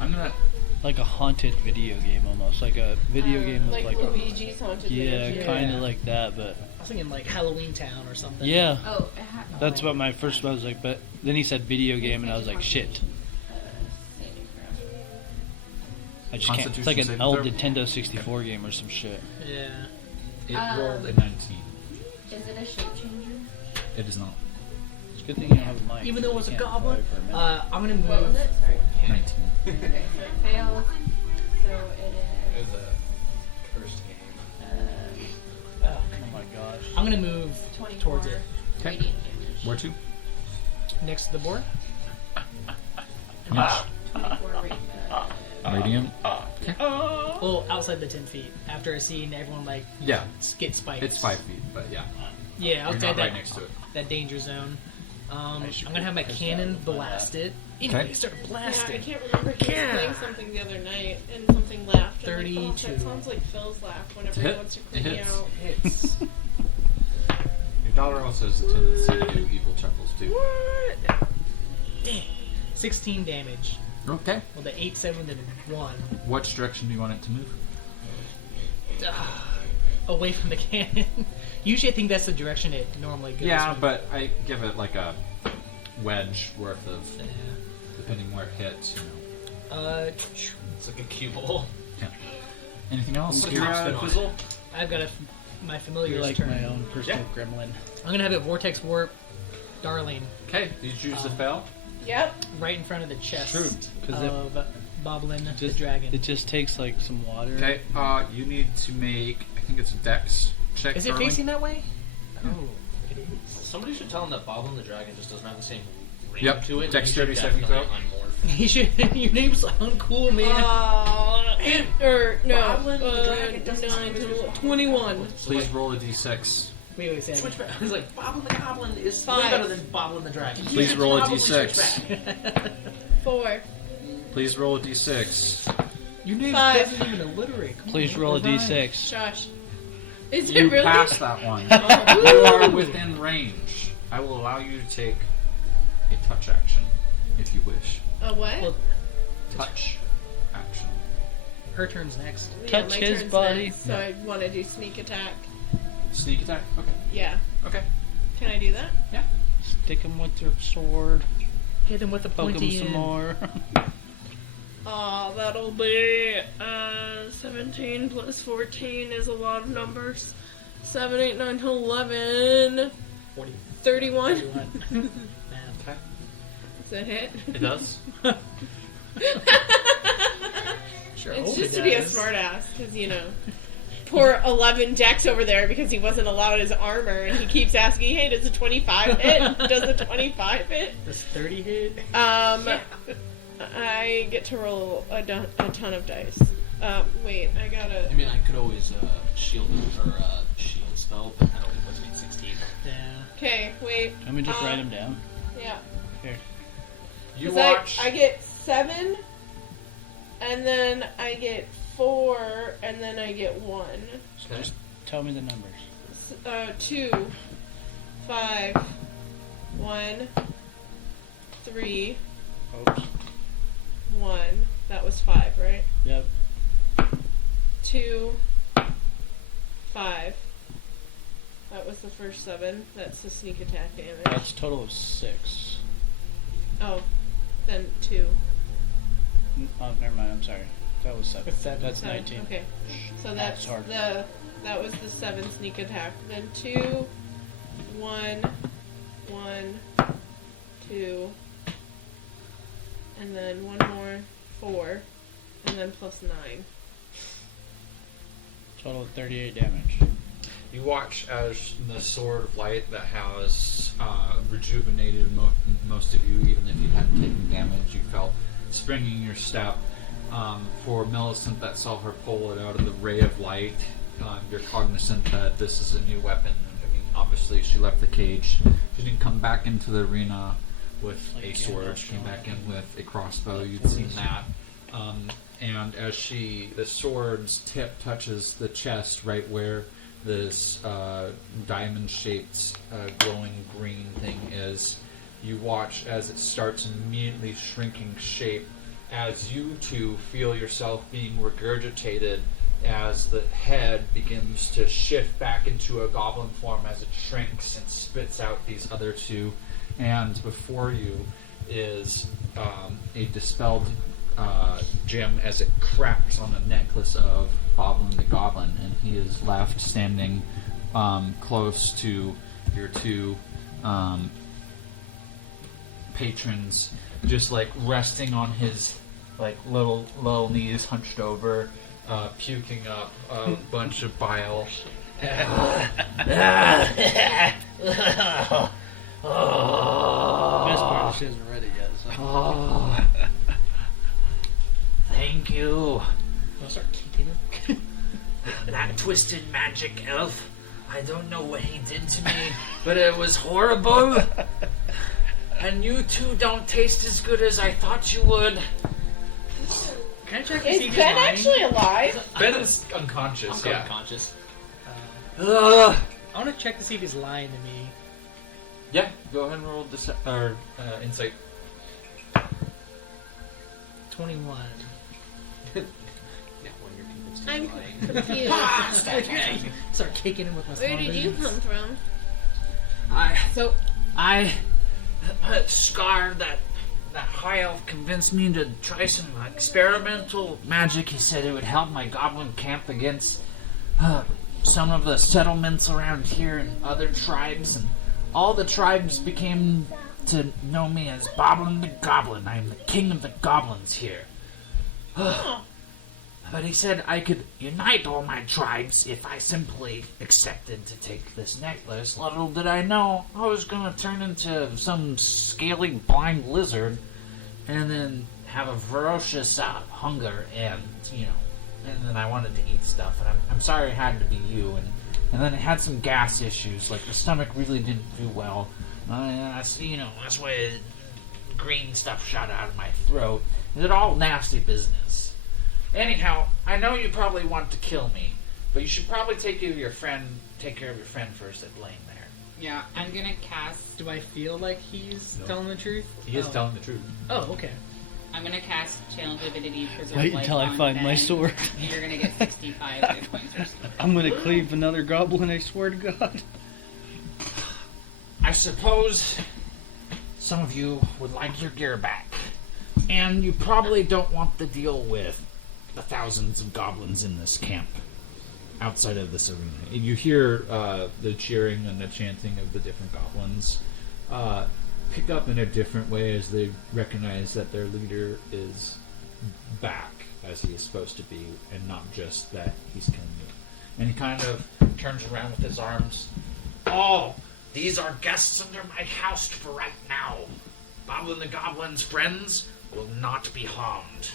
I'm going to... like a haunted video game almost. Like a video game with Like like a... Luigi's Haunted Yeah, Mansion. kind of like that, but... I was thinking like Halloween Town or something. Yeah. Oh, That's what my first one was like, but then he said video game, and I was like, shit. saving throw. I just can't. It's like Constitution an saving old throw? Nintendo 64 game or some shit. Yeah. It rolled a 19. Is it a shape changer? It is not. It's a good thing you don't have a mic. Even though it was a You can't goblin, fly for a minute. I'm gonna move. What was it? Sorry. 19. Okay, so it fails. So I'm gonna move 24 towards it, Okay. radiant damage. Where to? next to the board. Yes. 24 Radiant. Well, outside the 10 feet. After seeing everyone like Yeah. get spiked. It's 5 feet, but yeah. Yeah, You're outside not that right next to it. that danger zone. I'm should gonna have my focus cannon down on blast that. it. Anyway, Okay. start Yeah, I blasting. can't remember. He was Yeah. playing something the other night, and something laughed. I'm like, oh, 32. that sounds like Phil's laugh whenever Hit. he wants to It creep me hits. out. Hits. Your daughter also has a tendency to do evil chuckles too. What? Dang. 16 damage. Okay. Well, the 8, 7, and 1. Which direction do you want it to move? Away from the cannon. Usually I think that's the direction it normally goes. Yeah, when- but I give it like a wedge worth of, Yeah. depending where it hits. You know. It's like a cue ball. Yeah. Anything else? Put a Here, top spin on it. Fizzle? I've got my familiar You're like turn. my own personal gremlin. I'm gonna have it vortex warp, Darling, Okay. Did you choose to fail? Yep. right in front of the chest True, 'cause it- of Boblin the Just dragon. It just takes like some water. Okay. You need to make. I think it's a Dex check. Is it Darling. facing that way? Oh, it is. Somebody should tell him that Boblin the dragon just doesn't have the same ring Yep, to it. dexterity He should saving definitely Oh. You should. Your name's uncool, man. Or no, Boblin the dragon doesn't 9, have 21. Please roll a d6. Wait, say Switch back. It's like Boblin the goblin is 5. way better than Boblin the dragon. Please You roll a probably d6. switch back. 4. Please roll a d6. Your name 5. doesn't even alliterate. Come Please on, roll a right. d6. Josh. Is You it really? passed that one. You are within range. I will allow you to take a touch action if you wish. A what? Well, Touch action. her turn's next. Touch my his turn's body. next, so I want to do sneak attack. Sneak attack? Okay. Yeah. Okay. Can I do that? Stick him with your sword. Hit him with a Poke him pointy some end. more. Oh, that'll be 17 plus 14 is a lot of numbers. 7, 8, 9, 11. 40. 31. 31. Okay. Is that hit? It does. Sure, It's hope just it to be a does. smartass, because, you know. Poor 11 Dex over there because he wasn't allowed his armor, and he keeps asking, hey, does a 25 hit? Does a 25 hit? Does 30 hit? I get to roll a ton of dice. Wait, I gotta... I mean, I could always shield spell, but that only puts me at 16. Yeah. Okay, wait. Let me just write him down. Yeah. Here. You 'Cause watch. I get 7, and then I get 4, and then I get 1. Okay. Tell me the numbers. 2, 5, 1, 3, Oops. 1. That was 5, right? Yep. 2, 5. That was the first 7. That's the sneak attack damage. That's a total of 6. Oh, then 2. Oh, never mind. I'm sorry. That was 7. It's 7. That's 7. 19. Okay, so that's hard. that was the 7 sneak attack. Then 2, 1, 1, 2, and then 1 more, 4, and then plus 9. Total of 38 damage. You watch as the sword of light that has rejuvenated most of you, even if you hadn't taken damage, you felt springing your step. For Millicent that saw her pull it out of the ray of light, you're cognizant that this is a new weapon. I mean, obviously she left the cage. She didn't come back into the arena with Like a sword. Gandalf She came back in strong. with a crossbow. You'd seen that. And as the sword's tip touches the chest right where this diamond-shaped glowing green thing is, you watch as it starts immediately shrinking shape as you two feel yourself being regurgitated as the head begins to shift back into a goblin form as it shrinks and spits out these other two. And before you is a dispelled gem as it cracks on the necklace of Boblin the Goblin, and he is left standing close to your two patrons, just like resting on his like little knees hunched over, puking up a bunch of bile, Best part is she hasn't read it yet. So. Oh, thank you. I'll start kicking him. That twisted magic elf. I don't know what he did to me, but it was horrible. And you two don't taste as good as I thought you would. Can I check to see if Is he's Ben lying? actually alive? Ben is unconscious. I'm Yeah. unconscious. Ugh. I want to check to see if he's lying to me. Yeah. Go ahead and roll insight. 21. Yeah, when you're convinced I'm he's lying. confused. Start kicking him with my Where small did you boots. come from? Scar, that high elf convinced me to try some experimental magic. He said it would help my goblin camp against some of the settlements around here and other tribes, and all the tribes became to know me as Boblin the Goblin. I am the king of the goblins here. But he said I could unite all my tribes if I simply accepted to take this necklace. Little did I know I was going to turn into some scaly blind lizard and then have a ferocious hunger and then I wanted to eat stuff. And I'm sorry it had to be you. And then it had some gas issues. Like, the stomach really didn't do well. That's why green stuff shot out of my throat. It's all nasty business. Anyhow, I know you probably want to kill me, but you should probably take care of your friend first at laying there. Yeah, I'm gonna cast. Do I feel like he's telling the truth? He is Oh. telling the truth. Oh, okay. I'm gonna cast Channel Divinity Preserve Wait Life until I on find my Ben. sword. You're gonna get 65 hit points or something. I'm gonna cleave another goblin, I swear to God. I suppose some of you would like your gear back. And you probably don't want to deal with the thousands of goblins in this camp outside of this arena. You hear the cheering and the chanting of the different goblins pick up in a different way as they recognize that their leader is back as he is supposed to be, and not just that he's killing you. And he kind of turns around with his arms. Oh, these are guests under my house for right now. Boblin the Goblin's friends will not be harmed.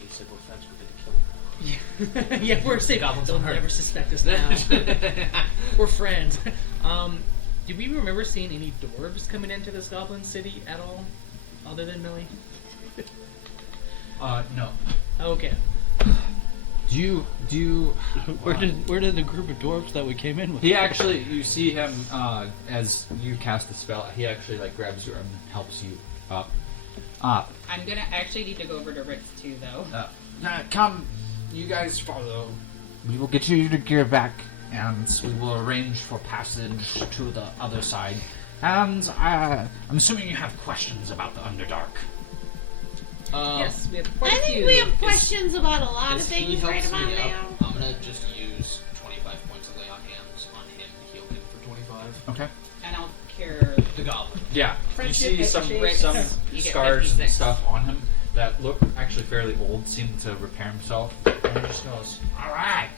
He said we're friends, we're gonna kill him. Yeah, we're safe. Goblins They'll don't hurt. never suspect us now. We're friends. Do we remember seeing any dwarves coming into this goblin city at all, other than Millie? No. Okay. Do you? Where did the group of dwarves that we came in with? He actually, you see him as you cast the spell. He actually grabs your arm and helps you up. I'm gonna actually need to go over to Ritz too, though. Come, you guys follow. We will get you your gear back, and we will arrange for passage to the other side. And I'm assuming you have questions about the Underdark. Yes, we have quite I a think few. we have questions about a lot of As he things right helps about me now. up, I'm gonna just use 25 points of lay on hands on him to heal him for 25. Okay. And I'll cure. The goblin. Yeah. Friendship You see some handshakes. You get scars and 56. stuff on him that look actually fairly old. Seem to repair himself. And he just goes, all right.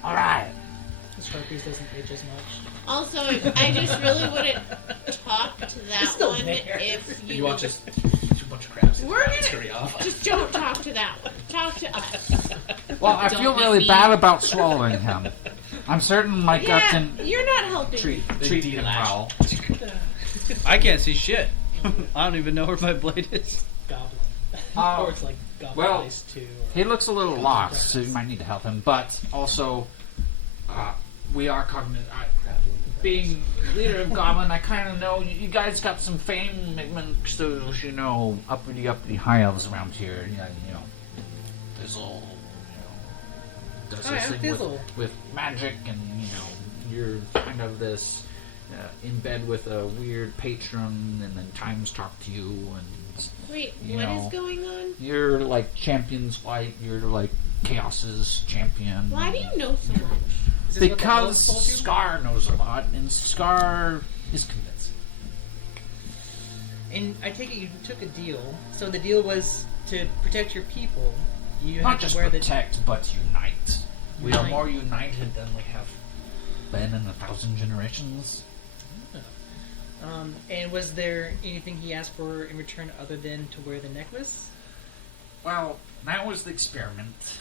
Sharpies doesn't age as much. Also, I just really wouldn't talk to that It's still one there. if you. You want just a bunch of crabs. We're gonna- scurry off. Just don't talk to that one. Talk to us. Well, I Don't feel miss really me. bad about swallowing him. I'm certain my gut Yeah, can you're not helping. treat him well. I can't see shit. I don't even know where my blade is. Goblin. Or it's like Goblin well, Ice 2. Or He looks a little lost, so you might need to help him. But also, we are cognizant. Being leader of Goblin, I kind of know you guys got some fame amongst those, uppity high elves around here. Yeah, Fizzle, does Oh, this yeah, thing Fizzle. with magic, and you're kind of this in bed with a weird patron, and then times talk to you, and Wait, You what know. is going on? you're like Champion's Light. You're like Chaos's champion. Why do you know so much? Is this what the Because elves told you? Scar knows a lot, and Scar is convinced. And I take it you took a deal. So the deal was to protect your people. You Not have just to wear protect, but unite. We are more united than we have been in 1,000 generations. And was there anything he asked for in return other than to wear the necklace? Well, that was the experiment,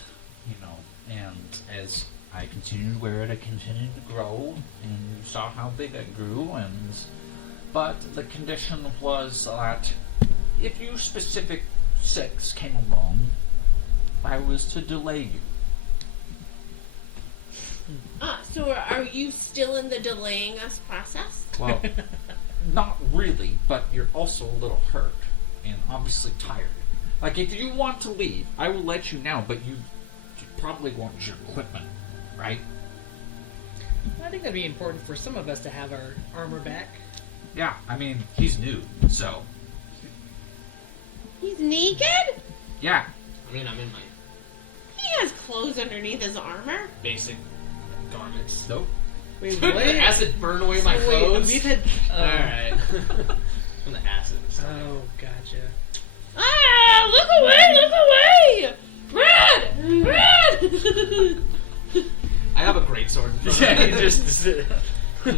and as I continued to wear it, I continued to grow, and you saw how big I grew, but the condition was that if you specific 6 came along, I was to delay you. So are you still in the delaying us process? Well, not really, but you're also a little hurt, and obviously tired. Like, if you want to leave, I will let you now, but you probably want your equipment, right? I think that'd be important for some of us to have our armor back. Yeah, I mean, he's new, so... He's naked? Yeah. I mean, I'm in my He has clothes underneath his armor. basic garments. Nope. Wait, what? Acid burn away my So clothes. We've had. Alright. From the acid. Oh, gotcha. Ah! Look away! Look away! Red! Red! I have a great sword. Yeah, you just Ew!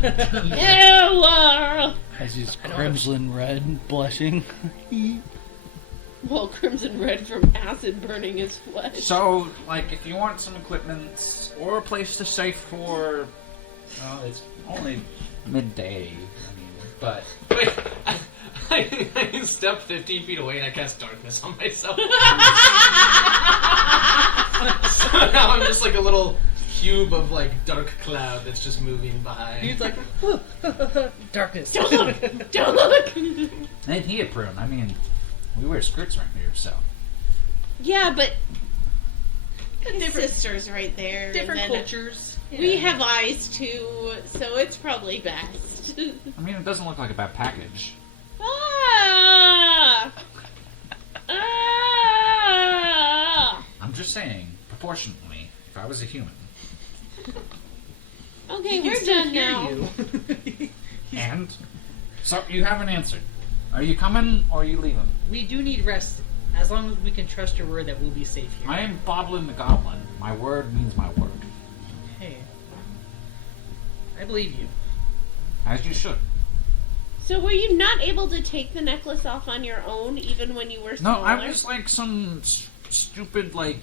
As he's crimson red, blushing. Well, crimson red from acid burning his flesh. So, like, if you want some equipment or a place to stay for... Well, it's only midday, but... Wait, I step 15 feet away and I cast darkness on myself. So now I'm just like a little cube of like dark cloud that's just moving by. He's like, darkness. Don't look! Don't look! And he a prune. I mean, we wear skirts around here, so... Yeah, but his sister's right there. Different and then cultures. We Yeah. have eyes too, so it's probably best. I mean, it doesn't look like a bad package. Ah! Ah! I'm just saying, proportionately, if I was a human. Okay, He we're can still done hear now. you. And? So, you haven't answered. Are you coming, or are you leaving? We do need rest, as long as we can trust your word that we'll be safe here. I am Boblin the Goblin. My word means my word. Hey, I believe you. As you should. So were you not able to take the necklace off on your own, even when you were No, smaller? I was like some stupid, like,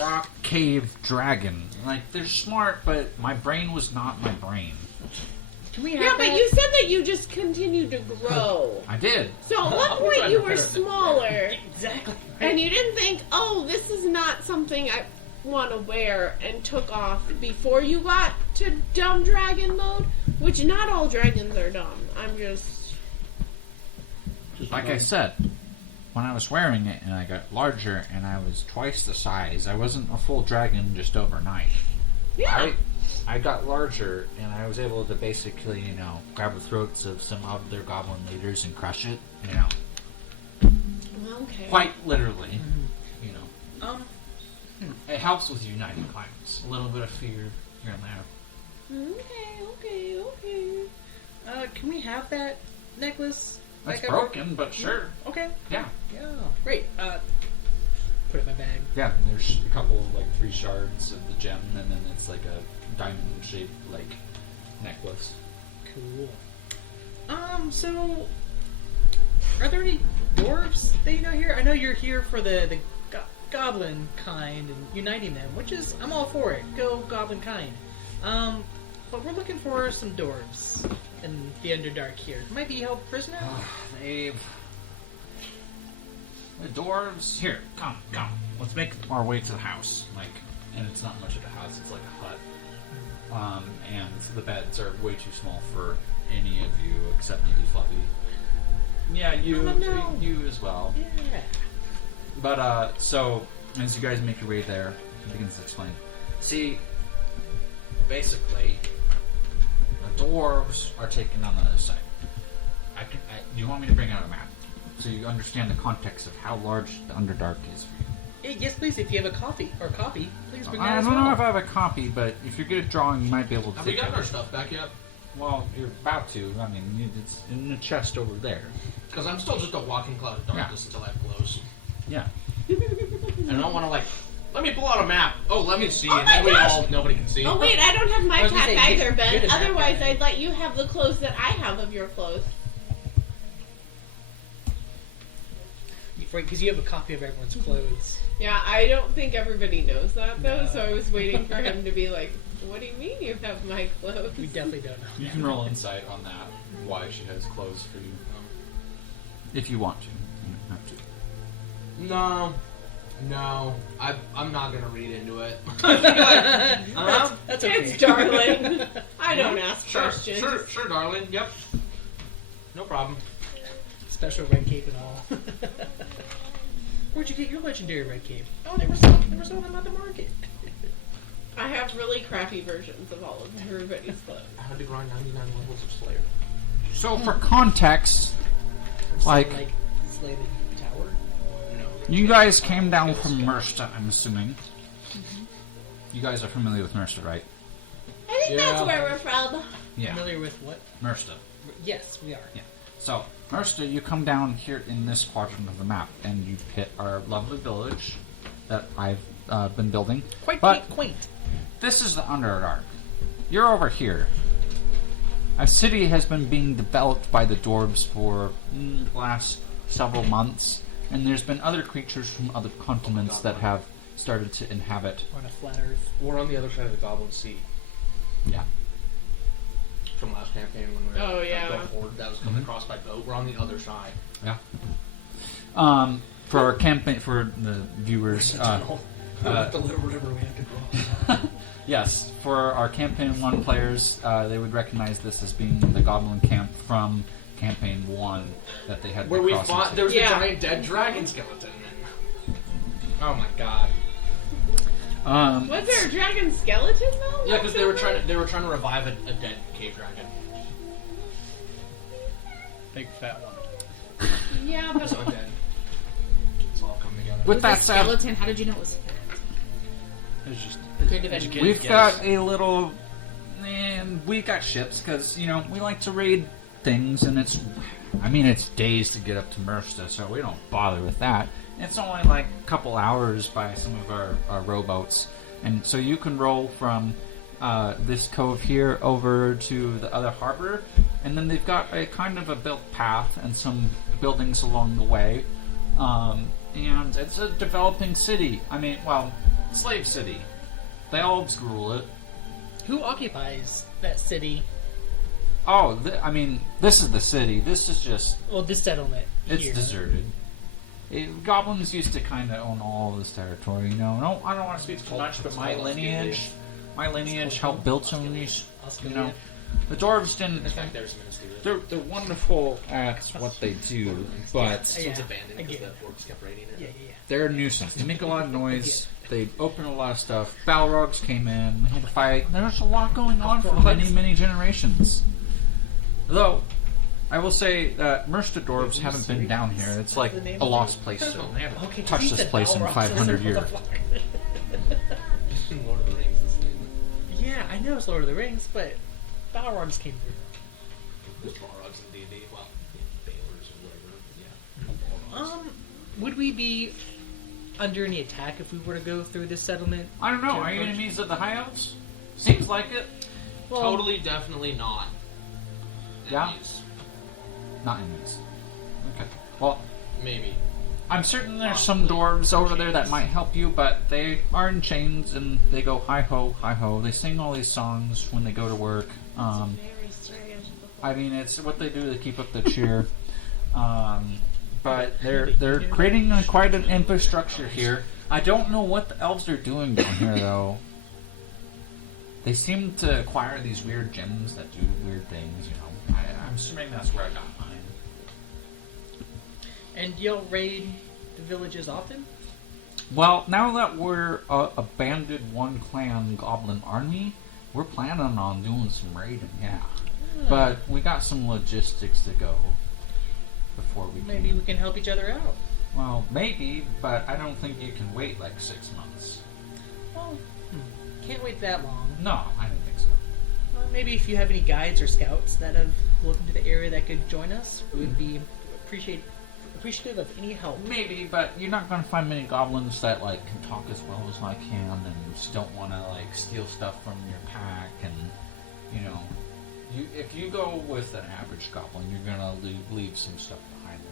rock cave dragon. Like, they're smart, but my brain was not my brain. Can we have Yeah, but that? you said that you just continued to grow. I did. So at one point you were smaller, Exactly. and you didn't think, oh, this is not something I want to wear, and took off before you got to dumb dragon mode, which not all dragons are dumb. I'm just... Like I said, when I was wearing it and I got larger and I was twice the size, I wasn't a full dragon just overnight. Yeah. I got larger and I was able to basically, grab the throats of some other goblin leaders and crush it, Okay. Quite literally, Um, It helps with uniting clans. A little bit of fear here and there. Okay. can we have that necklace? That's Like I- broken, but sure. Okay. Yeah. Yeah. Great. Put it in my bag. Yeah, and there's a couple of 3 shards of the gem, and then it's like a diamond-shaped necklace. Cool. So are there any dwarves that you know here? I know you're here for the goblin kind and uniting them, which is I'm all for it. Go goblin kind. But we're looking for some dwarves in the Underdark here. Might be held prisoner. The dwarves. Here, come. Let's make our way to the house. And it's not much of a house, it's like a hut. And the beds are way too small for any of you except maybe Fluffy. Yeah, you as well. Yeah. But, so, as you guys make your way there, he begins to explain. See, basically, the dwarves are taken on the other side. Do you want me to bring out a map so you understand the context of how large the Underdark is for you? Yes, please. If you have a copy, please bring that I as don't well. know if I have a copy, but if you're good at drawing, you might be able to. Have we take gotten it. our stuff back yet? Well, you're about to. I mean, it's in the chest over there. Because I'm still just a walking cloud of darkness until that glows. Yeah. And I don't want to Let me pull out a map. Oh, let me see. And then nobody can see. Oh wait, I don't have my I was gonna pack say, either, you're Ben. the map Otherwise, guy. I'd let you have the clothes that I have of your clothes. Because you have a copy of everyone's clothes. Yeah, I don't think everybody knows that though, so I was waiting for him to be like, "What do you mean you have my clothes?" We definitely don't know. You can roll insight on that. Why she has clothes for you, if you want to. You don't have to. No. I'm not gonna read into it. That's okay. It's darling. I don't ask questions. Sure, darling. Yep. No problem. Special red cape and all. Where'd you get your legendary red cape? Oh, they were selling them at the market. I have really crappy versions of all of everybody's clothes. I had to grind 99 levels of Slayer. So for context, Like like Slay the Tower. No. you guys came down from Mersta, I'm assuming. You guys are familiar with Mersta, right? I think Yeah. that's where we're from. Yeah. Familiar with what? Mersta. Yes, we are. Yeah. So, Mersta, you come down here in this quadrant of the map, and you hit our lovely village that I've been building. Quite But quaint. this is the Underdark. You're over here. A city has been being developed by the dwarves for the last several months, and there's been other creatures from other continents that have started to inhabit. On a flat Earth. We're on the other side of the Goblin Sea. Yeah. From last campaign when we were the horde that was coming across by boat. We're on the other side. Yeah. For our campaign, for the viewers, the little river we have to cross. yes, for our campaign 1 players, they would recognize this as being the Goblin camp from campaign 1 that they had Where to we cross fought, into. there was Yeah. a giant dead dragon skeleton. Oh my god. Was there a dragon skeleton though? Yeah, because they were trying to revive a dead cave dragon. Big fat one. Yeah, but It's undead. It's all coming together. With It was that a said, skeleton. How did you know it was fat? It was just Could have been. we've got a little. And we got ships because, we like to raid things, and it's days to get up to Mersta, so we don't bother with that. It's only like a couple hours by some of our rowboats. And so you can roll from this cove here over to the other harbor, and then they've got a kind of a built path and some buildings along the way. And it's a developing city. Slave city. The elves rule it. Who occupies that city? Oh, this is the city. This is just... Well, this settlement. It's here. deserted. Goblins used to kind of own all of this territory, No, I don't want to speak too much, but my lineage helped build some of these, Alstaria. The dwarves didn't... In fact, there's Ministry. They're wonderful at what they do, but It's abandoned I because get the orcs kept raiding it. Yeah. they're a nuisance. They make a lot of noise. They open a lot of stuff. Balrogs came in. They had to fight. There's a lot going on for many, many generations. Though, I will say that Mersta dwarves haven't been down here. It's like a lost place. So they haven't Okay, touched you this said place in Balrogs. 500 years. Lord of the Rings is the name. Yeah, I know it's Lord of the Rings, but Balrogs came through. There's Balrogs in D&D. Well, Baylors or whatever. Yeah. Would we be under any attack if we were to go through this settlement? I don't know. Are you enemies of the High Elves? Seems like it. Well, Totally, definitely not. Yeah? Enemies. Not enemies. Okay. Well, Maybe. I'm certain there's some dwarves over there that might help you, but they are in chains and they go hi ho, hi ho. They sing all these songs when they go to work. It's what they do to keep up the cheer. But they're creating quite an infrastructure here. I don't know what the elves are doing down here though. They seem to acquire these weird gems that do weird things. I'm assuming that's where I got mine. and you'll raid the villages often? Well, now that we're a banded one clan goblin army, we're planning on doing some raiding, yeah. But we got some logistics to go before we Maybe we can help each other out. Well, maybe, but I don't think you can wait like 6 months. Well, can't wait that long. No, I don't think so. Well, maybe if you have any guides or scouts that have looked into the area that could join us, we would be appreciate appreciative of any help. Maybe, but you're not going to find many goblins that like can talk as well as I can, and just don't want to like steal stuff from your pack. And you know, if you go with an average goblin, you're going to leave some stuff behind them.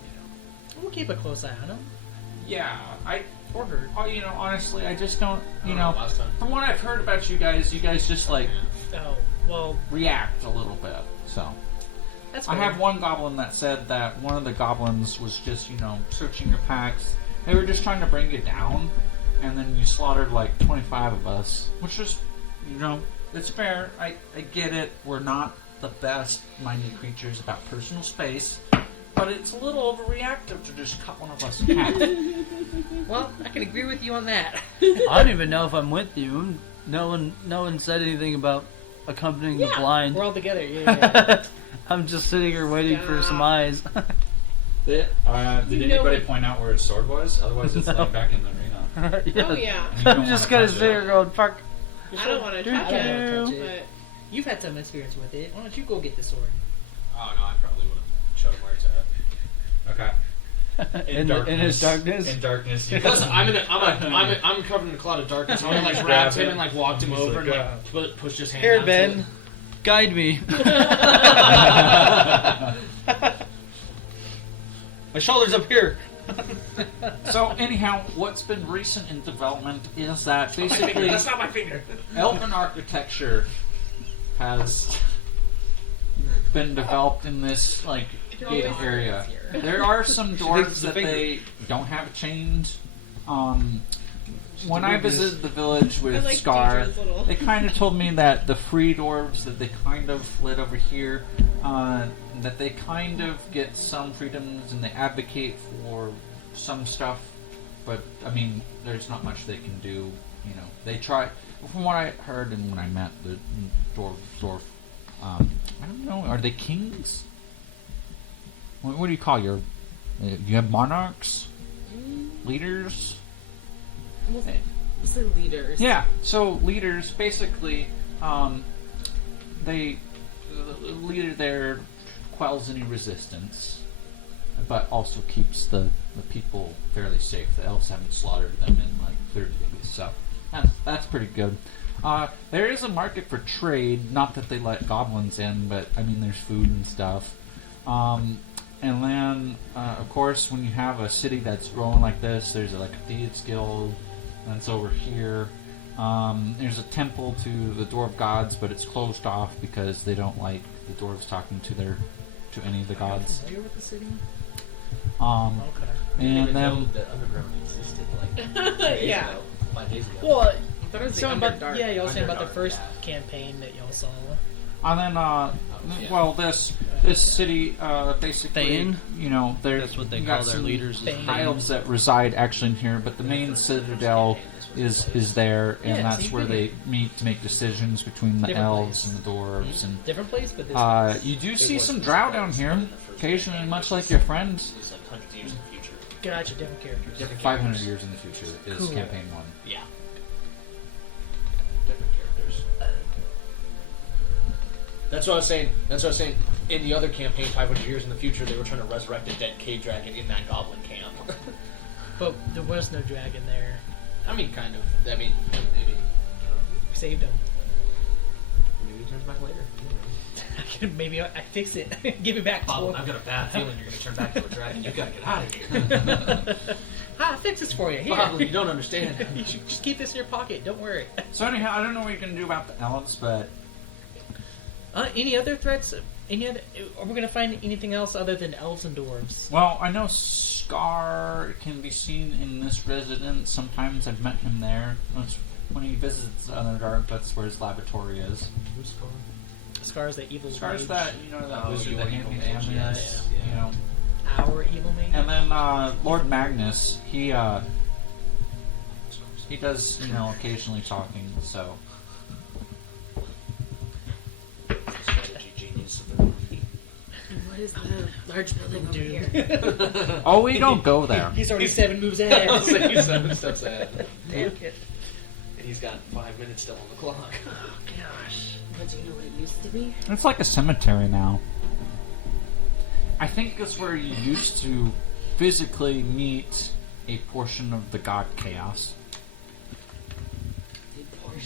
And, you know, We'll keep a close eye on them. yeah, Or her. you know, honestly, I just don't. You I know, don't last time. from what I've heard about you guys just like Oh, well, react a little bit. So. that's I fair. have one goblin that said that one of the goblins was just, you know, searching your packs. They were just trying to bring you down, and then you slaughtered like 25 of us, which is, you know, it's fair. I get it. We're not the best-minded creatures about personal space, but it's a little overreactive to just cut one of us in half. Well, I can agree with you on that. I don't even know if I'm with you. No one said anything about accompanying the blind. We're all together. Yeah. I'm just sitting here waiting for some eyes. Did anybody point out where his sword was? Otherwise, it's laying back in the arena. Yeah. Oh yeah. And you don't I'm just wanna gonna touch sit it. here going, fuck. I don't want to touch I don't wanna it, touch it. You've had some experience with it. Why don't you go get the sword? Oh no, I probably would have showed him where it's at. Okay. In his darkness. In darkness. You Plus, can- I'm covered in a cloud of darkness. I like grabbed him and like walked him He's over like, and like pushed his hand. Here, down Ben. to it. Guide me. My shoulder's up here. So anyhow, what's been recent in development is that basically That's not my finger. elven architecture has been developed in this like gated area. There are some dwarves that they don't have chained. When I visited the village with I like Scar, Deidre's little- they kind of told me that the free dwarves that they kind of fled over here, that they kind of get some freedoms and they advocate for some stuff, but I mean, there's not much they can do. You know, they try. From what I heard and when I met the dwarf, I don't know. Are they kings? What do you call your? You have monarchs, leaders. It's the leaders. Yeah. So leaders, basically, the leader there quells any resistance, but also keeps the people fairly safe. The elves haven't slaughtered them in like 30 days, so that's pretty good. There is a market for trade. Not that they let goblins in, but I mean, there's food and stuff. And then, of course, when you have a city that's growing like this, there's like a thieves guild that's over here. There's a temple to the dwarf gods, but it's closed off because they don't like the dwarves talking to any of the gods. Familiar with the city? Okay. And then the underground existed like Yeah. 5 days ago. Well, Thought it was the something about Underdark. yeah, y'all saying about the Underdark, first yeah. campaign that y'all saw. And then, well, this city, basically, Thayin? you know, That's what they you call got their some leaders. high elves that reside actually in here, but the main citadel is there, and Yeah, that's same where thing. they meet to make decisions between the Different elves place. and the dwarves. And Different place, but this you do see some drow down here, occasionally, much like your friends. It's like hundreds of years in the future. gotcha, different characters. Different 500 characters. years in the future is Cool. campaign 1. Yeah. Different characters. That's what I was saying. In the other campaign, 500 years in the future, they were trying to resurrect a dead cave dragon in that goblin camp. But there was no dragon there. I mean, kind of. I mean, maybe. We saved him. Maybe he turns back later. Maybe I fix it. Give it back to Boblin, him. I've got a bad feeling you're going to turn back into a dragon. You got to get out of here. I'll fix this for you. Here. Boblin, you don't understand. You should just keep this in your pocket. Don't worry. So anyhow, I don't know what you can do about the elves, but Any other threats? Any other? Are we gonna find anything else other than elves and dwarves? well, I know Scar can be seen in this residence. Sometimes I've met him there. That's when he visits Underdark. That's where his laboratory is. Who's going? Scar's the evil. Scar's mage. that that Oh, wizard you that like handed evil the mage, amulets, yeah. you know. Our evil mage. And then Lord Magnus, he does occasionally talking. So Strategy genius of the movie. What is the large building over here? oh, we don't go there. He's already 7 moves ahead. I'll say he's 7 steps ahead. Damn it. And he's got 5 minutes still on the clock. Gosh. But do you know what it used to be? It's like a cemetery now. I think it's where you used to physically meet a portion of the god chaos.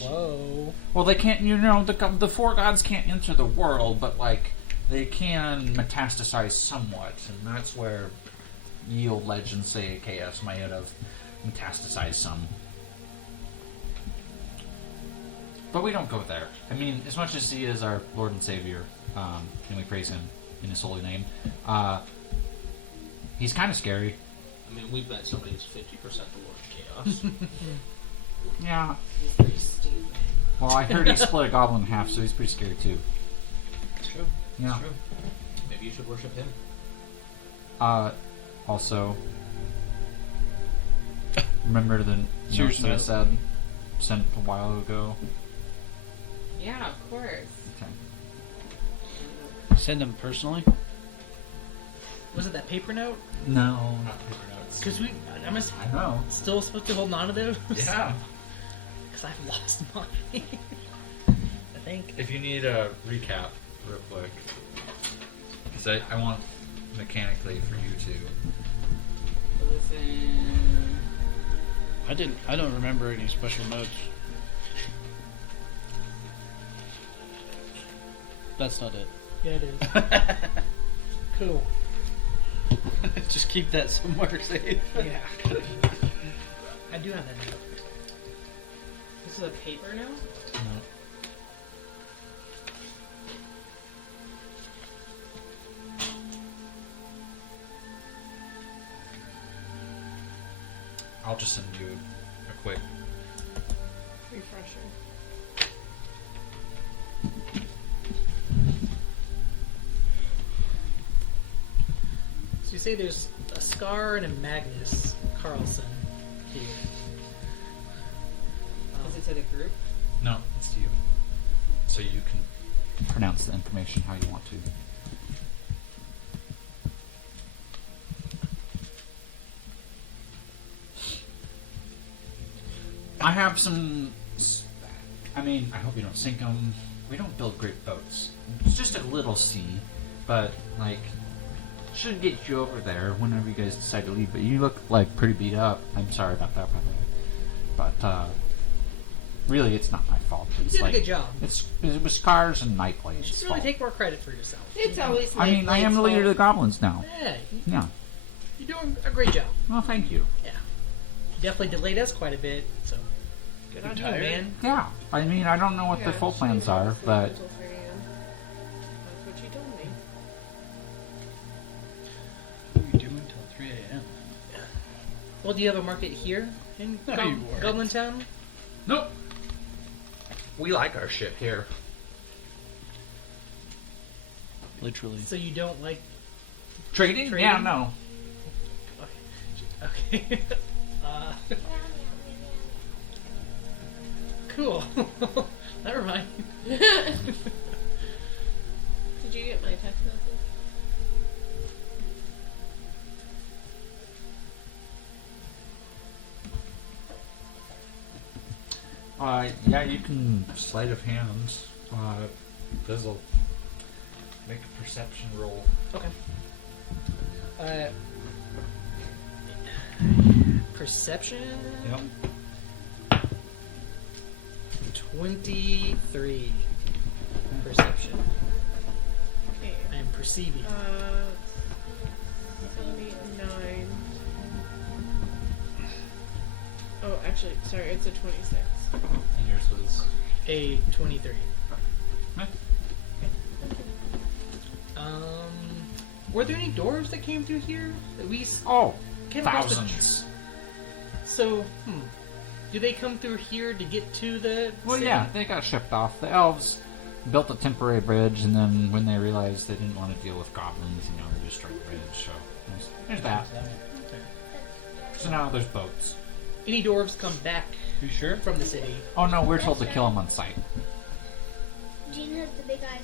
Whoa. Well, they can't, the four gods can't enter the world, but, like, they can metastasize somewhat, and that's where ye old legends say chaos might have metastasized some. But we don't go there. I mean, as much as he is our Lord and Savior, and we praise him in his holy name, he's kind of scary. I mean, we bet somebody's 50% the Lord of Chaos. Yeah. He's pretty stupid. Well, I heard he split a goblin in half, so he's pretty scary too. It's true. Yeah. It's true. Maybe you should worship him. Also, remember the notes that I said sent a while ago? Yeah, of course. Okay. Send them personally. Was it that paper note? No, not paper notes. Because I know. still supposed to hold on to those? Yeah. Because I've lost mine. I think. If you need a recap, real quick, because I want mechanically for you to. Listen. I don't remember any special notes. That's not it. Yeah, it is. Cool. Just keep that somewhere safe. Yeah. I do have that note. This is a paper note? No. I'll just send you a quick. Refresher. So you say there's a Scar and a Magnus Carlson here. Is it to the group? No, it's to you. So you can pronounce the information how you want to. I have some. I mean, I hope you don't sink them. We don't build great boats. It's just a little sea, but like, should get you over there whenever you guys decide to leave. But you look like pretty beat up. I'm sorry about that, by the way. But really, it's not my fault. You It's did like, a good job. It was Scars and Night You Blade's should really fault. take more credit for yourself. It's always I mean, I am the leader of the goblins now. Yeah, Yeah. you're doing a great job. Well, thank you. Yeah. You definitely delayed us quite a bit, so good on you, tired? man. Yeah. I mean, I don't know what the full plans are, but Until 3 a.m. That's what you told me. What are we doing until 3 a.m.? Well, do you have a market here in No, you weren't. Goblin Town? nope. We like our shit here. Literally. So you don't like... Trading? Trading? Yeah, no. Okay. Cool. Never mind. Did you get my text message? Yeah, you can sleight of hand. Fizzle. Make a perception roll. Okay. Perception? Yep. 23. Perception. Okay. I am perceiving. So 9. Oh, actually, sorry, it's a 26. And yours was. A 23. Huh? Were there any dwarves that came through here? That we Oh, came across the thousands. So, do they come through here to get to the Well, city? yeah, they got shipped off. The elves built a temporary bridge, and then when they realized they didn't want to deal with goblins, they destroyed the bridge. So there's that. Okay. So now there's boats. Any dwarves come back You sure? from the city? Oh no, we're told to kill them on sight. Jean has the big eyes.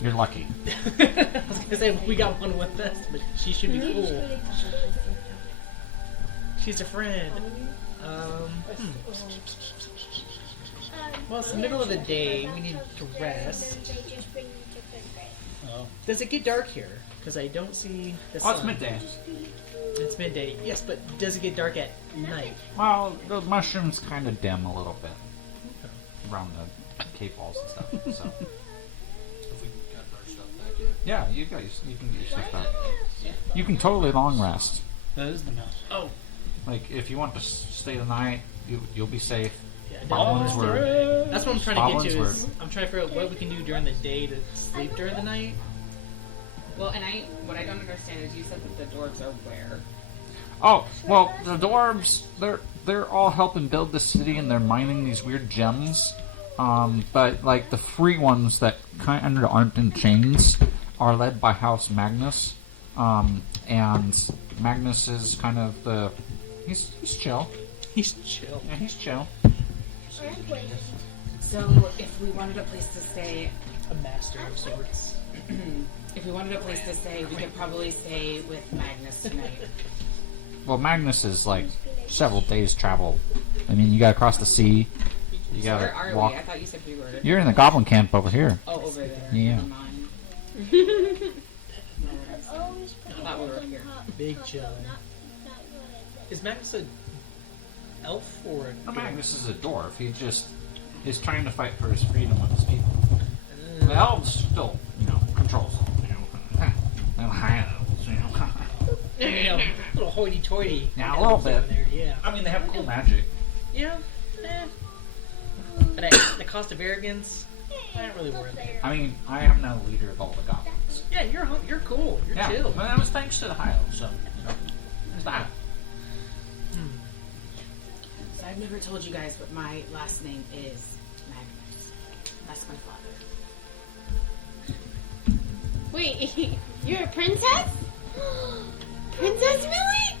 You're lucky. I was gonna say we got one with us, but she should be cool. She's a friend. Well, it's the middle of the day. We need to rest. They just bring you to good grade. Oh. Does it get dark here? Because I don't see the Well, sun. it's midday. It's midday. Yes, but does it get dark at night? Well, the mushrooms kind of dim a little bit around the cave walls and stuff. So If we got our stuff back in. yeah, you can get your stuff back. You can totally long rest. That is the mouse. Oh. Like if you want to stay the night, you'll be safe. Yeah, Boblins were. that's what I'm trying to get to. Boblins Is I'm trying to figure out what we can do during the day to sleep during the night. Well, and what I don't understand is you said that the dwarves are where? Oh well, the dwarves they're all helping build the city and they're mining these weird gems. But like the free ones that kind of aren't in chains are led by House Magnus. And Magnus is kind of he's chill. He's chill. Yeah, he's chill. So, if we wanted a place to stay, A master of sorts. if we wanted a place to stay, we could probably stay with Magnus tonight. Well, Magnus is like several days travel. I mean, you gotta cross the sea. You So where gotta are walk. we? I thought you said we were. You're in the goblin camp over here. Oh, over there. Yeah. Never mind. Always I thought we were up here. Big chill. Is Magnus a elf or a No, dwarf? Magnus is a dwarf. He just is trying to fight for his freedom with his people. The elves still, controls them. They're high elves, You know, little hoity-toity. Yeah, a little bit. over there, yeah. I mean, they have cool magic. Yeah. But the cost of arrogance, I don't really worry about it. I mean, I am now the leader of all the goblins. Yeah, you're cool. You're Yeah, chill. but that was thanks to the high elves. So, there's that. So I've never told you guys, but my last name is Magnus. That's my father. Wait, you're a princess? Princess Millie?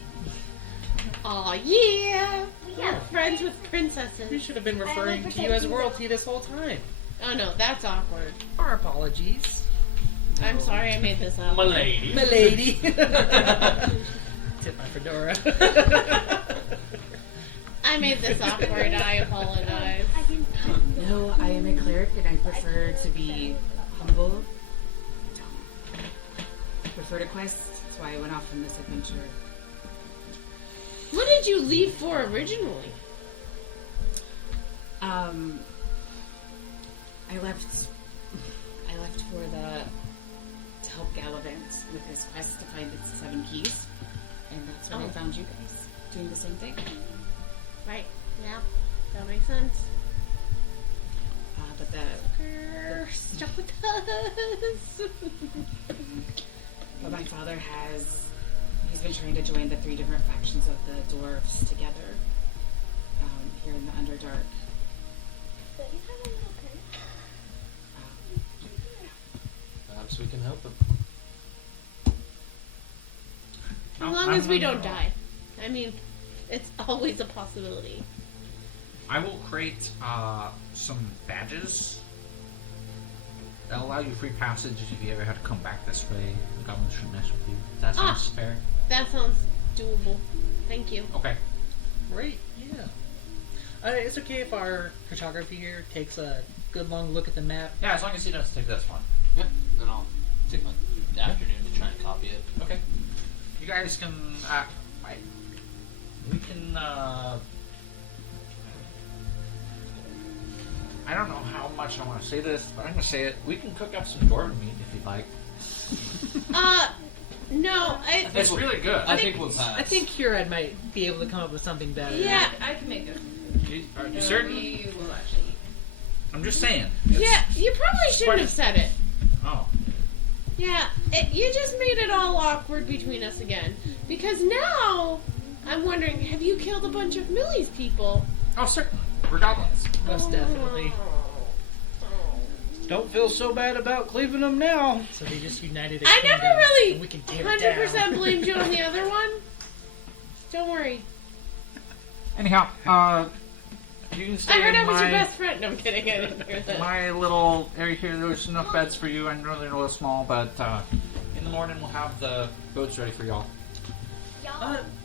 Aw, yeah. We're friends with We princesses. should have been referring to you as royalty this whole time. Oh no, that's awkward. Our apologies. I'm sorry I made this up. Milady. Milady. Tip my fedora. I made this awkward. I apologize. No, I am a cleric and I prefer to be humble. I prefer to quest. That's why I went off on this adventure. What did you leave for originally? I left to help Gallivant with his quest to find its 7 keys, and that's when I found you guys doing the same thing. Right. Yeah. That makes sense. But Stop with us. but my father he's been trying to join the 3 different factions of the dwarves together here in the Underdark. Perhaps we can help them. As long as we don't die. I mean, it's always a possibility. I will create some badges that allow you free passage if you ever have to come back this way. The goblins shouldn't mess with you. That sounds fair. That sounds doable. Thank you. Okay. Right, yeah. It's okay if our photography here takes a good long look at the map. Yeah, as long as he doesn't take this one. Yeah, then I'll take my afternoon to try and copy it. Okay. You guys can. We can. I don't know how much I want to say this, but I'm gonna say it. We can cook up some dwarven meat if you'd like. No, It's really good. I think we'll pass. I think Curad might be able to come up with something better. yeah, I can make it. Are you certain? We will actually. I'm just saying. yeah. You probably shouldn't have said it. Oh. Yeah, you just made it all awkward between us again. Because now, I'm wondering, have you killed a bunch of Millie's people? Oh, certainly. We're goblins. Most definitely. Don't feel so bad about cleaving them now. So they just united. I never really and we can tear it down. 100% blamed you on the other one. Don't worry. Anyhow, you can stay I heard in I was my, your best friend. No, I'm kidding. I didn't hear that. my little area here. There's enough beds for you. I know they're a little small, but in the morning we'll have the boats ready for y'all.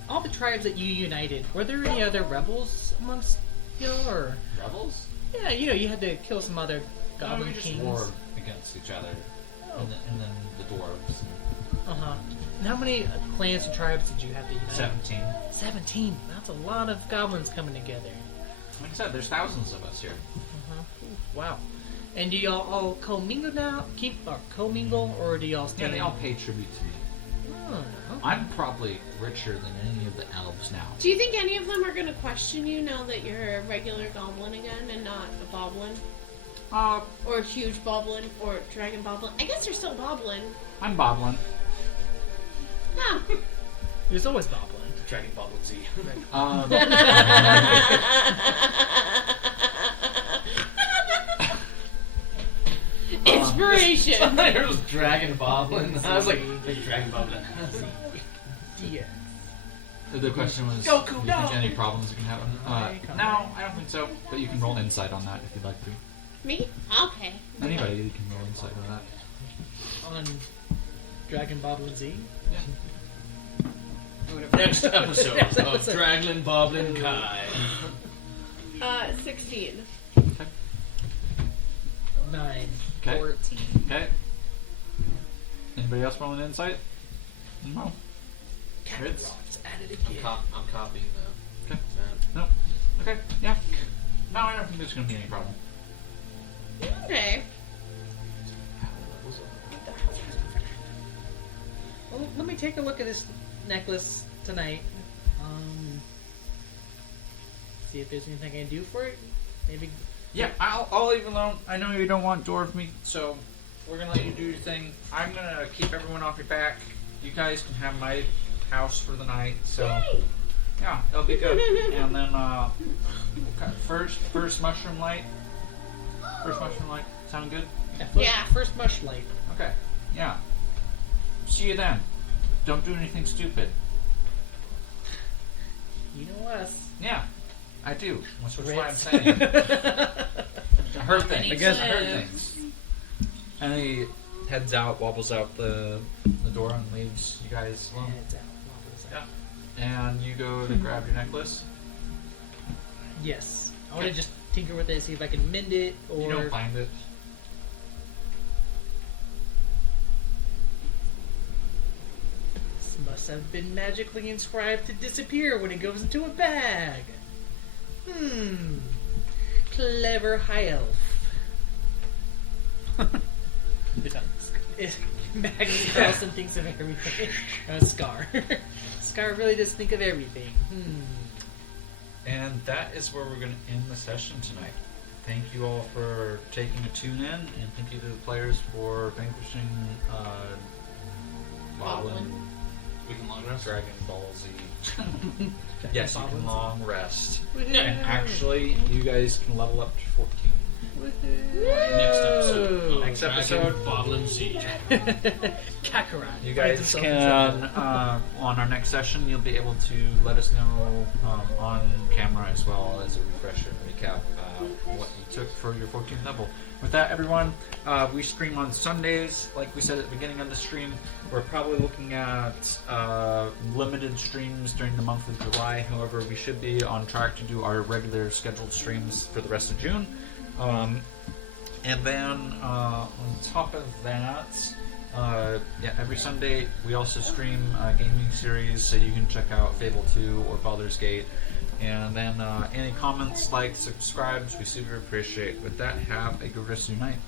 All the tribes that you united, were there any other rebels amongst you, or Rebels? yeah, you had to kill some other No, goblin we just kings. war against each other. and then the dwarves. And how many clans and tribes did you have to unite? 17. 17. That's a lot of goblins coming together. Like I said, there's thousands of us here. Wow. And do y'all all commingle now? Commingle, or do y'all stay? Yeah, they all pay tribute to me. Oh, okay. I'm probably richer than any of the elves now. Do you think any of them are going to question you now that you're a regular goblin again and not a boblin? Or a huge boblin, or dragon boblin? I guess you're still boblin. I'm Boblin. Huh. There's always boblin. Dragon Boblin Z. Inspiration! It was Dragon Boblin. I was like Dragon Boblin. Yeah. The question was, Goku, do you no! think any problems can happen? No, I don't think so. But you can roll insight on that if you'd like to. Me? Okay. Anybody can roll insight on that. On Dragon Boblin Z? Next episode of Dragon Boblin Kai. 16. 9. Okay. 14. Okay. Anybody else rolling insight? No. Grids? At it I'm again. copying the. Okay. No. Okay. Yeah. No, I don't think there's going to be any problem. Okay. Well, let me take a look at this necklace tonight. See if there's anything I can do for it. Maybe. Yeah, I'll leave alone. I know you don't want dwarf meat, so we're gonna let you do your thing. I'm gonna keep everyone off your back. You guys can have my house for the night. So yeah, it'll be good. And then first mushroom light. First mushroom light. Sound good? Yeah. First mush light. Okay. Yeah. See you then. Don't do anything stupid. You know us. Yeah, I do. That's why I'm Ritz. saying. Hurt things. I guess Hurt things. And he heads out, wobbles out the door, and leaves you guys alone. Heads out, wobbles out. Yeah. And you go to grab your necklace. Yes. I want to just tinker with it, see if I can mend it, or... You don't find it. This must have been magically inscribed to disappear when it goes into a bag. Clever high elf. Maggie Carlson thinks of everything. Scar. Scar really does think of everything. And that is where we're going to end the session tonight. Thank you all for taking a tune in, and thank you to the players for vanquishing Boblin, We can long rest. Dragon Ball Z. Yes, you can Boblins. long rest. And actually, you guys can level up to 14. Next episode. Next episode. Boblin Z. Kakarot. You guys can, on our next session, you'll be able to let us know on camera as well as a refresher and recap what you took for your 14th level. With that, everyone, we stream on Sundays. Like we said at the beginning of the stream, we're probably looking at limited streams during the month of July. However, we should be on track to do our regular scheduled streams for the rest of June. And then on top of that, every Sunday we also stream a gaming series, so you can check out Fable 2 or Baldur's Gate. And then any comments, likes, subscribes, we super appreciate. With that, have a good rest of your night.